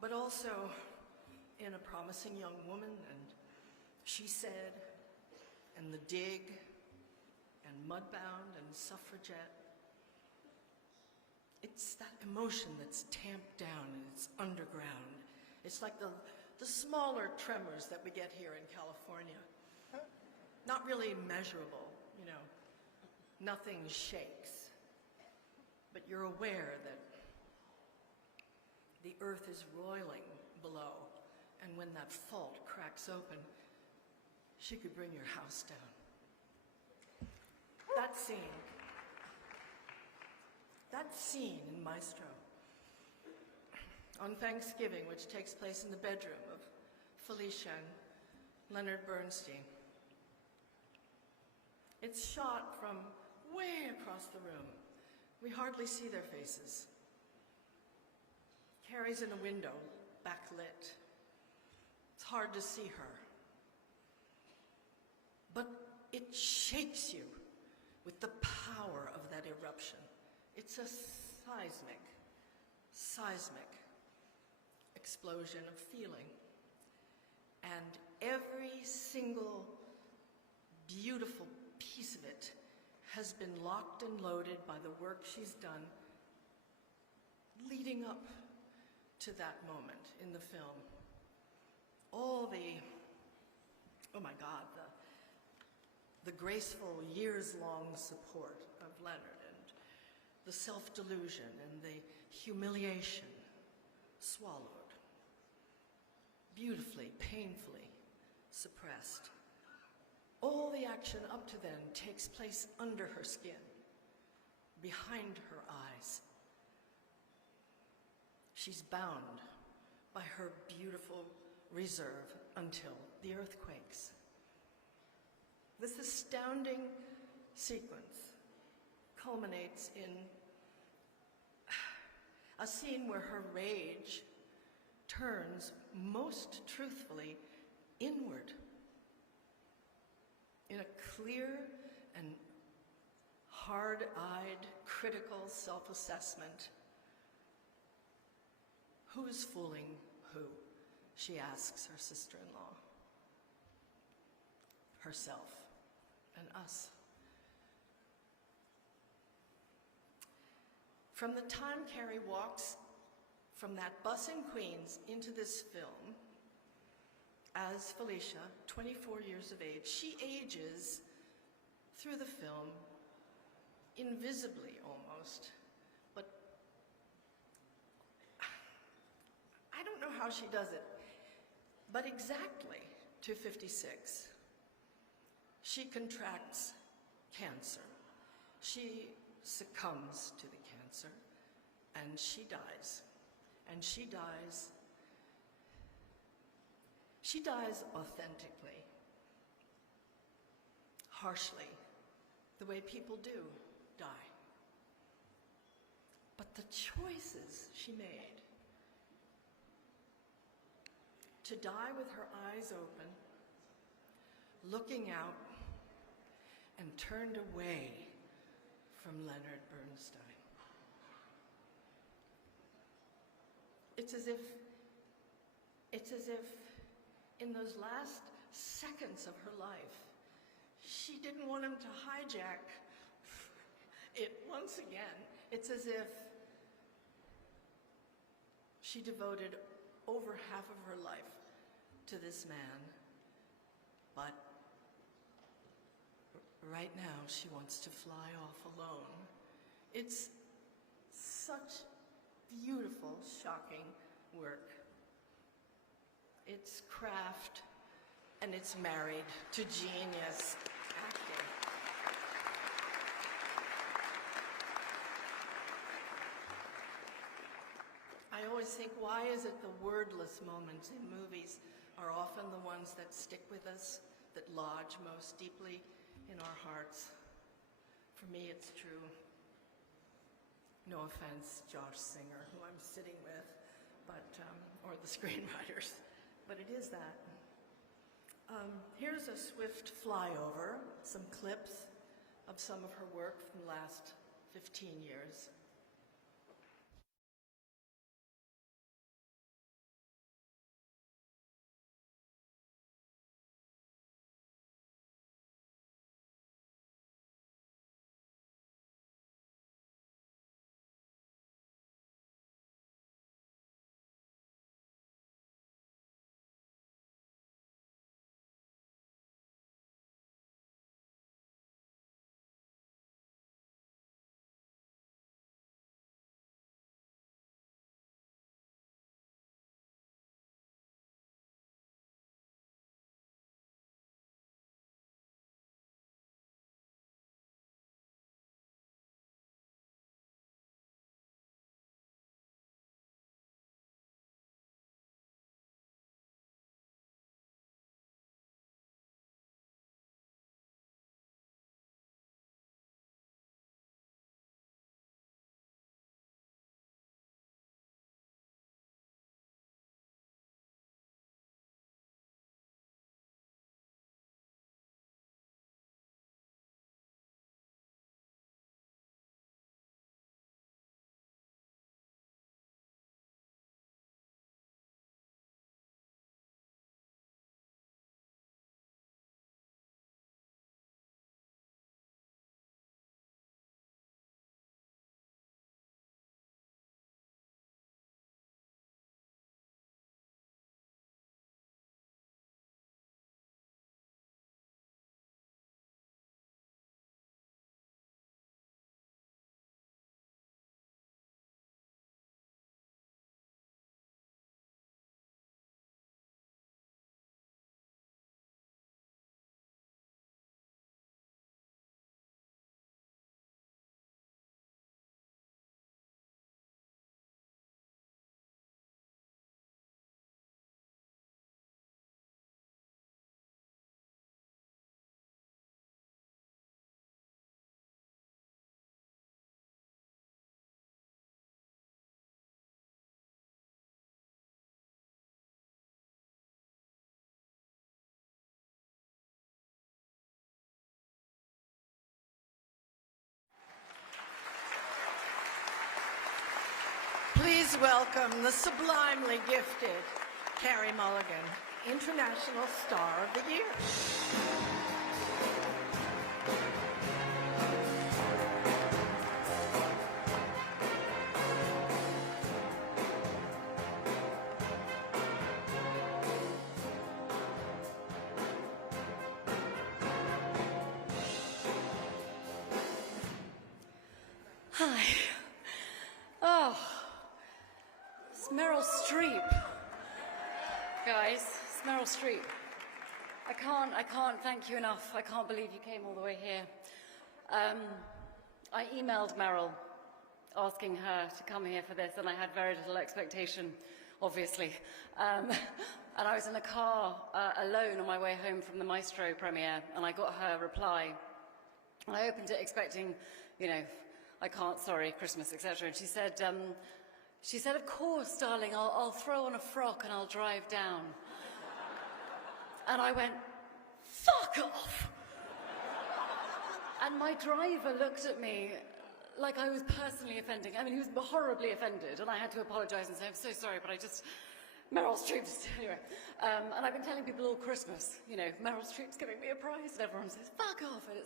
but also in A Promising Young Woman and She Said and The Dig and Mudbound and Suffragette. It's that emotion that's tamped down and it's underground. It's like the smaller tremors that we get here in California. Not really measurable, you know. Nothing shakes. But you're aware that the earth is roiling below, and when that fault cracks open, she could bring your house down. That scene in Maestro, on Thanksgiving, which takes place in the bedroom of Felicia and Leonard Bernstein. It's shot from way across the room. We hardly see their faces. Carey's in a window, backlit. It's hard to see her. But it shakes you with the power of that eruption. It's a seismic explosion of feeling. And every single beautiful piece of it has been locked and loaded by the work she's done leading up to that moment in the film. All the, oh my God, the graceful years-long support of Leonard and the self-delusion and the humiliation swallowed, beautifully, painfully suppressed. All the action up to then takes place under her skin, behind her eyes. She's bound by her beautiful reserve until the earth quakes. This astounding sequence culminates in a scene where her rage turns most truthfully inward in a clear and hard-eyed, critical self-assessment. Who is fooling who? She asks her sister-in-law. Herself and us. From the time Carrie walks from that bus in Queens into this film, as Felicia, 24 years of age, she ages through the film invisibly almost, but I don't know how she does it, but exactly to 56. She contracts cancer. She succumbs to the cancer, and she dies. And she dies authentically, harshly, the way people do die. But the choices she made to die with her eyes open, looking out, and turned away from Leonard Bernstein. It's as if in those last seconds of her life, she didn't want him to hijack it once again. It's as if she devoted over half of her life to this man, but right now she wants to fly off alone. It's such beautiful, shocking work. It's craft, and it's married to genius acting. I always think, why is it the wordless moments in movies are often the ones that stick with us, that lodge most deeply in our hearts? For me, it's true. No offense, Josh Singer, who I'm sitting with, but or the screenwriters, but it is that. Here's a swift flyover, some clips of some of her work from the last 15 years. Please welcome the sublimely gifted Carey Mulligan, International Star of the Year. Hi. Oh, it's Meryl Streep. Guys, it's Meryl Streep. I can't thank you enough. I can't believe you came all the way here. I emailed Meryl asking her to come here for this, and I had very little expectation, obviously. And I was in the car alone on my way home from the Maestro premiere, and I got her reply. And I opened it expecting, you know, I can't, sorry, Christmas, etc. And she said, of course, darling, I'll throw on a frock and I'll drive down. And I went, fuck off! And my driver looked at me like I was personally offending. I mean, he was horribly offended, and I had to apologize and say, I'm so sorry, but I just, Meryl Streep's, anyway. And I've been telling people all Christmas, you know, Meryl Streep's giving me a prize, and everyone says, fuck off, and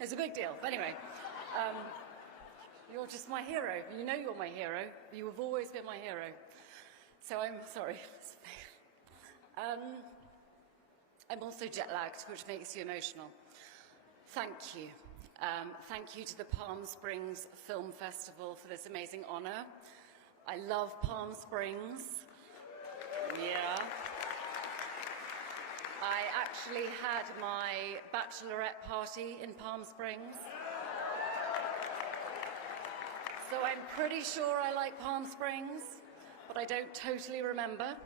it's a big deal. But anyway, you're just my hero. You know you're my hero. You have always been my hero. So I'm sorry. I'm also jet-lagged, which makes you emotional. Thank you. Thank you to the Palm Springs Film Festival for this amazing honor. I love Palm Springs. Yeah. I actually had my bachelorette party in Palm Springs. So I'm pretty sure I like Palm Springs, but I don't totally remember.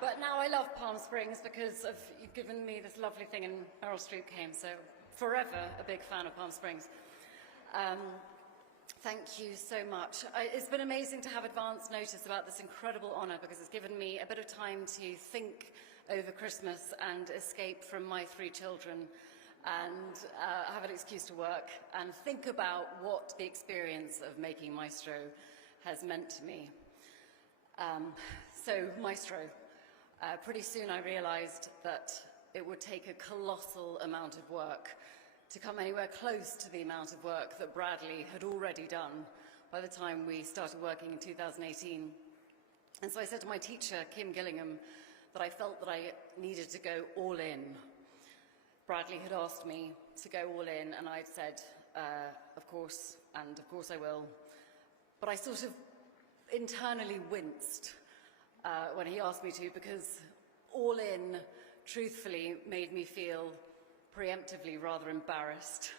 But now I love Palm Springs because you've given me this lovely thing, and Meryl Streep came, so forever a big fan of Palm Springs. Thank you so much. It's been amazing to have advance notice about this incredible honor because it's given me a bit of time to think over Christmas and escape from my 3 children and have an excuse to work and think about what the experience of making Maestro has meant to me. So Maestro, pretty soon I realized that it would take a colossal amount of work to come anywhere close to the amount of work that Bradley had already done by the time we started working in 2018. And so I said to my teacher, Kim Gillingham, that I felt that I needed to go all in. Bradley had asked me to go all in, and I'd said, of course, and of course I will. But I sort of internally winced when he asked me to, because all in, truthfully, made me feel preemptively rather embarrassed,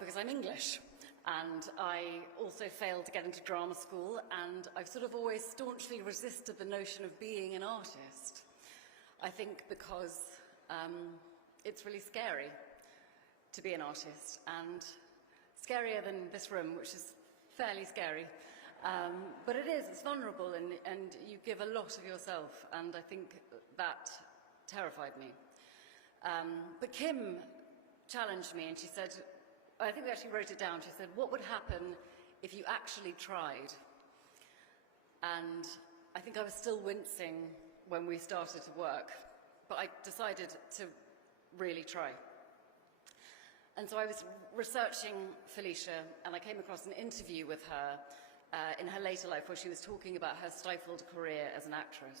because I'm English, and I also failed to get into drama school, and I've sort of always staunchly resisted the notion of being an artist. I think because it's really scary to be an artist, and scarier than this room, which is fairly scary. But it's vulnerable, and you give a lot of yourself, and I think that terrified me. But Kim challenged me, and she said, I think we actually wrote it down, she said, what would happen if you actually tried? And I think I was still wincing when we started to work, but I decided to really try. And so I was researching Felicia, and I came across an interview with her in her later life where she was talking about her stifled career as an actress.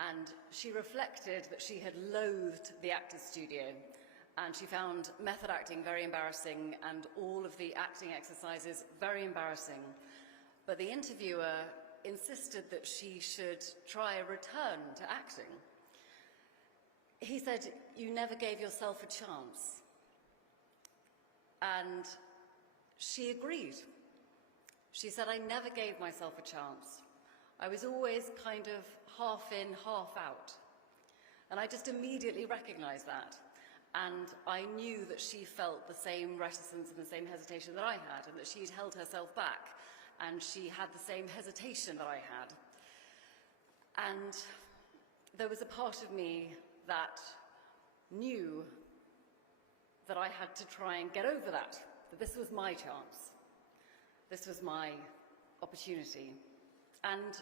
And she reflected that she had loathed the actor's studio, and she found method acting very embarrassing and all of the acting exercises very embarrassing. But the interviewer insisted that she should try a return to acting. He said, you never gave yourself a chance. And she agreed. She said, I never gave myself a chance. I was always kind of half in, half out. And I just immediately recognized that. And I knew that she felt the same reticence and the same hesitation that I had, and that she'd held herself back, and she had the same hesitation that I had. And there was a part of me that knew that I had to try and get over that this was my chance. This was my opportunity. And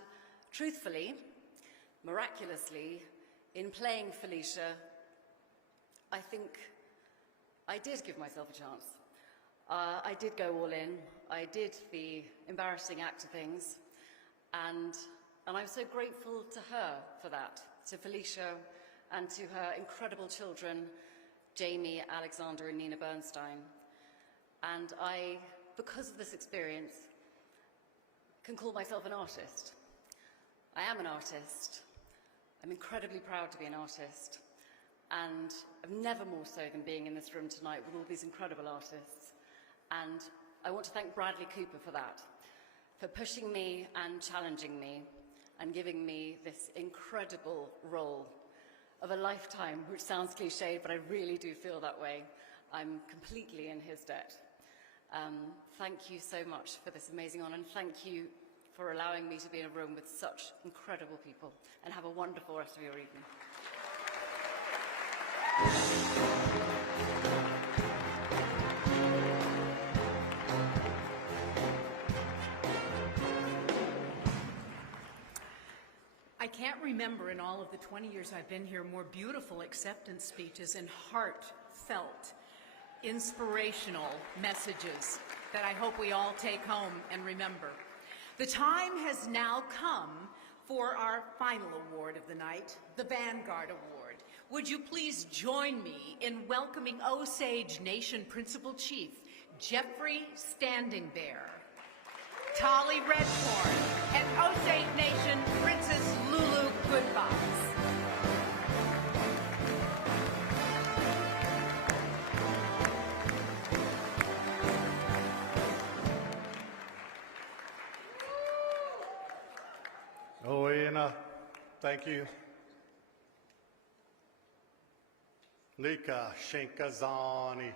truthfully, miraculously, in playing Felicia, I think I did give myself a chance. I did go all in. I did the embarrassing act of things. And I'm so grateful to her for that, to Felicia and to her incredible children, Jamie, Alexander, and Nina Bernstein. And I, because of this experience, can call myself an artist. I am an artist. I'm incredibly proud to be an artist. And I'm never more so than being in this room tonight with all these incredible artists. And I want to thank Bradley Cooper for that, for pushing me and challenging me and giving me this incredible role of a lifetime, which sounds cliched, but I really do feel that way. I'm completely in his debt. Thank you so much for this amazing honor, and thank you for allowing me to be in a room with such incredible people, and have a wonderful rest of your evening. I can't remember in all of the 20 years I've been here more beautiful acceptance speeches and heartfelt, inspirational messages that I hope we all take home and remember. The time has now come for our final award of the night, the Vanguard Award. Would you please join me in welcoming Osage Nation Principal Chief Jeffrey Standing Bear, Tolly Redcorn, and Osage Nation Princess Lulu Goodfox. Oena, thank you. Lika Shinkazani.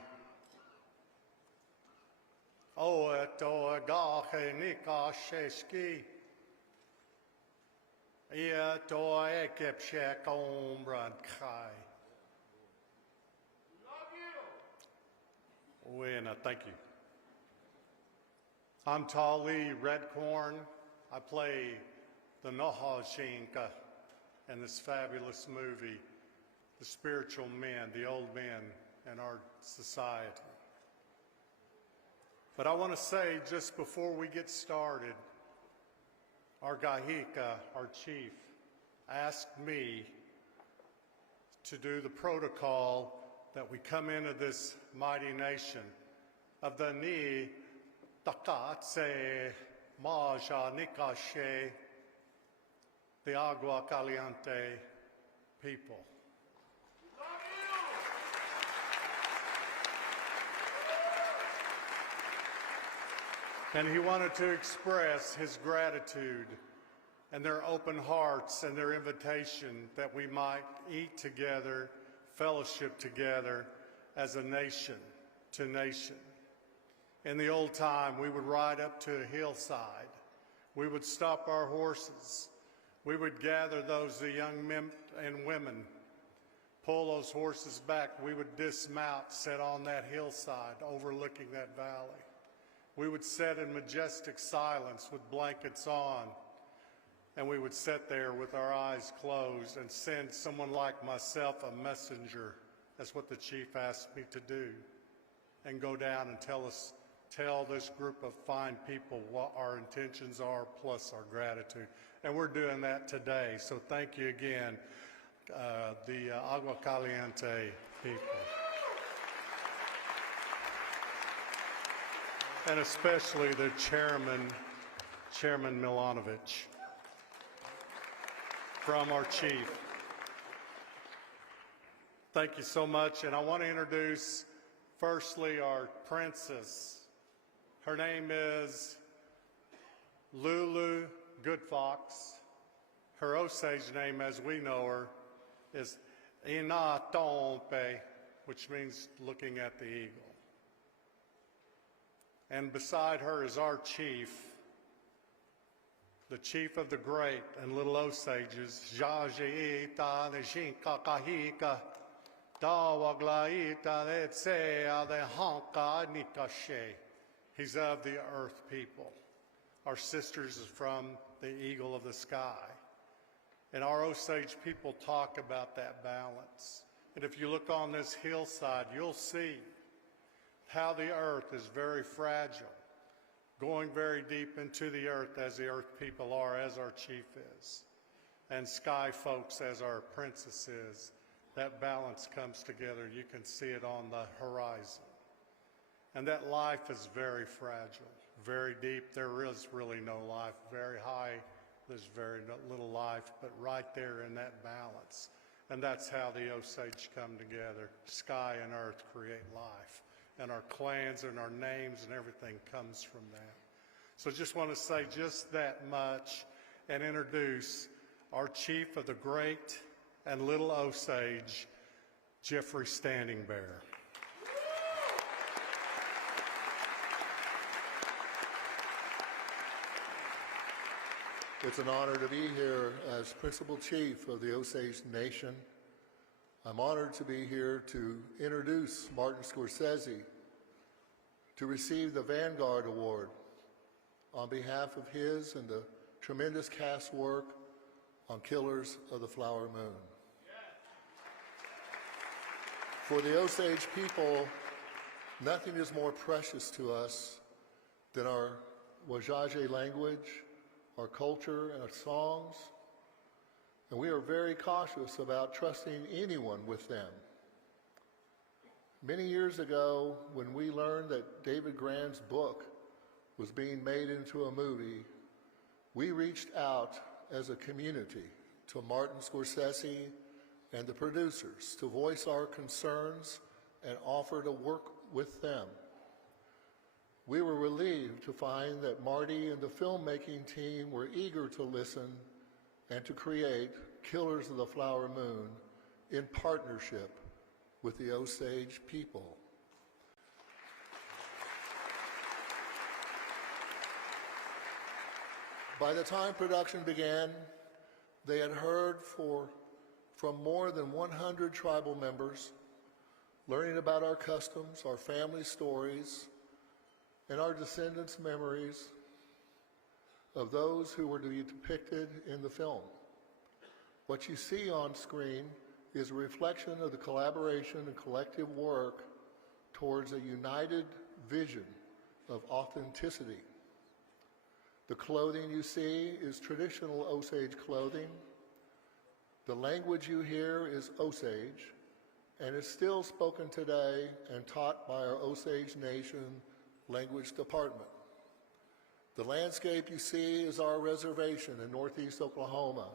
Oeto Gahe Nika Sheski. Ieto Ekepshek Ombrand Kai. Oena, thank you. I'm Tali Redcorn. I play the Nahashinka in this fabulous movie, The Spiritual Men, the Old Men in our society. But I want to say, just before we get started, our Gahika, our chief, asked me to do the protocol that we come into this mighty nation of the Ni Takatse Maja Nikashe, the Agua Caliente people. And he wanted to express his gratitude and their open hearts and their invitation that we might eat together, fellowship together as a nation to nation. In the old time, we would ride up to a hillside. We would stop our horses. We would gather those young men and women, pull those horses back. We would dismount, sit on that hillside overlooking that valley. We would sit in majestic silence with blankets on, and we would sit there with our eyes closed and send someone like myself a messenger. That's what the chief asked me to do, and go down and tell this group of fine people what our intentions are, plus our gratitude. And we're doing that today. So thank you again, the Agua Caliente people. And especially the Chairman Milanovic, from our chief. Thank you so much. And I want to introduce, firstly, our princess. Her name is Lulu Goodfox. Her Osage name, as we know her, is Ina Tompe, which means looking at the eagle. And beside her is our chief, the chief of the great and little Osages, Jajiita Nishinka Kahika, Dawaglaita Letsea de Hanka Nikashe. He's of the earth people. our sisters from the eagle of the sky. And our Osage people talk about that balance. And if you look on this hillside, you'll see how the earth is very fragile, going very deep into the earth as the earth people are, as our chief is, and sky folks as our princess is. That balance comes together. You can see it on the horizon. And that life is very fragile, very deep. There is really no life. Very high, there's very little life, but right there in that balance. And that's how the Osage come together. Sky and earth create life. And our clans and our names and everything comes from that. So just want to say just that much and introduce our chief of the Great and Little Osage, Jeffrey Standing Bear. It's an honor to be here as Principal Chief of the Osage Nation. I'm honored to be here to introduce Martin Scorsese to receive the Vanguard Award on behalf of his and the tremendous cast work on Killers of the Flower Moon. For the Osage people, nothing is more precious to us than our Wajaje language, our culture, and our songs, and we are very cautious about trusting anyone with them. Many years ago, when we learned that David Grann's book was being made into a movie, we reached out as a community to Martin Scorsese and the producers to voice our concerns and offer to work with them. We were relieved to find that Marty and the filmmaking team were eager to listen and to create Killers of the Flower Moon in partnership with the Osage people. By the time production began, they had heard from more than 100 tribal members, learning about our customs, our family stories, and our descendants' memories of those who were to be depicted in the film. What you see on screen is a reflection of the collaboration and collective work towards a united vision of authenticity. The clothing you see is traditional Osage clothing. The language you hear is Osage, and is still spoken today and taught by our Osage Nation Language Department. The landscape you see is our reservation in northeast Oklahoma.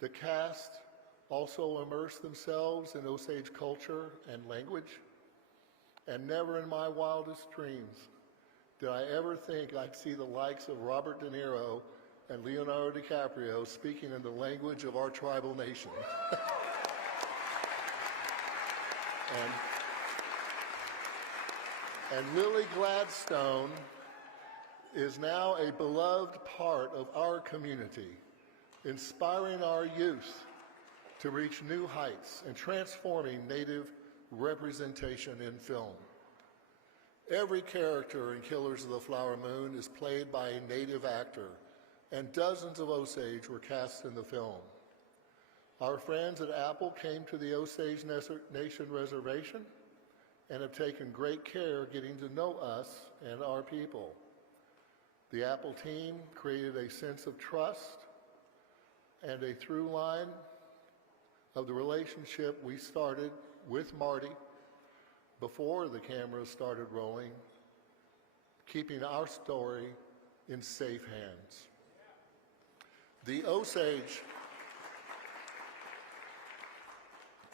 The cast also immerse themselves in Osage culture and language, and never in my wildest dreams did I ever think I'd see the likes of Robert De Niro and Leonardo DiCaprio speaking in the language of our tribal nation. And Lily Gladstone is now a beloved part of our community, inspiring our youth to reach new heights and transforming Native representation in film. Every character in Killers of the Flower Moon is played by a Native actor, and dozens of Osage were cast in the film. Our friends at Apple came to the Osage Nation Reservation and have taken great care getting to know us and our people. The Apple team created a sense of trust and a through line of the relationship we started with Marty before the cameras started rolling, keeping our story in safe hands. The Osage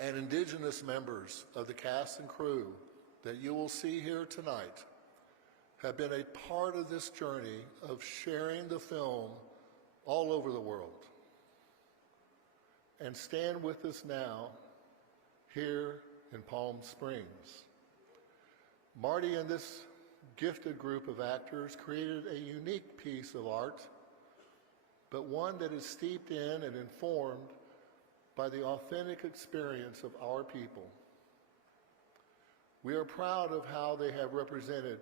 and indigenous members of the cast and crew that you will see here tonight have been a part of this journey of sharing the film all over the world, and stand with us now here in Palm Springs. Marty and this gifted group of actors created a unique piece of art, but one that is steeped in and informed by the authentic experience of our people. We are proud of how they have represented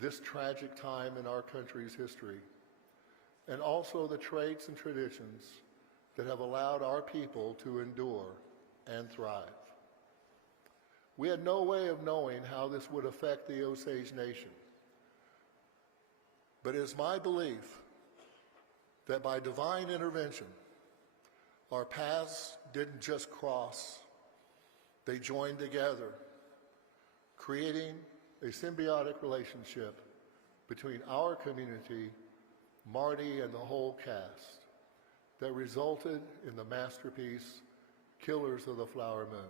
this tragic time in our country's history, and also the traits and traditions that have allowed our people to endure and thrive. We had no way of knowing how this would affect the Osage Nation, but it is my belief that by divine intervention, our paths didn't just cross, they joined together, creating a symbiotic relationship between our community, Marty, and the whole cast that resulted in the masterpiece, Killers of the Flower Moon.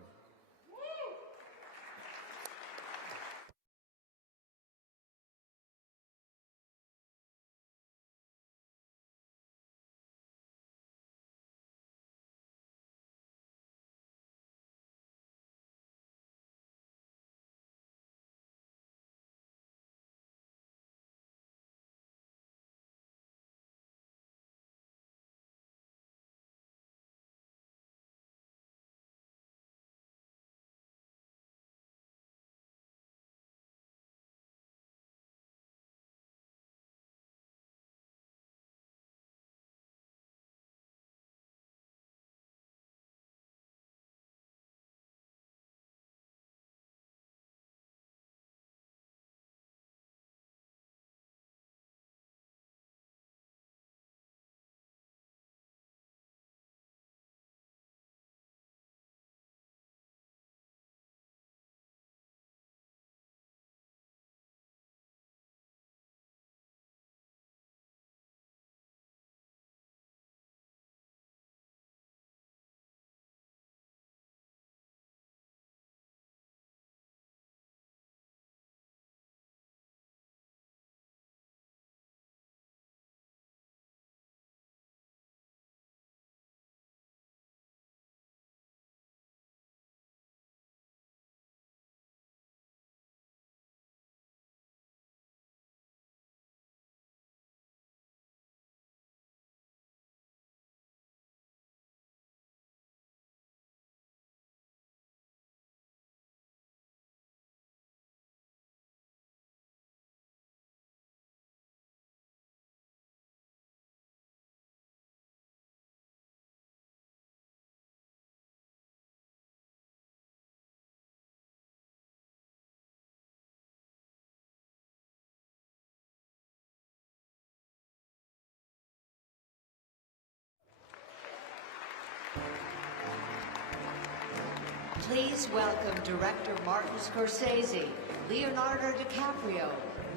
Please welcome director Martin Scorsese, Leonardo DiCaprio,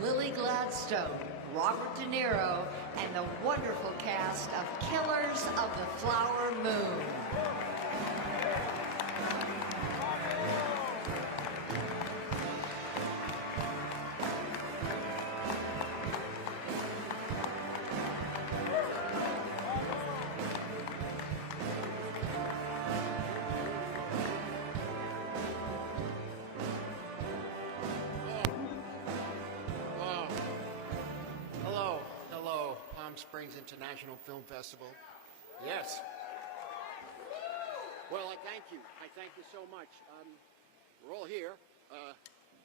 Lily Gladstone, Robert De Niro, and the wonderful cast of Killers of the Flower Moon. Hello, Palm Springs International Film Festival. Yes. Well, I thank you. I thank you so much. We're all here,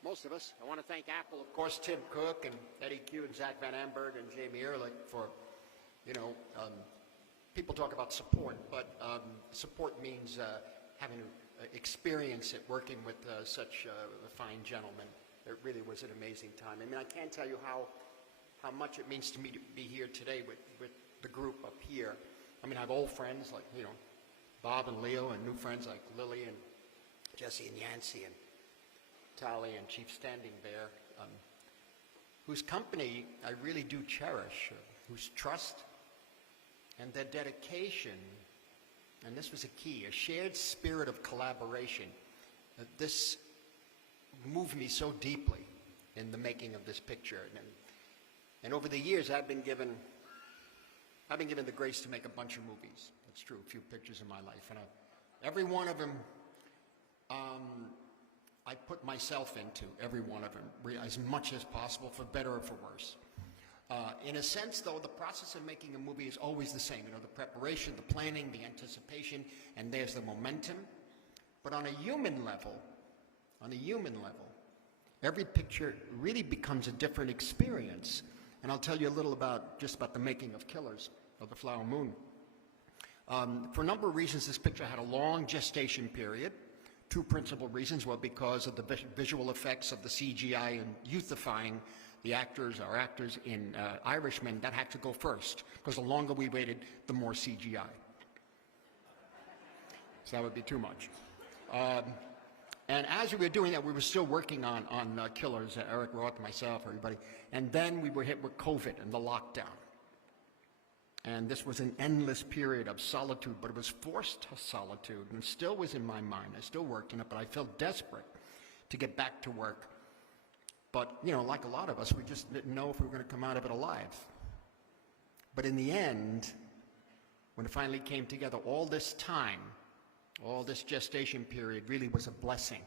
most of us. I want to thank Apple, of course, Tim Cook and Eddie Q and Zach Van Amberg and Jamie Ehrlich for, people talk about support, but support means having to experience it working with such fine gentlemen. It really was an amazing time. I mean, I can't tell you how much it means to me to be here today with the group up here. I mean, I have old friends like, Bob and Leo, and new friends like Lily and Jesse and Yancey and Tally and Chief Standing Bear, whose company I really do cherish, whose trust and their dedication, and this was a key, a shared spirit of collaboration. This moved me so deeply in the making of this picture. And over the years, I've been given the grace to make a bunch of movies. That's true, a few pictures in my life. And every one of them, I put myself into, every one of them, as much as possible, for better or for worse. In a sense, though, the process of making a movie is always the same. The preparation, the planning, the anticipation, and there's the momentum. But on a human level, Every picture really becomes a different experience. And I'll tell you a little about the making of Killers of the Flower Moon. For a number of reasons, this picture had a long gestation period. Two principal reasons were because of the visual effects of the CGI and youthifying our actors in Irishman. That had to go first, because the longer we waited, the more CGI. So that would be too much. And as we were doing that, we were still working on Killers, Eric Roth, myself, everybody. And then we were hit with COVID and the lockdown. And this was an endless period of solitude, but it was forced solitude, and still was in my mind. I still worked in it, but I felt desperate to get back to work. But, you know, like a lot of us, we just didn't know if we were going to come out of it alive. But in the end, when it finally came together, all this time, all this gestation period really was a blessing.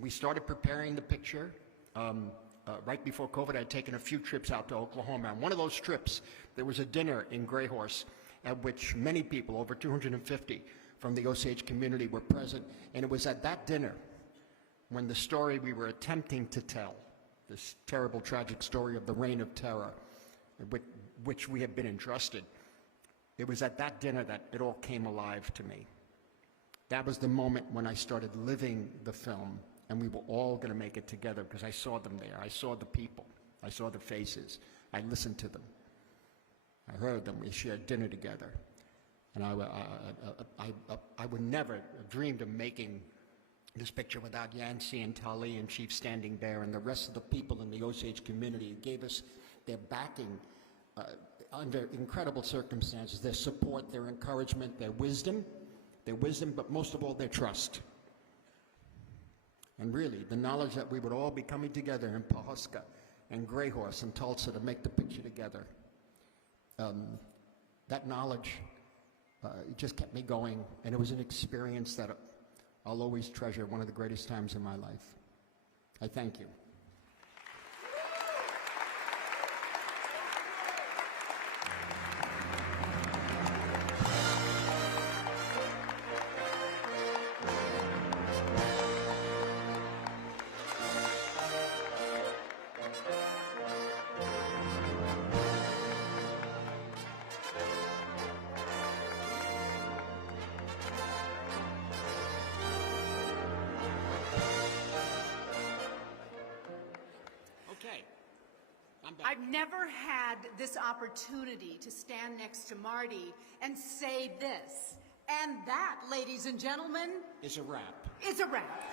We started preparing the picture. Right before COVID, I'd taken a few trips out to Oklahoma. And one of those trips, there was a dinner in Grey Horse at which many people, over 250 from the Osage community, were present. And it was at that dinner when the story we were attempting to tell, this terrible, tragic story of the Reign of Terror, with which we have been entrusted, it was at that dinner that it all came alive to me. That was the moment when I started living the film, and we were all going to make it together, because I saw them there. I saw the people. I saw the faces. I listened to them. I heard them. We shared dinner together. And I would never have dreamed of making this picture without Yancy and Tali and Chief Standing Bear and the rest of the people in the Osage community who gave us their backing under incredible circumstances, their support, their encouragement, their wisdom, but most of all, their trust. And really, the knowledge that we would all be coming together in Pawhuska and Grey Horse and Tulsa to make the picture together, that knowledge it just kept me going, and it was an experience that I'll always treasure, one of the greatest times in my life. I thank you. I've never had this opportunity to stand next to Marty and say this. And that, ladies and gentlemen, is a wrap. Is a wrap.